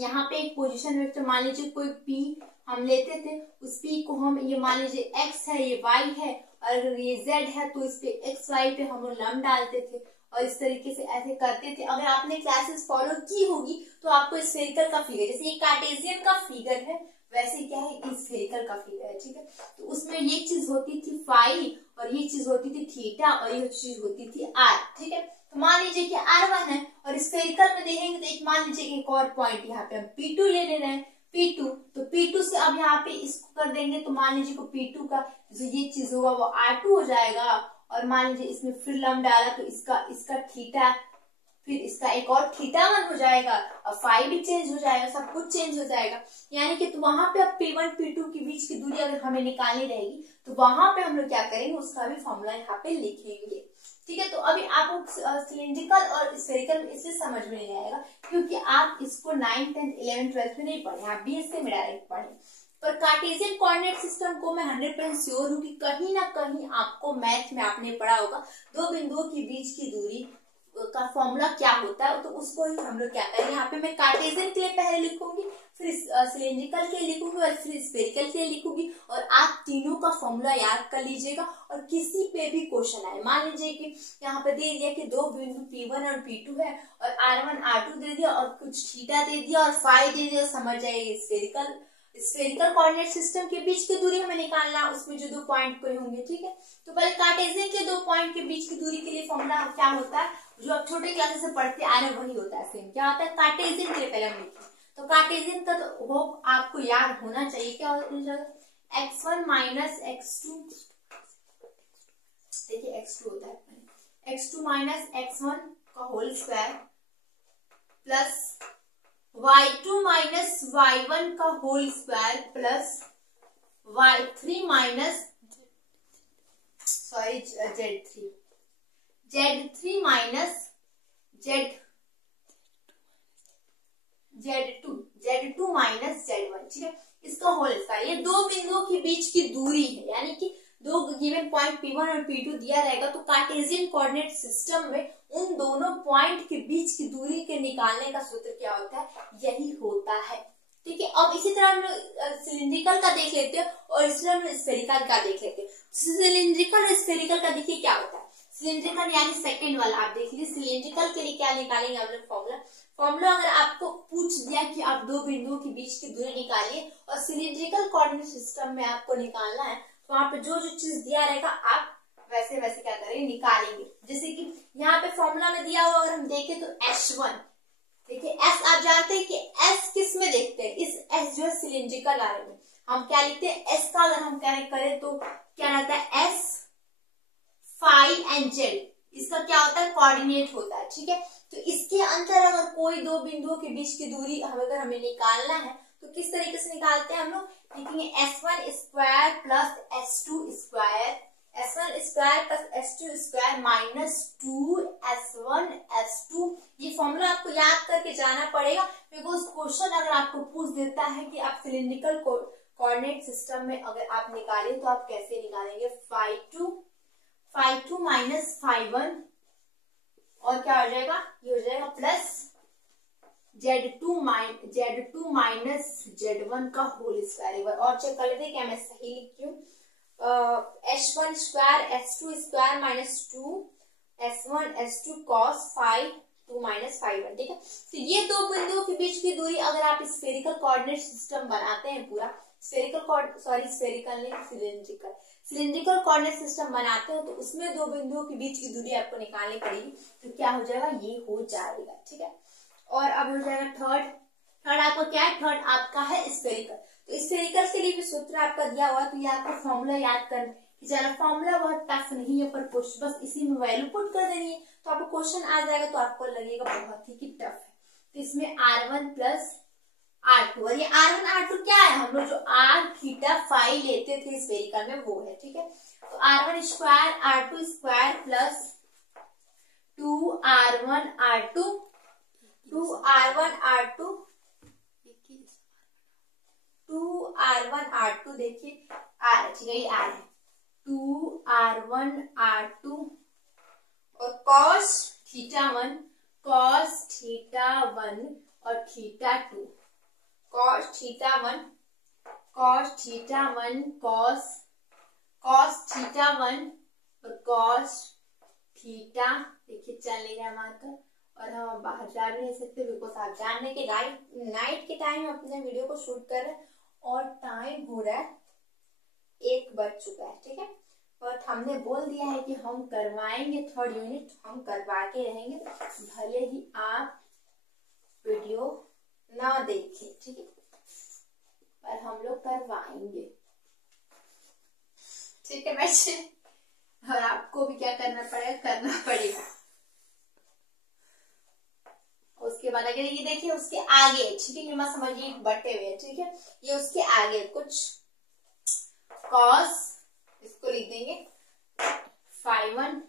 यहाँ पे एक पोजीशन वेक्टर मान लीजिए कोई P हम लेते थे, उस P को हम ये मान लीजिए x है, ये y है, और अगर ये z है तो इस पे x y पे हम लोग लंब डालते थे और इस तरीके से ऐसे करते थे। अगर आपने क्लासेस फॉलो की होगी तो आपको स्फेरिकल का फिगर, जैसे ये कार्टेशियन का फिगर है वैसे क्या है स्फेरिकल का फिगर है, ठीक है। तो उसमें ये चीज होती थी फाई और ये चीज होती थी थीटा और ये चीज होती थी आर, ठीक है। तो मान लीजिए कि R1 है और स्फेरिकल में देखेंगे तो एक मान लीजिए एक और पॉइंट यहाँ पे हम P2 ले रहे हैं, P2, तो P2 से अब यहाँ पे इसको कर देंगे तो मान लीजिए को P2 का जो ये चीज होगा वो R2 हो जाएगा, और मान लीजिए इसमें फिर लंब डाला तो इसका थीटा, फिर इसका एक और थीटा1 हो जाएगा, और फाई भी चेंज हो जाएगा, सब कुछ चेंज हो जाएगा। यानी कि तो वहां पे अब P1 P2 के बीच की दूरी अगर हमें निकालनी रहेगी तो वहां पे हम लोग क्या करेंगे, उसका भी फॉर्मूला यहाँ पे लिखेंगे, ठीक है। तो अभी आपको सिलेंड्रिकल और स्फेरिकल में इससे समझ में नहीं आएगा क्योंकि आप इसको 9th 10th 11th 12th में नहीं पढ़े, आप बीएससी में डायरेक्ट पढ़े। पर कार्टेशियन कोऑर्डिनेट सिस्टम को मैं 100% श्योर हूँ कि कहीं ना कहीं आपको मैथ में आपने पढ़ा होगा दो बिंदुओं के बीच की दूरी का फॉर्मूला क्या होता है। तो उसको ही हम लोग क्या करेंगे, यहाँ पे मैं कार्टेशियन के लिए पहले लिखूंगी, फिर सिलेंड्रिकल के लिए लिखूंगी और फिर स्फेरिकल के लिए लिखूंगी, और आप तीनों का फॉर्मूला याद कर लीजिएगा। और किसी पे भी क्वेश्चन आए, मान लीजिए कि यहाँ पे दे दिया कि दो बिंदु P1 और P2 है और R1 R2 दे दिया और कुछ थीटा दे दिया और फाई दे दिया, समझ जाइए स्फेरिकल कोऑर्डिनेट सिस्टम के बीच की दूरी हमें निकालना, उसमें जो दो पॉइंट कोई होंगे, ठीक है। तो पहले कार्टेशियन के दो पॉइंट के बीच की दूरी के लिए फॉर्मूला क्या होता है, जो आप छोटे क्लासेस से पढ़ते आ रहे वही होता है सेम। क्या होता है, कार्टेशियन के लिए पहले हम लिखें, तो कार्टेशियन का तो होप आपको याद होना चाहिए। क्या होता है, x1 माइनस x2, देखिए x2 होता है x2 माइनस x1 का whole square plus y2 minus y1 का whole square plus y3 minus Z3 minus Z2 minus Z1, ठीक है, इसका होल स्क्वायर। ये दो बिंदुओं के बीच की दूरी है, यानी कि दो गिवन पॉइंट P1 और P2 दिया रहेगा तो कार्टेशियन कोऑर्डिनेट सिस्टम में उन दोनों पॉइंट के बीच की दूरी के निकालने का सूत्र क्या होता है, यही होता है। ठीक है। अब इसी तरह हम लोग सिलिंड्रिकल का देख लेते हैं और इसी तरह हम स्फेरिकल का देख लेते हैं। सिलिंड्रिकल और स्फेरिकल का देखिए क्या होता है। सिलिंड्रिकल यानी सेकंड वाला आप देख लीजिए, सिलिंड्रिकल के लिए क्या निकालेंगे हम लोग फॉर्मूला अगर आपको पूछ दिया कि आप दो बिंदुओं के बीच की दूरी निकालिए और सिलिंड्रिकल कोऑर्डिनेट सिस्टम में आपको निकालना है, तो वहां पे जो जो चीज दिया रहेगा आप वैसे वैसे क्या करेंगे, निकालेंगे। जैसे कि यहाँ पे फॉर्मूला में दिया हुआ अगर हम देखें तो H1, देखिए S आप जानते हैं कि S किस में देखते हैं, इस S जो है सिलिंड्रिकल आरे में हम क्या लिखते हैं, S का अगर हम क्या करें तो क्या रहता है, S फाई एंड जेड, इसका क्या होता है, कोऑर्डिनेट होता है। ठीक है, तो इसके अंतर अगर कोई दो बिंदुओं के बीच की दूरी अगर हमें निकालना है तो किस तरीके से निकालते हैं हम लोग, लिखेंगे S1 square plus S2 square, S1 square plus S2 square minus 2S1 S2। ये फॉर्मूला आपको याद करके जाना पड़ेगा, बिकॉज क्वेश्चन अगर आपको पूछ देता है कि आप सिलिंड्रिकल कोऑर्डिनेट सिस्टम में अगर आप निकालें तो आप कैसे निकालेंगे, phi2 माइनस phi1 और क्या हो जाएगा, ये हो जाएगा प्लस Z2 माइनस Z1 का होल स्क्वायर। और चेक कर लेते हैं क्या मैं सही लिखी हूँ, H1 square S2 square minus 2S1 S2 cos phi 2 minus phi1। ठीक है, तो ये दो बिंदुओं के बीच की दूरी अगर आप स्फेरिकल कोऑर्डिनेट सिस्टम बनाते हैं, पूरा सिलिंड्रिकल कोऑर्डिनेट सिस्टम बनाते हो तो उसमें दो बिंदुओं के बीच की दूरी आपको निकालनी पड़ेगी, तो क्या हो जाएगा, ये हो जाएगा। ठीक है, और अब हो जाएगा थर्ड आपका क्या है, थर्ड आपका है स्फेरिकल। तो स्फेरिकल के लिए भी सूत्र आपका दिया हुआ, तो ये आपको फॉर्मूला याद कर, चलो फॉर्मूला बहुत टफ नहीं है पर बस इसी में वैल्यू पुट कर देनी है तो आपको क्वेश्चन आ जाएगा, तो आपको लगेगा बहुत ही टफ है। तो इसमें R1 प्लस R2, और ये R1 R2 क्या है, हम लोग जो R थीटा फाई लेते थे स्फेरिकल में वो है। ठीक है, तो R1 square R2 square plus 2R1 R2 देखिए R है, ठीक है, ये R है 2R1 R2 और cos थीटा 1 और theta 2, cos theta 1 cos theta 1 cos theta 1 और cos थीटा, देखिए चल नहीं रहा मार्कर और हम बाहर जा भी नहीं सकते बिकॉज आप जानने के नाइट के टाइम अपने वीडियो को शूट कर रहे हैं और टाइम हो रहा है 1 बज चुका है। ठीक है, और हमने बोल दिया है कि हम करवाएंगे थर्ड यूनिट, हम करवा के रहेंगे, भले ही आप वीडियो ना देखें। ठीक है, पर हम लोग करवाएंगे। ठीक है बच्चे, और आपको भी क्या करना पड़ेगा। उसके बाद अगर ये देखिए उसके आगे, ठीक है, ये मत समझिए बटे हुए, ठीक है, ये उसके आगे कुछ cos, इसको लिख देंगे phi1।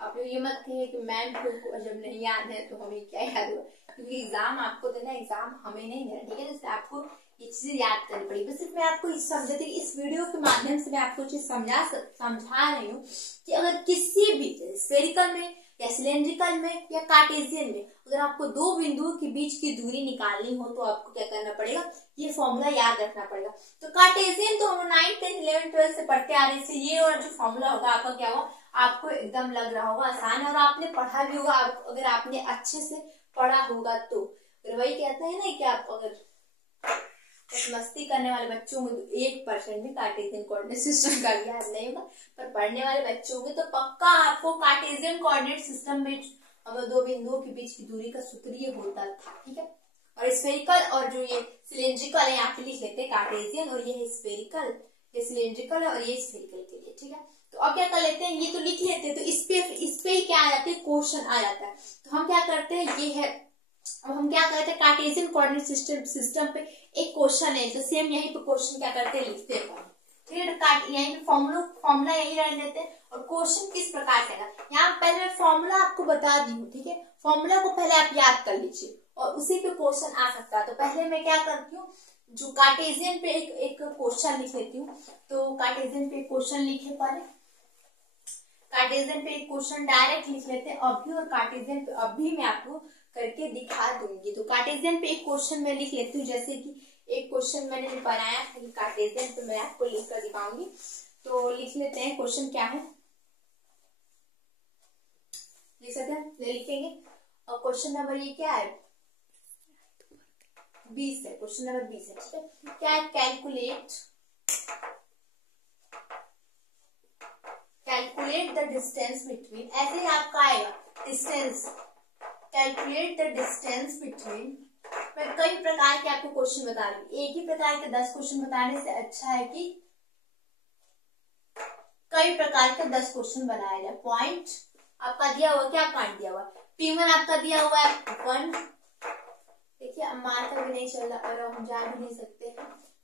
आप लोग ये मत कहिए कि मैम को जब नहीं याद है तो हमें क्या याद हुआ, क्योंकि एग्जाम आपको देना, एग्जाम हमें नहीं देना। ठीक है, जैसे आपको ये चीजें याद करनी पड़ेगी। बस मैं आपको इस समझाती, इस वीडियो के माध्यम से मैं आपको चीज समझा रही हूँ कि अगर किसी भी स्फेरिकल में या सिलेंड्रिकल में या कार्टेशियन में अगर आपको दो बिंदुओं के बीच की दूरी निकालनी हो तो आपको क्या करना पड़ेगा, ये फॉर्मूला याद रखना पड़ेगा। तो कार्टेशियन तो हम 9th 10th 11th 12th से पढ़ते आ रहे हैं, ये और जो फॉर्मूला होगा आपका क्या होगा, आपको एकदम लग रहा होगा आसान है और आपने पढ़ा भी होगा। अगर आपने अच्छे से पढ़ा होगा तो वही कहते हैं ना कि आप अगर मस्ती करने वाले बच्चों में 1% भी कार्टेशियन कोऑर्डिनेट सिस्टम का याद नहीं होगा, पर पढ़ने वाले बच्चों में तो पक्का आपको कार्टेशियन कोऑर्डिनेट सिस्टम में हम दो बिंदुओं के बीच की दूरी का सूत्र ये होता था। ठीक है, और स्फेरिकल और जो ये सिलेंड्रिकल है यहाँ पे लिख लेते हैं कार्टेशियन, और ये है स्फेरिकल, ये सिलेंड्रिकल है और ये स्फेरिकल के लिए। ठीक है, तो अब क्या कर लेते हैं, ये तो लिख लेते हैं, तो इस पे क्या आ जाते हैं, क्वेश्चन आ जाता है। तो हम क्या करते हैं, ये है, अब हम क्या करते हैं कार्टेशियन कोऑर्डिनेट सिस्टम पे एक क्वेश्चन है, तो सेम यहीं पे क्वेश्चन क्या करते हैं, लिखते हैं। ठीक है, यहीं पे फॉर्मूला यही रहने देते हैं और क्वेश्चन किस प्रकार से है, यहाँ पहले मैं फॉर्मूला आपको बता दी हूँ। ठीक है, फॉर्मूला को पहले आप याद कर लीजिए और उसी पे क्वेश्चन आ सकता है। तो पहले मैं क्या करती हूँ, जो कार्टेशियन पे एक क्वेश्चन लिख लेती हूँ। तो कार्टेशियन पे क्वेश्चन लिखे, पहले कार्टेशियन पे एक क्वेश्चन डायरेक्ट लिख लेते हैं अभी, और कार्टेशियन पे अभी मैं आपको करके दिखा दूंगी। तो कार्टेशियन पे एक क्वेश्चन मैं लिख लेती हूँ, जैसे कि एक क्वेश्चन मैंने बनाया है कार्टेशियन, तो मैं आपको लिख कर दिखाऊंगी। तो लिख लेते हैं क्वेश्चन क्या है, लिख सकते हैं, लिखेंगे। और क्वेश्चन नंबर ये क्या है, 20 है, क्वेश्चन नंबर 20 है, ठीक है। क्या है, कैलकुलेट द डिस्टेंस बिटवीन, ऐसे ही आपका आएगा distance, calculate the distance between. मैं कई प्रकार के आपको क्वेश्चन बता रही हूँ, एक ही प्रकार के 10 क्वेश्चन बताने से अच्छा है कि कई प्रकार के 10 क्वेश्चन बनाया जाए। पॉइंट आपका दिया हुआ, क्या पॉइंट दिया हुआ, P1 आपका दिया हुआ है 1। देखिए अब मार्कर भी नहीं चल रहा और हम जा भी नहीं सकते हैं,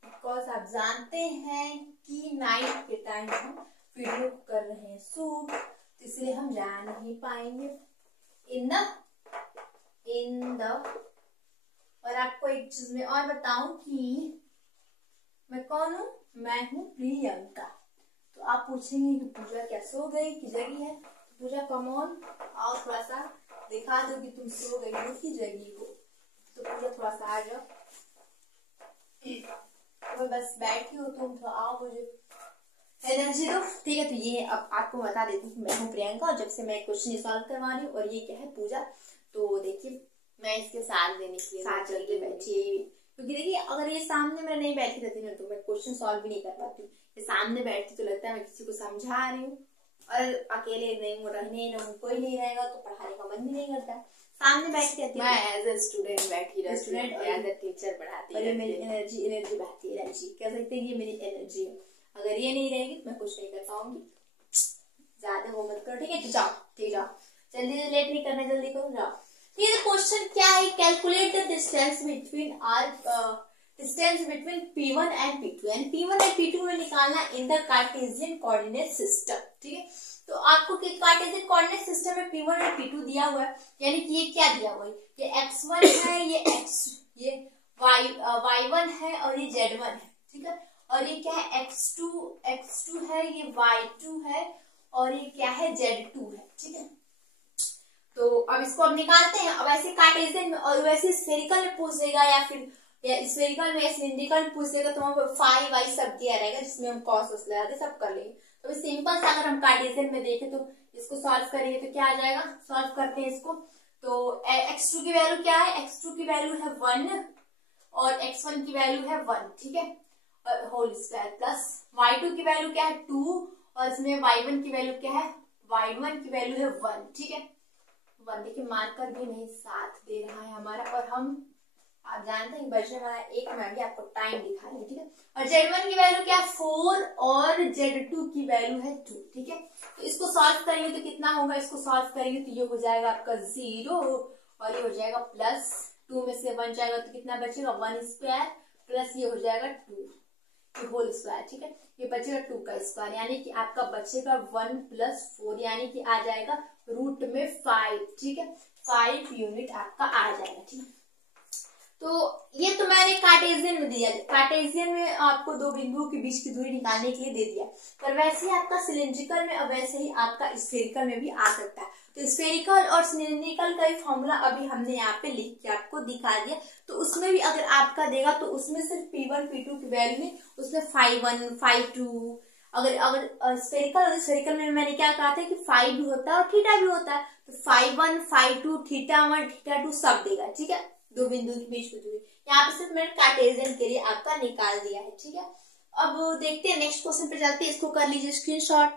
बिकॉज आप जानते हैं कि नाइट के टाइम हम वीडियो कर रहे हैं शूट, इसलिए हम जा नहीं पाएंगे इन द। और आपको एक चीज में और बताऊं कि मैं कौन हूं, मैं हूं प्रियंका। तो आप पूछेंगे कि पूजा क्या सो गई कि जगी है, तो पूजा कमॉन आओ, थोड़ा सा दिखा दो कि तुम सो गई हो कि जगी हो। तो पूजा थोड़ा सा आ जाओ, तो बस बैठी हो तुम, तो आओ मुझे एनर्जी दो, ठीक है। तो ये अब आपको बता देती हूँ, मैं हूँ प्रियंका और जब से मैं क्वेश्चन सॉल्व करवा रही हूँ, और ये क्या है, पूजा। तो देखिए मैं इसके साथ देने के लिए साथ चल के बैठी, क्योंकि देखिए अगर ये सामने मैं नहीं बैठी रहती ना तो मैं क्वेश्चन सॉल्व भी नहीं कर पाती। ये सामने बैठती तो लगता है मैं किसी को समझा रही हूँ, और अकेले नहीं रहने कोई नहीं रहेगा तो पढ़ाने का मन भी नहीं करता। सामने बैठी रहती मैं एज ए स्टूडेंट बैठी रहती, स्टूडेंट एज ए टीचर पढ़ाती है, मेरी एनर्जी बहती है, एनर्जी कह सकते हैं ये मेरी एनर्जी है। अगर ये नहीं रहेगी तो मैं कुछ नहीं कर पाऊंगी। ज्यादा वो मत करो, ठीक है। तो जाओ, ठीक जाओ, जल्दी लेट नहीं करना, जल्दी करो, जाओ। ठीक है, क्वेश्चन क्या है, calculate the distance between P1 and P2, and P1 and P2 में निकालना in the Cartesian coordinate system, ठीक है। तो आपको कार्टेशियन कोऑर्डिनेट सिस्टम में P1 और P2 दिया हुआ है, यानी कि ये क्या दिया हुआ है, ये x1 है, ये y1 है और ये z1 है, ठीक है। और ये क्या है, x2 है, ये y2 है और ये क्या है, z2 है, ठीक है। तो अब इसको अब निकालते हैं। अब ऐसे कार्टेशियन में और वैसे स्फेरिकल में पूछ देगा, या फिर स्फेरिकल में सिलिंड्रिकल में पूछ देगा, तो वहां पर फाई वाई सब दिया रहेगा, जिसमें हम कॉस लगा के सब कर लेंगे। तो सिंपल सा अगर हम कार्टेशियन में देखें तो इसको सॉल्व करेंगे तो क्या आ जाएगा, सॉल्व करते हैं इसको। तो x2 की वैल्यू क्या है, x2 की वैल्यू है 1 और x1 की वैल्यू है 1, ठीक है, और होल स्क्वायर प्लस y2 की वैल्यू क्या है 2 और इसमें y1 की वैल्यू क्या है, y1 की वैल्यू है 1, ठीक है। 1 देखिए मार्कर भी नहीं साथ दे रहा है हमारा, और हम आप जानते हैं बचने वाला एक मैं भी आपको टाइम दिखा रही हूँ, ठीक है। और z1 की वैल्यू क्या है 4 और z2 की वैल्यू है 2, ठीक है। तो इसको सॉल्व करेंगे तो कितना होगा, इसको सॉल्व करेंगे तो ये हो जाएगा आपका 0 और ये हो जाएगा प्लस 2 में से 1 जाएगा तो कितना बचेगा 1 स्क्वायर प्लस ये हो जाएगा 2 होल स्क्वायर, ठीक है। ये बचेगा 2 का स्क्वायर, यानी कि आपका बचेगा 1 प्लस 4, यानी कि आ जाएगा रूट में 5, ठीक है। 5 यूनिट आपका आ जाएगा, ठीक है। तो ये तो मैंने कार्टेशियन में दिया, कार्टेशियन में आपको दो बिंदुओं के बीच की दूरी निकालने के लिए दे दिया, पर वैसे ही आपका सिलिंड्रिकल में और वैसे ही आपका स्फेरिकल में भी आ सकता है। तो स्फेरिकल और सिलिंड्रिकल का फॉर्मूला अभी हमने यहाँ पे लिख के आपको दिखा दिया। तो उसमें भी अगर आपका देगा तो उसमें सिर्फ P1 P2 की वैल्यू में उसमें 5 1 5 2, अगर स्फेरिकल और स्फेरिकल में मैंने क्या कहा था कि 5 भी होता है और थीटा भी होता है, तो 5 1 5 2 थीटा 1 थीटा 2 सब देगा, ठीक है। दो बिंदु के बीच की दूरी यहाँ पे सिर्फ मैंने कार्टेशियन के लिए आपका निकाल दिया है, ठीक है। अब देखते हैं नेक्स्ट क्वेश्चन पे जाते हैं, इसको कर लीजिए स्क्रीनशॉट।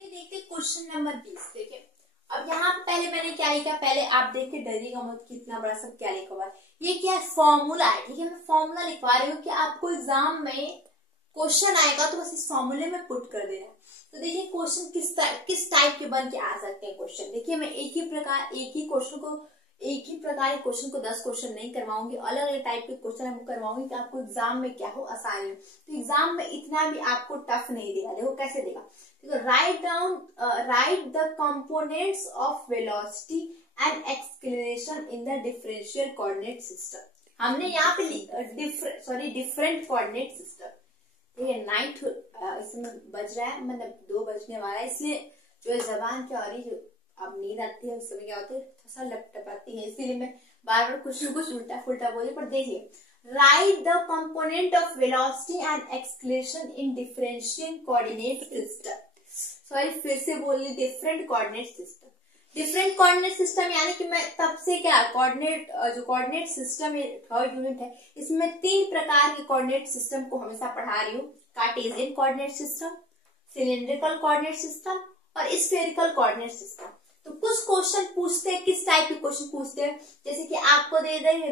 देखते हैं क्वेश्चन नंबर 20, देखिए अब यहाँ पे पहले मैंने क्या लिखा, पहले आप देख के डरिएगा मत कितना बड़ा सब क्या लिखा हुआ है। ये क्या है, फॉर्मूला है, ठीक है। मैं फॉर्मूला लिखवा रही हूँ कि आपको एग्जाम में क्वेश्चन आएगा तो बस इस फॉर्मूले में पुट कर देना। तो देखिए क्वेश्चन किस टाइप के बन के आ सकते हैं क्वेश्चन। देखिए मैं एक ही प्रकार क्वेश्चन को 10 क्वेश्चन नहीं करवाऊंगी, अलग अलग टाइप के क्वेश्चन आपको करवाऊंगी कि आपको एग्जाम में क्या हो आसानी। तो एग्जाम में इतना भी आपको टफ नहीं देगा। देखो कैसे देगा, देखो right the components of velocity and acceleration in the differential coordinate system. हमने यहाँ पे डिफरेंट कोऑर्डिनेट सिस्टम, ठीक है। नाइट इसमें बज रहा है, मतलब 2 बजने वाला है, इसलिए जो जबान क्या हो रही है, अब नींद आती है उस समय क्या होता है थोड़ा लपटपाती है, इसीलिए मैं बार बार कुछ न कुछ उल्टा फुल्टा बोली। पर देखिए right the component of velocity and acceleration in differential coordinate system. Sorry फिर से बोल ली, different coordinate system. Different coordinate system यानी कि मैं तब से क्या कोऑर्डिनेट जो कोऑर्डिनेट सिस्टम थर्ड यूनिट है इसमें 3 प्रकार के कोऑर्डिनेट सिस्टम को हमेशा पढ़ा रही हूँ। Cartesian coordinate system, cylindrical coordinate system और स्फेरिकल कोऑर्डिनेट सिस्टम। तो कुछ क्वेश्चन पूछते हैं, किस टाइप के क्वेश्चन पूछते हैं, जैसे कि आपको दे देंगे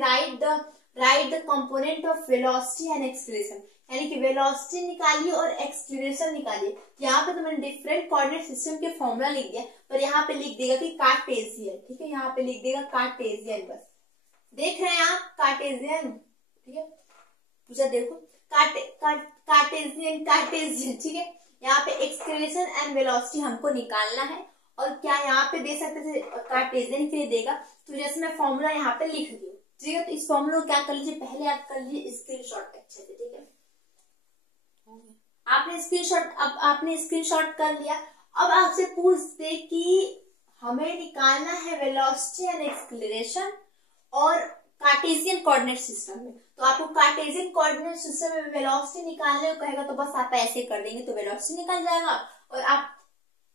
right the component of velocity and acceleration, यानी कि वेलोसिटी निकालिए और एक्सीलरेशन निकालिए। यहाँ पे तो मैंने डिफरेंट कोऑर्डिनेट सिस्टम के फॉर्मूला लिख दिया, पर यहाँ पे लिख देगा कि कार्टेशियन, ठीक है, यहाँ पे लिख देगा कार्टेशियन, बस देख रहे हैं आप कार्टेशियन, ठीक है, पूछा देखो कार्टेशियन, ठीक है। यहाँ पे एक्सीलरेशन एंड वेलोसिटी हमको निकालना है, और क्या यहाँ पे दे सकते थे कार्टेशियन के लिए देगा, तो जैसे मैं फॉर्मूला यहाँ पे लिख दी, ठीक है। तो इस फॉर्मूला को क्या कर लीजिए, पहले आप कर लीजिए स्क्रीनशॉट अच्छे से, ठीक है। आपने स्क्रीनशॉट कर लिया। अब आपसे पूछते कि हमें निकालना है वेलोसिटी एंड एक्सीलरेशन और कार्टेशियन कोऑर्डिनेट सिस्टम में, तो आपको कार्टेशियन कोऑर्डिनेट सिस्टम में वेलोसिटी निकालने को कहेगा, तो बस आप ऐसे कर देंगे तो वेलोसिटी निकल जाएगा। और आप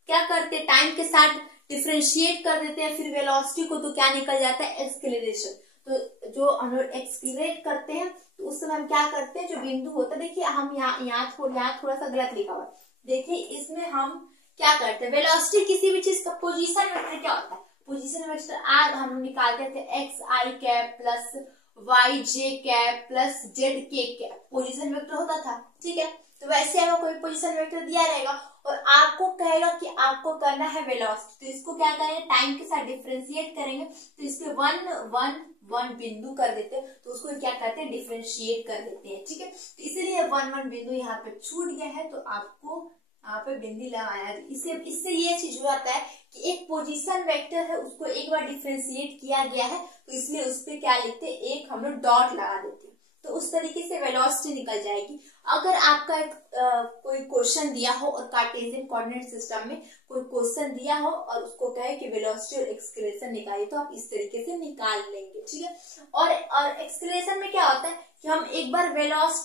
क्या करते हैं, टाइम के साथ डिफरेंशिएट कर देते हैं फिर वेलोसिटी को, तो क्या निकल जाता है, एक्सीलरेशन। तो जो हम लोग एक्सीलरेट करते हैं तो उस समय हम क्या करते हैं, जो बिंदु होता है, देखिए हम यहाँ थोड़ा सा गलत लिखा हुआ है, देखिए इसमें हम क्या करते हैं, वेलोसिटी किसी भी चीज का पोजीशन वेक्टर क्या होता है, पोजीशन वेक्टर आर हम निकालते थे एक्स आई कैप प्लस वाई जे कैप प्लस जेड के कैप, पोजीशन वेक्टर होता था, ठीक है। तो वैसे आपको कोई पोजीशन वेक्टर दिया रहेगा और आपको कहेगा कि आपको करना है वेलोसिटी, तो इसको क्या करेंगे, टाइम के साथ डिफरेंशिएट करेंगे, तो इसके वन बिंदु कर देते हैं, तो उसको क्या कहते हैं, डिफरेंशिएट कर देते हैं, ठीक है। तो इसीलिए वन बिंदु यहाँ पे छूट गया है, तो आपको यहाँ पे बिंदी लगाया है। इससे ये चीज हो जाता है कि एक पोजीशन वेक्टर है उसको एक बार डिफरेंशिएट किया गया है, तो इसलिए उस पर क्या लिखते हैं, एक हम लोग डॉट लगा देते हैं, तो उस तरीके से वेलोसिटी निकल जाएगी। अगर आपका कोई क्वेश्चन दिया हो और कार्टेशियन कोऑर्डिनेट सिस्टम में कोई क्वेश्चन दिया हो और उसको कहे कि वेलोसिटी और एक्सीलरेशन निकालिए, तो आप इस तरीके से निकाल लेंगे, ठीक है। और एक्सीलरेशन में क्या होता है कि हम एक बार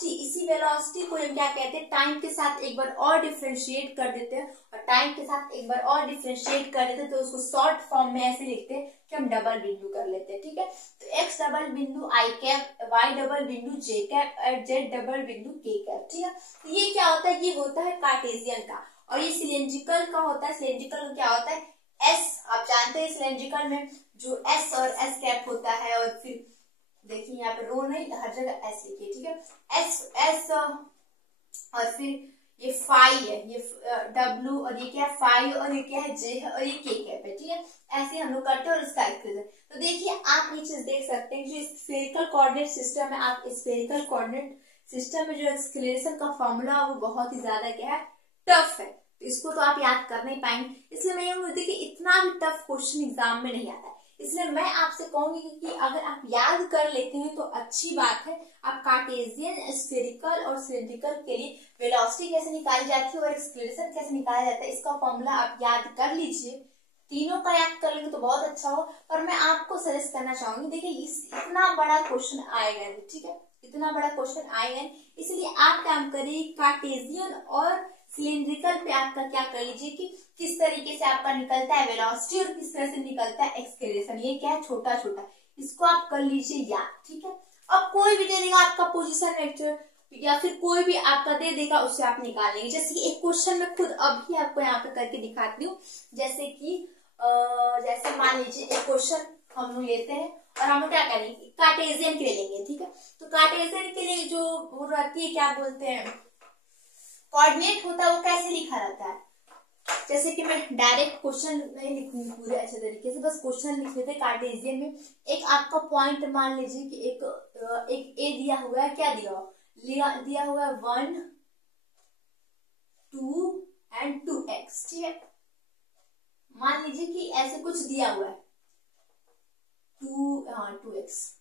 इसी वेलोसिटी को हम क्या कहते हैं, टाइम के साथ एक बार और डिफरेंशिएट कर देते हैं, और टाइम के साथ एक बार और डिफरेंशिएट कर देते हैं, तो उसको शॉर्ट फॉर्म में ऐसे लिखते हैं कि हम डबल बिंदु कर लेते हैं, ठीक है। तो एक्स डबल बिंदु आई कैप, वाई डबल बिंदु जे कैप और जेड डबल बिंदु के कैप, ठीक है। तो ये क्या होता है, ये होता है कार्टेशियन का, और ये सिलेंड्रिकल का होता है। सिलेंड्रिकल क्या होता है, एस, आप जानते हैं सिलेंड्रिकल में जो एस और एस कैप होता है, और फिर देखिए यहाँ पे रो नहीं, हर जगह एस लिखिए, ठीक है, एस और फिर ये फाई है, ये डब्ल्यू, और ये क्या है फाई, और ये क्या है जे है, और ये के कैप है, ठीक है। ऐसे हम लोग करते हैं और इसका एक्सप्रेशन, तो देखिए आप ये चीज देख सकते हैं, जो स्फेरिकल कोऑर्डिनेट सिस्टम है, आप स्फेरिकल कोऑर्डिनेट सिस्टम में जो एक्सीलरेशन का फॉर्मूला वो बहुत ही ज्यादा क्या है, टफ है, तो इसको तो आप याद कर नहीं पाएंगे। इसलिए मैं ये बोलती कि इतना भी टफ क्वेश्चन एग्जाम में नहीं आता है, इसलिए मैं आपसे कहूंगी कि अगर आप याद कर लेते हैं तो अच्छी बात है। आप कार्टेशियन, स्फेरिकल और सिलिंड्रिकल के लिए वेलोसिटी कैसे निकाली जाती है और एक्सीलरेशन कैसे निकाला जाता है, इसका फॉर्मूला आप याद कर लीजिए। तीनों का याद कर लेंगे तो बहुत अच्छा हो। और मैं आपको सजेस्ट करना चाहूंगी, देखिए इतना बड़ा क्वेश्चन आएगा नहीं, ठीक है, इतना बड़ा क्वेश्चन आएगा नहीं, इसलिए आप काम करिए कार्टेशियन और सिलिंड्रिकल पे आपका क्या कर लीजिए कि किस तरीके से आपका निकलता है वेलोसिटी और किस तरह से निकलता है एक्सीलरेशन, ये क्या है छोटा छोटा, इसको आप कर लीजिए याद, ठीक है। अब कोई भी दे देगा आपका पोजीशन वेक्टर या फिर कोई भी आपका दे देगा, उससे आप निकाल लेंगे। जैसे कि एक क्वेश्चन मैं खुद अभी आपको यहाँ पे करके दिखाती हूँ, जैसे कि जैसे मान लीजिए एक क्वेश्चन हम लोग लेते हैं और हम लोग क्या करेंगे, कार्टेशियन के लिए लेंगे, ठीक है। तो कार्टेशियन के लिए जो वो रहती है क्या बोलते हैं, कोऑर्डिनेट होता है, वो कैसे लिखा रहता है, जैसे कि मैं डायरेक्ट क्वेश्चन नहीं लिखूंगी पूरे अच्छे तरीके से, बस क्वेश्चन लिख लेते हैं। कार्टेशियन में एक आपका पॉइंट मान लीजिए कि एक ए दिया हुआ है, क्या दिया हुआ है 1 2 एंड 2x, ठीक है। मान लीजिए कि ऐसे कुछ दिया हुआ है 2x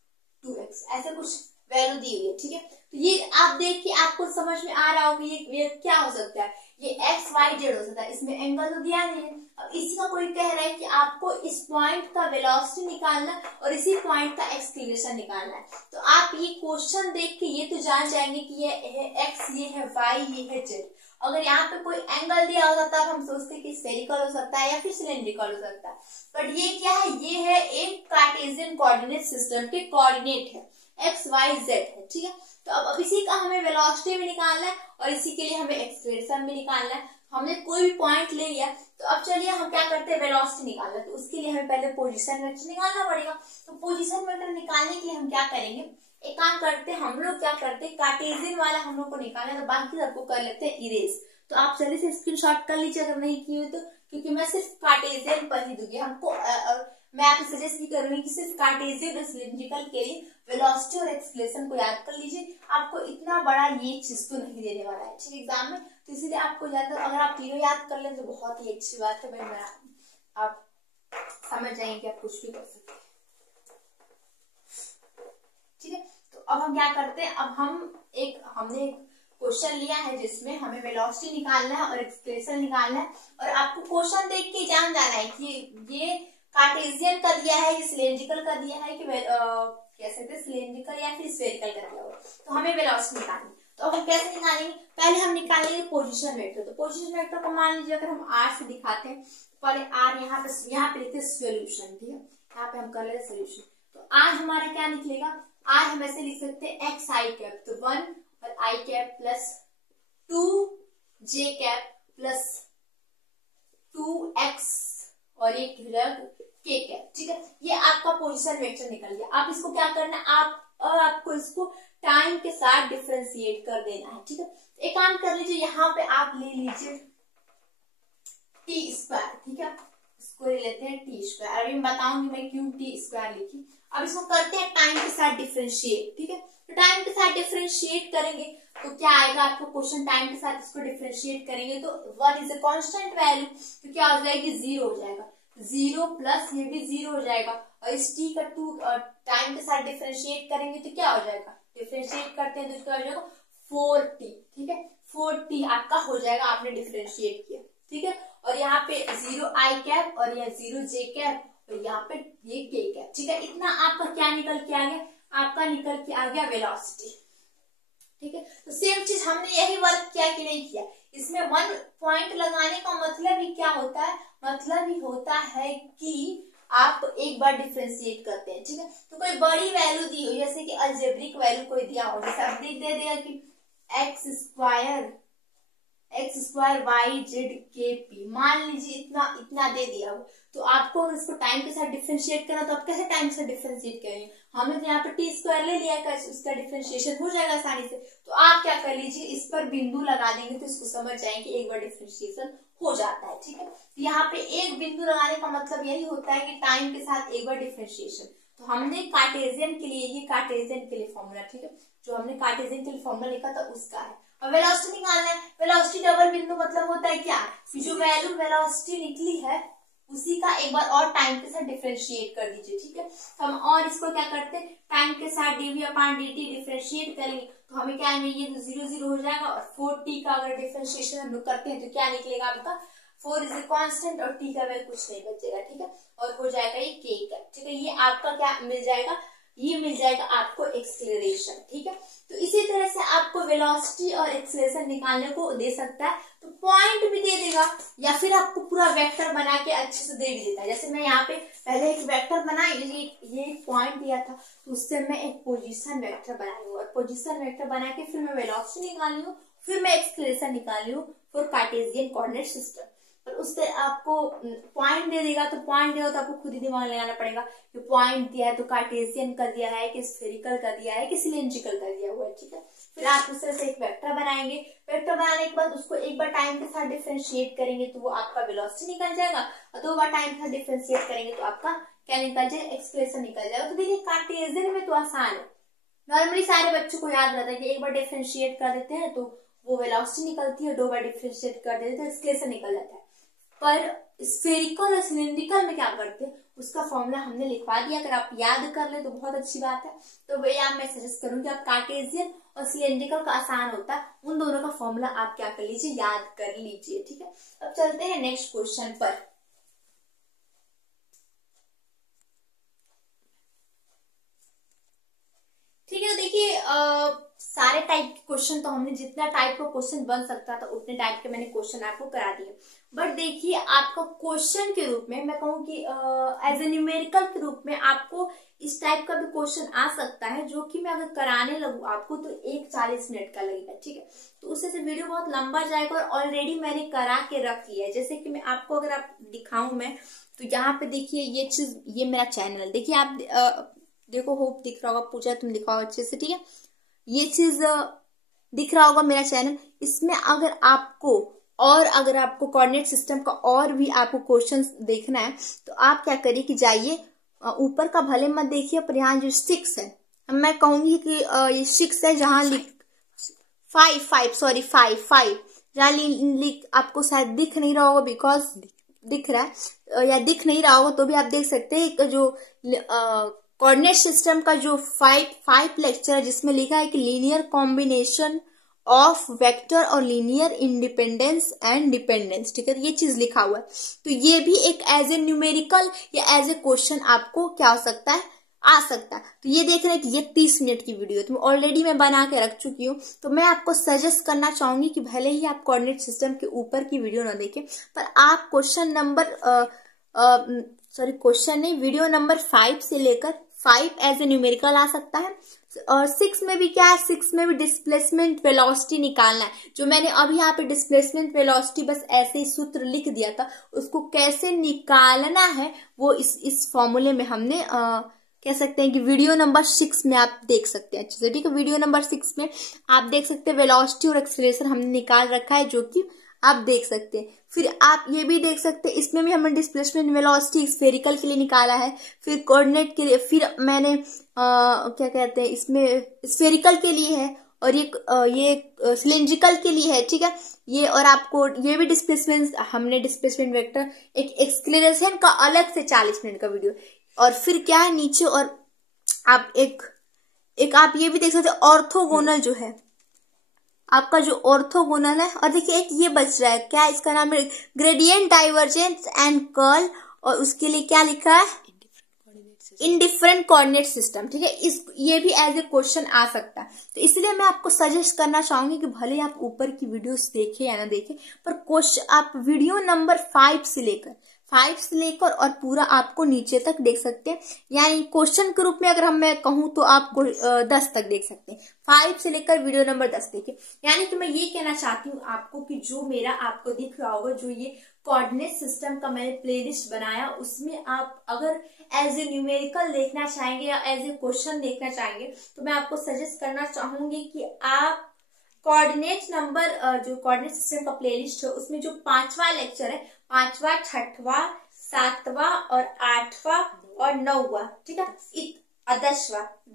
ऐसे कुछ वैल्यू दी हुई है, ठीक है। तो ये आप देख के आपको समझ में आ रहा होगा ये क्या हो सकता है, ये x y z हो सकता है, इसमें एंगल तो दिया नहीं है, अब इसी का कोई कह रहा है कि आपको इस पॉइंट का वेलोसिटी निकालना और इसी पॉइंट का एक्सक्लेरेशन निकालना है। तो आप ये क्वेश्चन देख के ये तो जान जाएंगे कि ये है एक्स, ये है वाई, ये है जेड। अगर यहाँ पे कोई एंगल दिया होता तब हम सोचते कि स्फेरिकल हो सकता है या फिर सिलेंड्रिकल हो सकता है, बट ये क्या है, ये है एक कार्टेशियन कोऑर्डिनेट सिस्टम के कोऑर्डिनेट है, एक्स वाई जेड है, ठीक है। तो अब इसी का हमें वेलोसिटी भी निकालना है और इसी के लिए हमें एक्सलेरेशन भी निकालना है। हमने कोई भी पॉइंट ले लिया, तो अब चलिए हम क्या करते हैं, वेलोसिटी निकालना है। तो उसके लिए हमें पहले पोजीशन वेक्टर निकालना पड़ेगा। तो पोजीशन वेक्टर निकालने के लिए हम क्या करेंगे, एक काम करते हैं, हम लोग क्या करते हैं, कार्टेशियन वाला हम लोग को निकालना है, तो बाकी सबको कर लेते हैं इरेज। तो आप चलिए से स्क्रीनशॉट कर लीजिए अगर नहीं किए तो, क्योंकि मैं सिर्फ कार्टेशियन पर ही दूंगी हमको। मैं आपको सजेस्ट भी करूंगी कि सिर्फ कार्टेशियन और सिलिंड्रिकल के लिए वेलोसिटी और एक्सलेरेशन को याद कर लीजिए। आपको इतना बड़ा ये चीज तो नहीं देने वाला है, ठीक, एग्जाम में। तो इसलिए आपको ज्यादा, अगर आप तीनों याद कर लें तो बहुत ही अच्छी बात है भाई, आप समझ जाएंगे कि आप कुछ भी कर सकते हैं, ठीक है। तो अब हम क्या करते हैं, अब हमने एक क्वेश्चन लिया है जिसमें हमें वेलोसिटी निकालना है और एक्सलेरेशन निकालना है, और आपको क्वेश्चन देख के जान जाना है कि ये कार्टेशियन का दिया है कि सिलेंड्रिकल का दिया है कि कह सकते हैं सिलेंड्रिकल या फिर स्फेरिकल का दिया होगा। तो हमें वेलोसिटी निकालनी। तो अब हम कैसे निकालेंगे, पहले हम निकालेंगे पोजीशन वेक्टर। तो पोजीशन वेक्टर को मान लीजिए अगर हम आर से दिखाते हैं, तो पहले आर यहाँ पे लिखते हैं सोल्यूशन, ठीक है, यहाँ पे हम कर लेते सोल्यूशन। तो आर हमारा क्या निकलेगा, आर हम ऐसे लिख सकते हैं एक्स आई कैप, तो 1 और आई कैप प्लस 2 जे कैप प्लस 2x और एक के कैप, ठीक है। ये आपका पोजीशन वेक्टर निकल गया। आप इसको क्या करना है, आपको इसको टाइम के साथ डिफरेंशिएट कर देना है, ठीक है। एक काम कर लीजिए, यहाँ पे आप ले लीजिए टी स्क्वायर, ठीक है, इसको ले लेते हैं टी स्क्वायर। अभी मैं बताऊंगी मैं क्यों टी स्क्वायर लिखी। अब इसको करते हैं टाइम के साथ डिफरेंशिएट, ठीक है। तो टाइम के साथ डिफरेंशिएट करेंगे तो क्या आएगा आपको क्वेश्चन, टाइम के साथ इसको डिफरेंशिएट करेंगे तो 1 इज अ कांस्टेंट वैल्यू, तो क्या हो जाएगी 0 हो जाएगा, 0 प्लस ये भी 0 हो जाएगा, और इस टी का 2 टाइम के साथ डिफरेंशिएट करेंगे तो क्या हो जाएगा, डिफरेंशिएट करते हैं तो इसका हो जाएगा 4t, ठीक है, 4t आपका हो जाएगा, आपने डिफरेंशिएट किया, ठीक है। और यहाँ पे 0 आई कैप और यह 0 जे कैप और यहाँ पे ये के कैप, ठीक है। इतना आपका क्या निकल के आ गया, आपका निकल के आ गया वेलोसिटी, ठीक है। तो सेम चीज हमने यही वर्क किया कि नहीं किया, इसमें 1 पॉइंट लगाने का मतलब ही क्या होता है, मतलब ही होता है कि आप एक बार डिफरेंशिएट करते हैं, ठीक है। तो कोई बड़ी वैल्यू दी हो, जैसे कि अलजेब्रिक वैल्यू कोई दिया हो, जैसे आप दे देगा कि एक्स स्क्वायर वाई जेड के पी, मान लीजिए इतना दे दिया हो, तो आपको इसको टाइम के साथ डिफरेंशिएट करना, तो आप कैसे टाइम के साथ डिफरेंशिएट करेंगे, हमने तो यहाँ पे टी स्क्वायर ले लिया है, उसका डिफरेंशिएशन हो जाएगा आसानी से। तो आप क्या कर लीजिए, इस पर बिंदु लगा देंगे तो इसको समझ जाएंगे एक बार डिफरेंशिएशन हो जाता है, ठीक है। यहाँ पे एक बिंदु लगाने का मतलब यही होता है कि टाइम के साथ एक बार डिफरेंशिएशन। तो हमने कार्टेशियन के लिए, ये कार्टेशियन के लिए फॉर्मूला, ठीक है, जो हमने कार्टेशियन के लिए फॉर्मूला लिखा था उसका है। और वेलोसिटी निकालना है, वेलोसिटी डबल बिंदु मतलब होता है क्या, जो वैल्यू वेलोसिटी निकली है उसी का एक बार और टाइम के साथ डिफरेंशिएट कर दीजिए, ठीक है। तो हम और इसको क्या करते हैं, टाइम के साथ dv/dt डिफरेंशिएट करेंगे तो हमें क्या है, ये तो 0 0 हो जाएगा, और 4t का अगर डिफरेंशिएशन हम लोग करते हैं तो क्या निकलेगा आपका, 4 इज ए कांस्टेंट और t का वैल्यू कुछ नहीं बचेगा, ठीक है, और हो जाएगा ये k का, ठीक है। ये आपका क्या मिल जाएगा, ये मिल जाएगा आपको एक्सेलरेशन, ठीक है। तो इसी तरह से आपको वेलोसिटी और एक्सेलरेशन निकालने को दे सकता है, तो पॉइंट भी दे देगा या फिर आपको पूरा वेक्टर बना के अच्छे से दे भी देता है। जैसे मैं यहाँ पे पहले एक वेक्टर बनाई, ये एक पॉइंट दिया था, तो उससे मैं एक पोजीशन वेक्टर बनाई हूँ, और पोजीशन वेक्टर बना के फिर मैं वेलोसिटी निकाली हूँ, फिर मैं एक्सेलरेशन निकाली हूँ फॉर कार्टेशियन कोऑर्डिनेट सिस्टम। पर उससे आपको पॉइंट दे देगा, तो पॉइंट दिया तो आपको खुद ही दिमाग लगाना पड़ेगा कि पॉइंट दिया है तो कार्टेशियन का दिया है कि स्फेरिकल का दिया है कि सिलेंड्रिकल का दिया हुआ है, ठीक है। फिर आप उस तरह से एक वेक्टर बनाएंगे, वेक्टर बनाने के बाद उसको एक बार टाइम के साथ डिफरेंशिएट करेंगे तो वो आपका वेलोसिटी निकल जाएगा, और 2 बार टाइम के साथ डिफरेंशिएट करेंगे तो आपका क्या निकल जाएगा, एक्सप्रेशन निकल जाएगा। तो देखिए कार्टेशियन में तो आसान है, नॉर्मली सारे बच्चों को याद रहता है कि एक बार डिफरेंशिएट कर देते हैं तो वो वेलोसिटी निकलती है, 2 बार डिफरेंशिएट कर देते हैं तो एक्सप्रेशन निकल जाता है। पर स्फेरिकल और सिलिंड्रिकल में क्या करते हैं, उसका फॉर्मूला हमने लिखवा दिया, अगर आप याद कर ले तो बहुत अच्छी बात है। तो भैया मैं सजेस्ट करूंगी आप कार्टेशियन और सिलिंड्रिकल का आसान होता है, उन दोनों का फॉर्मूला आप क्या कर लीजिए, याद कर लीजिए, ठीक है। अब चलते हैं नेक्स्ट क्वेश्चन पर। सारे टाइप के क्वेश्चन तो हमने जितना टाइप का क्वेश्चन बन सकता था उतने टाइप के मैंने क्वेश्चन आपको करा दिए। बट देखिए आपका क्वेश्चन के रूप में मैं कहूँ कि एज ए न्यूमेरिकल के रूप में आपको इस टाइप का भी क्वेश्चन आ सकता है, जो कि मैं अगर कराने लगूँ आपको तो 40 मिनट का लगेगा, ठीक है। तो उससे से वीडियो बहुत लंबा जाएगा, और ऑलरेडी मैंने करा के रख लिया है। जैसे कि मैं आपको अगर आप दिखाऊं मैं, तो यहाँ पे देखिए ये चीज, ये मेरा चैनल देखिए आप देखो, होप दिख रहा होगा, पूजा तुम दिखाओ अच्छे से, ठीक है। ये चीज दिख रहा होगा मेरा चैनल। इसमें अगर आपको कोऑर्डिनेट सिस्टम का और भी आपको क्वेश्चंस देखना है तो आप क्या करिए कि जाइए ऊपर का भले मत देखिए, पर यहाँ जो 6 है, मैं कहूंगी कि ये 6 है, जहां लिख 5 जहाँ आपको शायद दिख नहीं रहा होगा, बिकॉज दिख रहा है या दिख नहीं रहा होगा तो भी आप देख सकते हैं जो कोऑर्डिनेट सिस्टम का जो 5 लेक्चर है, जिसमें लिखा है कि लीनियर कॉम्बिनेशन ऑफ वेक्टर और लीनियर इंडिपेंडेंस एंड डिपेंडेंस, ठीक है। ये चीज लिखा हुआ है, तो ये भी एक एज ए न्यूमेरिकल या एज ए क्वेश्चन आपको क्या हो सकता है, आ सकता है। तो ये देख रहे हैं कि ये 30 मिनट की वीडियो है, तो ऑलरेडी मैं बना के रख चुकी हूँ। तो मैं आपको सजेस्ट करना चाहूंगी कि भले ही आप कोऑर्डिनेट सिस्टम के ऊपर की वीडियो ना देखें, पर आप वीडियो नंबर 5 से लेकर 5 एज ए न्यूमेरिकल आ सकता है। और 6 में भी क्या है, 6 में भी डिस्प्लेसमेंट वेलोसिटी निकालना है। जो मैंने अभी यहाँ पे डिस्प्लेसमेंट वेलोसिटी बस ऐसे ही सूत्र लिख दिया था, उसको कैसे निकालना है वो इस फॉर्मूले में हमने कह सकते हैं कि वीडियो नंबर 6 में आप देख सकते हैं अच्छे से, ठीक है। वीडियो नंबर 6 में आप देख सकते हैं वेलोसिटी और एक्सीलरेशन हमने निकाल रखा है, जो कि आप देख सकते हैं। फिर आप ये भी देख सकते हैं, इसमें भी हमने डिस्प्लेसमेंट वेलोसिटी स्फेरिकल के लिए निकाला है, फिर कोऑर्डिनेट के लिए, फिर मैंने क्या कहते हैं इसमें स्फेरिकल के लिए है, और ये सिलेंड्रिकल के लिए है, ठीक है। ये और आपको ये भी डिस्प्लेसमेंट, हमने डिस्प्लेसमेंट वेक्टर, एक एक्सीलरेशन का अलग से 40 मिनट का वीडियो, और फिर क्या है नीचे, और आप एक आप ये भी देख सकते हैं ऑर्थोगोनल जो है आपका, जो ऑर्थोगोनल है। और देखिए एक ये बच रहा है, क्या इसका नाम है, ग्रेडियंट डाइवर्जेंस एंड कर्ल, और उसके लिए क्या लिखा है, इनडिफरेंट कोऑर्डिनेट सिस्टम, ठीक है। ये भी एज ए क्वेश्चन आ सकता है। तो इसलिए मैं आपको सजेस्ट करना चाहूंगी कि भले आप ऊपर की वीडियोस देखें या ना देखें, पर क्वेश्चन आप वीडियो नंबर 5 से लेकर और पूरा आपको नीचे तक देख सकते हैं। यानी क्वेश्चन के रूप में अगर मैं कहूं तो आपको 10 तक देख सकते हैं, 5 से लेकर वीडियो नंबर 10 देखिए। यानी कि मैं ये कहना चाहती हूँ आपको कि जो मेरा आपको दिख रहा होगा, जो ये कोऑर्डिनेट सिस्टम का मैंने प्लेलिस्ट बनाया, उसमें आप अगर एज ए न्यूमेरिकल देखना चाहेंगे या एज ए क्वेश्चन देखना चाहेंगे, तो मैं आपको सजेस्ट करना चाहूंगी कि आप कोऑर्डिनेट नंबर जो कोऑर्डिनेट सिस्टम का प्लेलिस्ट है, उसमें जो 5वां लेक्चर है, 5वां, 6वां, 7वां और 8वां और 9वां, ठीक है,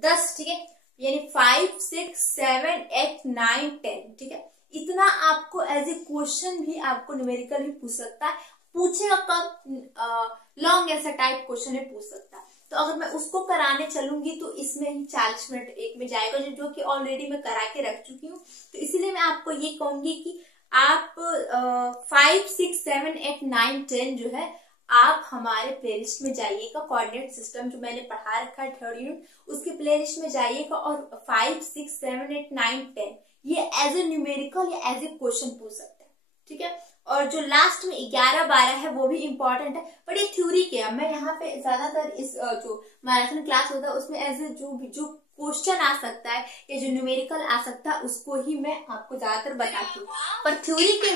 10, ठीक है। यानी 5, 6, 7, 8, 9, 10, ठीक है। इतना आपको एज ए क्वेश्चन भी आपको न्यूमेरिकल भी पूछ सकता है, पूछेगा कब, लॉन्ग ऐसा टाइप क्वेश्चन है पूछ सकता है। तो अगर मैं उसको कराने चलूंगी तो इसमें ही 40 मिनट एक में जाएगा, जो कि ऑलरेडी मैं करा के रख चुकी हूँ। तो इसीलिए मैं आपको ये कहूंगी कि आप 5, 6, 7, 8, 9, 10 जो है आप हमारे प्लेलिस्ट में जाइएगा। कोऑर्डिनेट सिस्टम जो मैंने पढ़ा रखा है 3rd यूनिट, उसके प्लेलिस्ट में जाइएगा, और 5, 6, 7, 8, 9, 10 ये एज ए न्यूमेरिकल या एज ए क्वेश्चन पूछ सकते हैं, ठीक है। और जो लास्ट में 11, 12 है वो भी इम्पोर्टेंट है, बट ये थ्योरी के है। मैं यहाँ पे ज्यादातर इस जो मैराथन क्लास होता है उसमें एज ए जो क्वेश्चन आ सकता है या जो न्यूमेरिकल आ सकता है उसको ही मैं आपको ज्यादातर बताती हूँ। पर थ्योरी के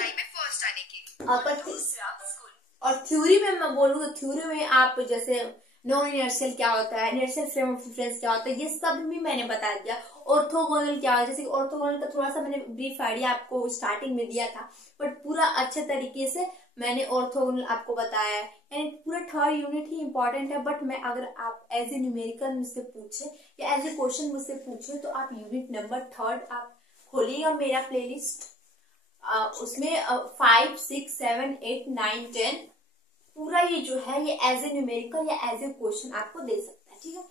और थ्योरी में मैं बोलूँ तो थ्योरी में आप जैसे नॉन इनर्शियल क्या होता है, इनर्शियल फ्रेम ऑफ रेफरेंस क्या होता है, ये सब भी मैंने बता दिया। ऑर्थोगोनल क्या है, जैसे ऑर्थोगोनल का थोड़ा सा मैंने ब्रीफ आइडिया आपको स्टार्टिंग में दिया था, बट पूरा अच्छे तरीके से मैंने ऑर्थोगोनल आपको बताया है। यानी पूरा 3rd यूनिट ही इंपॉर्टेंट है, बट मैं अगर आप एज ए न्यूमेरिकल मुझसे पूछे या एज ए क्वेश्चन मुझसे पूछे तो आप यूनिट नंबर 3rd आप खोलिएगा मेरा प्लेलिस्ट, उसमें 5, 6, 7, 8, 9, 10 पूरा ये जो है ये एज ए न्यूमेरिकल या एज ए क्वेश्चन आपको दे सकता है, ठीक है।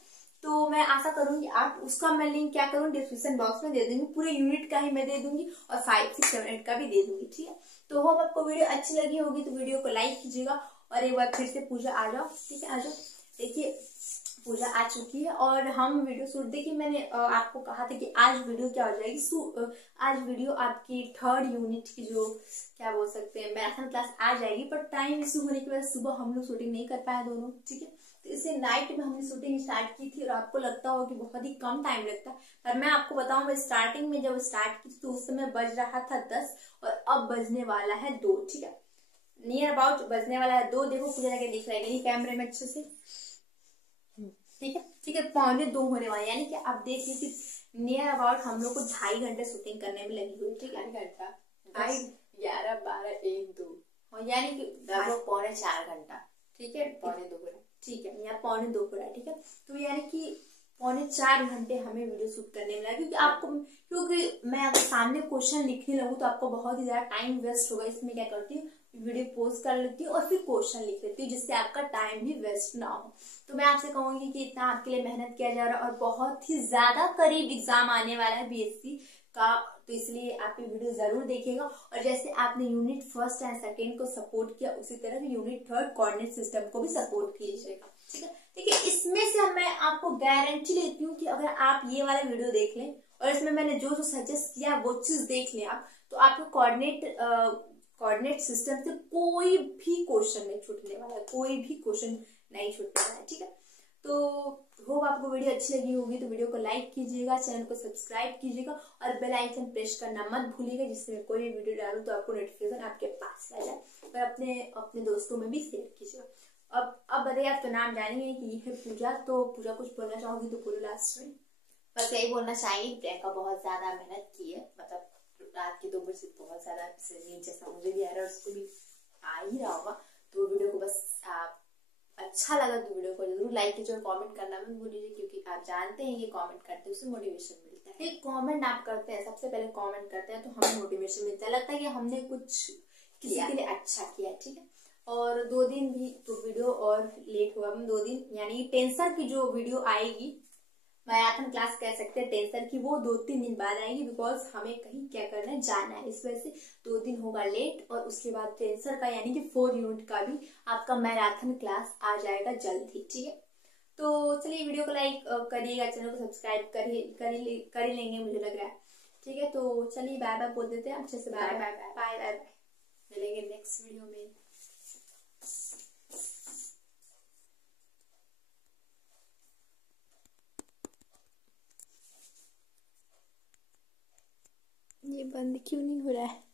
तो मैं आशा करूंगी आप उसका मैं लिंक क्या करूँ डिस्क्रिप्शन बॉक्स में दे दूंगी, पूरे यूनिट का ही मैं दे दूंगी और 5, 6, 7, 8 का भी दे दूंगी, ठीक है। तो होप आपको वीडियो अच्छी लगी होगी, तो वीडियो को लाइक कीजिएगा और एक बार फिर से पूजा आ जाओ, ठीक है, आ जाओ। देखिए पूजा आ चुकी है और हम वीडियो शूट, देखिए मैंने आपको कहा था कि आज वीडियो क्या हो जाएगी, आज वीडियो आपकी 3rd यूनिट की जो क्या बोल सकते हैं मैराथन क्लास आ जाएगी, पर टाइम इशू होने की वजह से सुबह हम लोग शूटिंग नहीं कर पाए दोनों, ठीक है। तो इसे नाइट में हमने शूटिंग स्टार्ट की थी और आपको लगता हो कि बहुत ही कम टाइम लगता है, पर मैं आपको बताऊं मैं स्टार्टिंग में जब स्टार्ट की तो उस समय बज रहा था 10 और अब बजने वाला है 2, ठीक है। नियर अबाउट बजने वाला है 2, देखो पूजा जाके दिख रहा है कैमरे में अच्छे से, ठीक है, ठीक है। 1:45 होने वाले, यानी कि आप देख लीजिए नियर अबाउट हम लोग को 2.5 घंटे शूटिंग करने में लगी हुई, ठीक है। 2.5 घंटा, 11, 12, 1, 2, यानी कि 4 घंटा, ठीक है, 2.25 घंटा, ठीक है, या 2.25 हो रहा है, ठीक है। तो यानी कि 4.25 घंटे हमें वीडियो शूट करने में लगा, क्योंकि मैं अगर सामने क्वेश्चन लिखने लगूँ तो आपको बहुत ही ज्यादा टाइम वेस्ट होगा, इसमें क्या करती हूँ वीडियो पोज कर लेती हूँ और फिर क्वेश्चन लिख लेती हूँ, जिससे आपका टाइम भी वेस्ट ना हो। तो मैं आपसे कहूंगी कि इतना आपके लिए मेहनत किया जा रहा है और बहुत ही ज्यादा करीब एग्जाम आने वाला है बीएससी का, तो इसलिए आप ये वीडियो जरूर देखिएगा। और जैसे आपने यूनिट 1st एंड 2nd को सपोर्ट किया, उसी तरह यूनिट 3rd कोऑर्डिनेट सिस्टम को भी सपोर्ट कीजिएगा, ठीक है। देखिए इसमें से मैं आपको गारंटी लेती हूँ कि अगर आप ये वाला वीडियो देख लें और इसमें मैंने जो जो सजेस्ट किया वो चीज देख लें आप, तो आपको कोऑर्डिनेट सिस्टम से कोई भी क्वेश्चन नहीं छूटने वाला है, कोई भी क्वेश्चन नहीं छूटने वाला है, ठीक है। तो होप आपको वीडियो अच्छी लगी होगी, तो वीडियो को लाइक कीजिएगा, चैनल को सब्सक्राइब कीजिएगा और बेल आइकन प्रेस करना मत भूलिएगा, जिससे मैं कोई भी वीडियो डालूं तो आपको नोटिफिकेशन आपके पास आ जाए। और अपने दोस्तों में भी शेयर कीजिएगा। अब बताइए, आप तो नाम जानेंगे कि ये है पूजा, तो पूजा कुछ बोलना चाहोगी तो बोलो लास्ट में। बस यही बोलना चाहिए, प्रियंका बहुत ज्यादा मेहनत की है, मतलब रात के 2 बजे से बहुत ज्यादा नींद जैसा मुझे भी आ रहा है, उसको भी आ ही रहा होगा। तो वीडियो को बस अच्छा लगा तो वीडियो को जरूर लाइक कीजिए और कमेंट करना मत भूलिए, क्योंकि आप जानते हैं ये कमेंट करते हैं उससे मोटिवेशन मिलता है। एक कमेंट आप करते हैं, सबसे पहले कमेंट करते हैं तो हमें मोटिवेशन मिलता है, लगता है कि हमने कुछ किसी के लिए अच्छा किया, ठीक है। और 2 दिन भी तो वीडियो और लेट हुआ, 2 दिन यानी टेंसर की जो वीडियो आएगी, मैराथन क्लास कह सकते हैं टेंसर की, वो 2-3 दिन बाद आएगी, बिकॉज हमें कहीं क्या करना है, जाना है, इस वजह से 2 दिन होगा लेट। और उसके बाद टेंसर का यानी कि 4 यूनिट का भी आपका मैराथन क्लास आ जाएगा जल्द ही, ठीक है। तो चलिए वीडियो को लाइक करिएगा, चैनल को सब्सक्राइब कर ही लेंगे मुझे लग रहा है, ठीक है। तो चलिए बाय बाय बोल देते हैं अच्छे से, bye bye bye bye bye, मिलेंगे नेक्स्ट वीडियो में। ये बंद क्यों नहीं हो रहा है?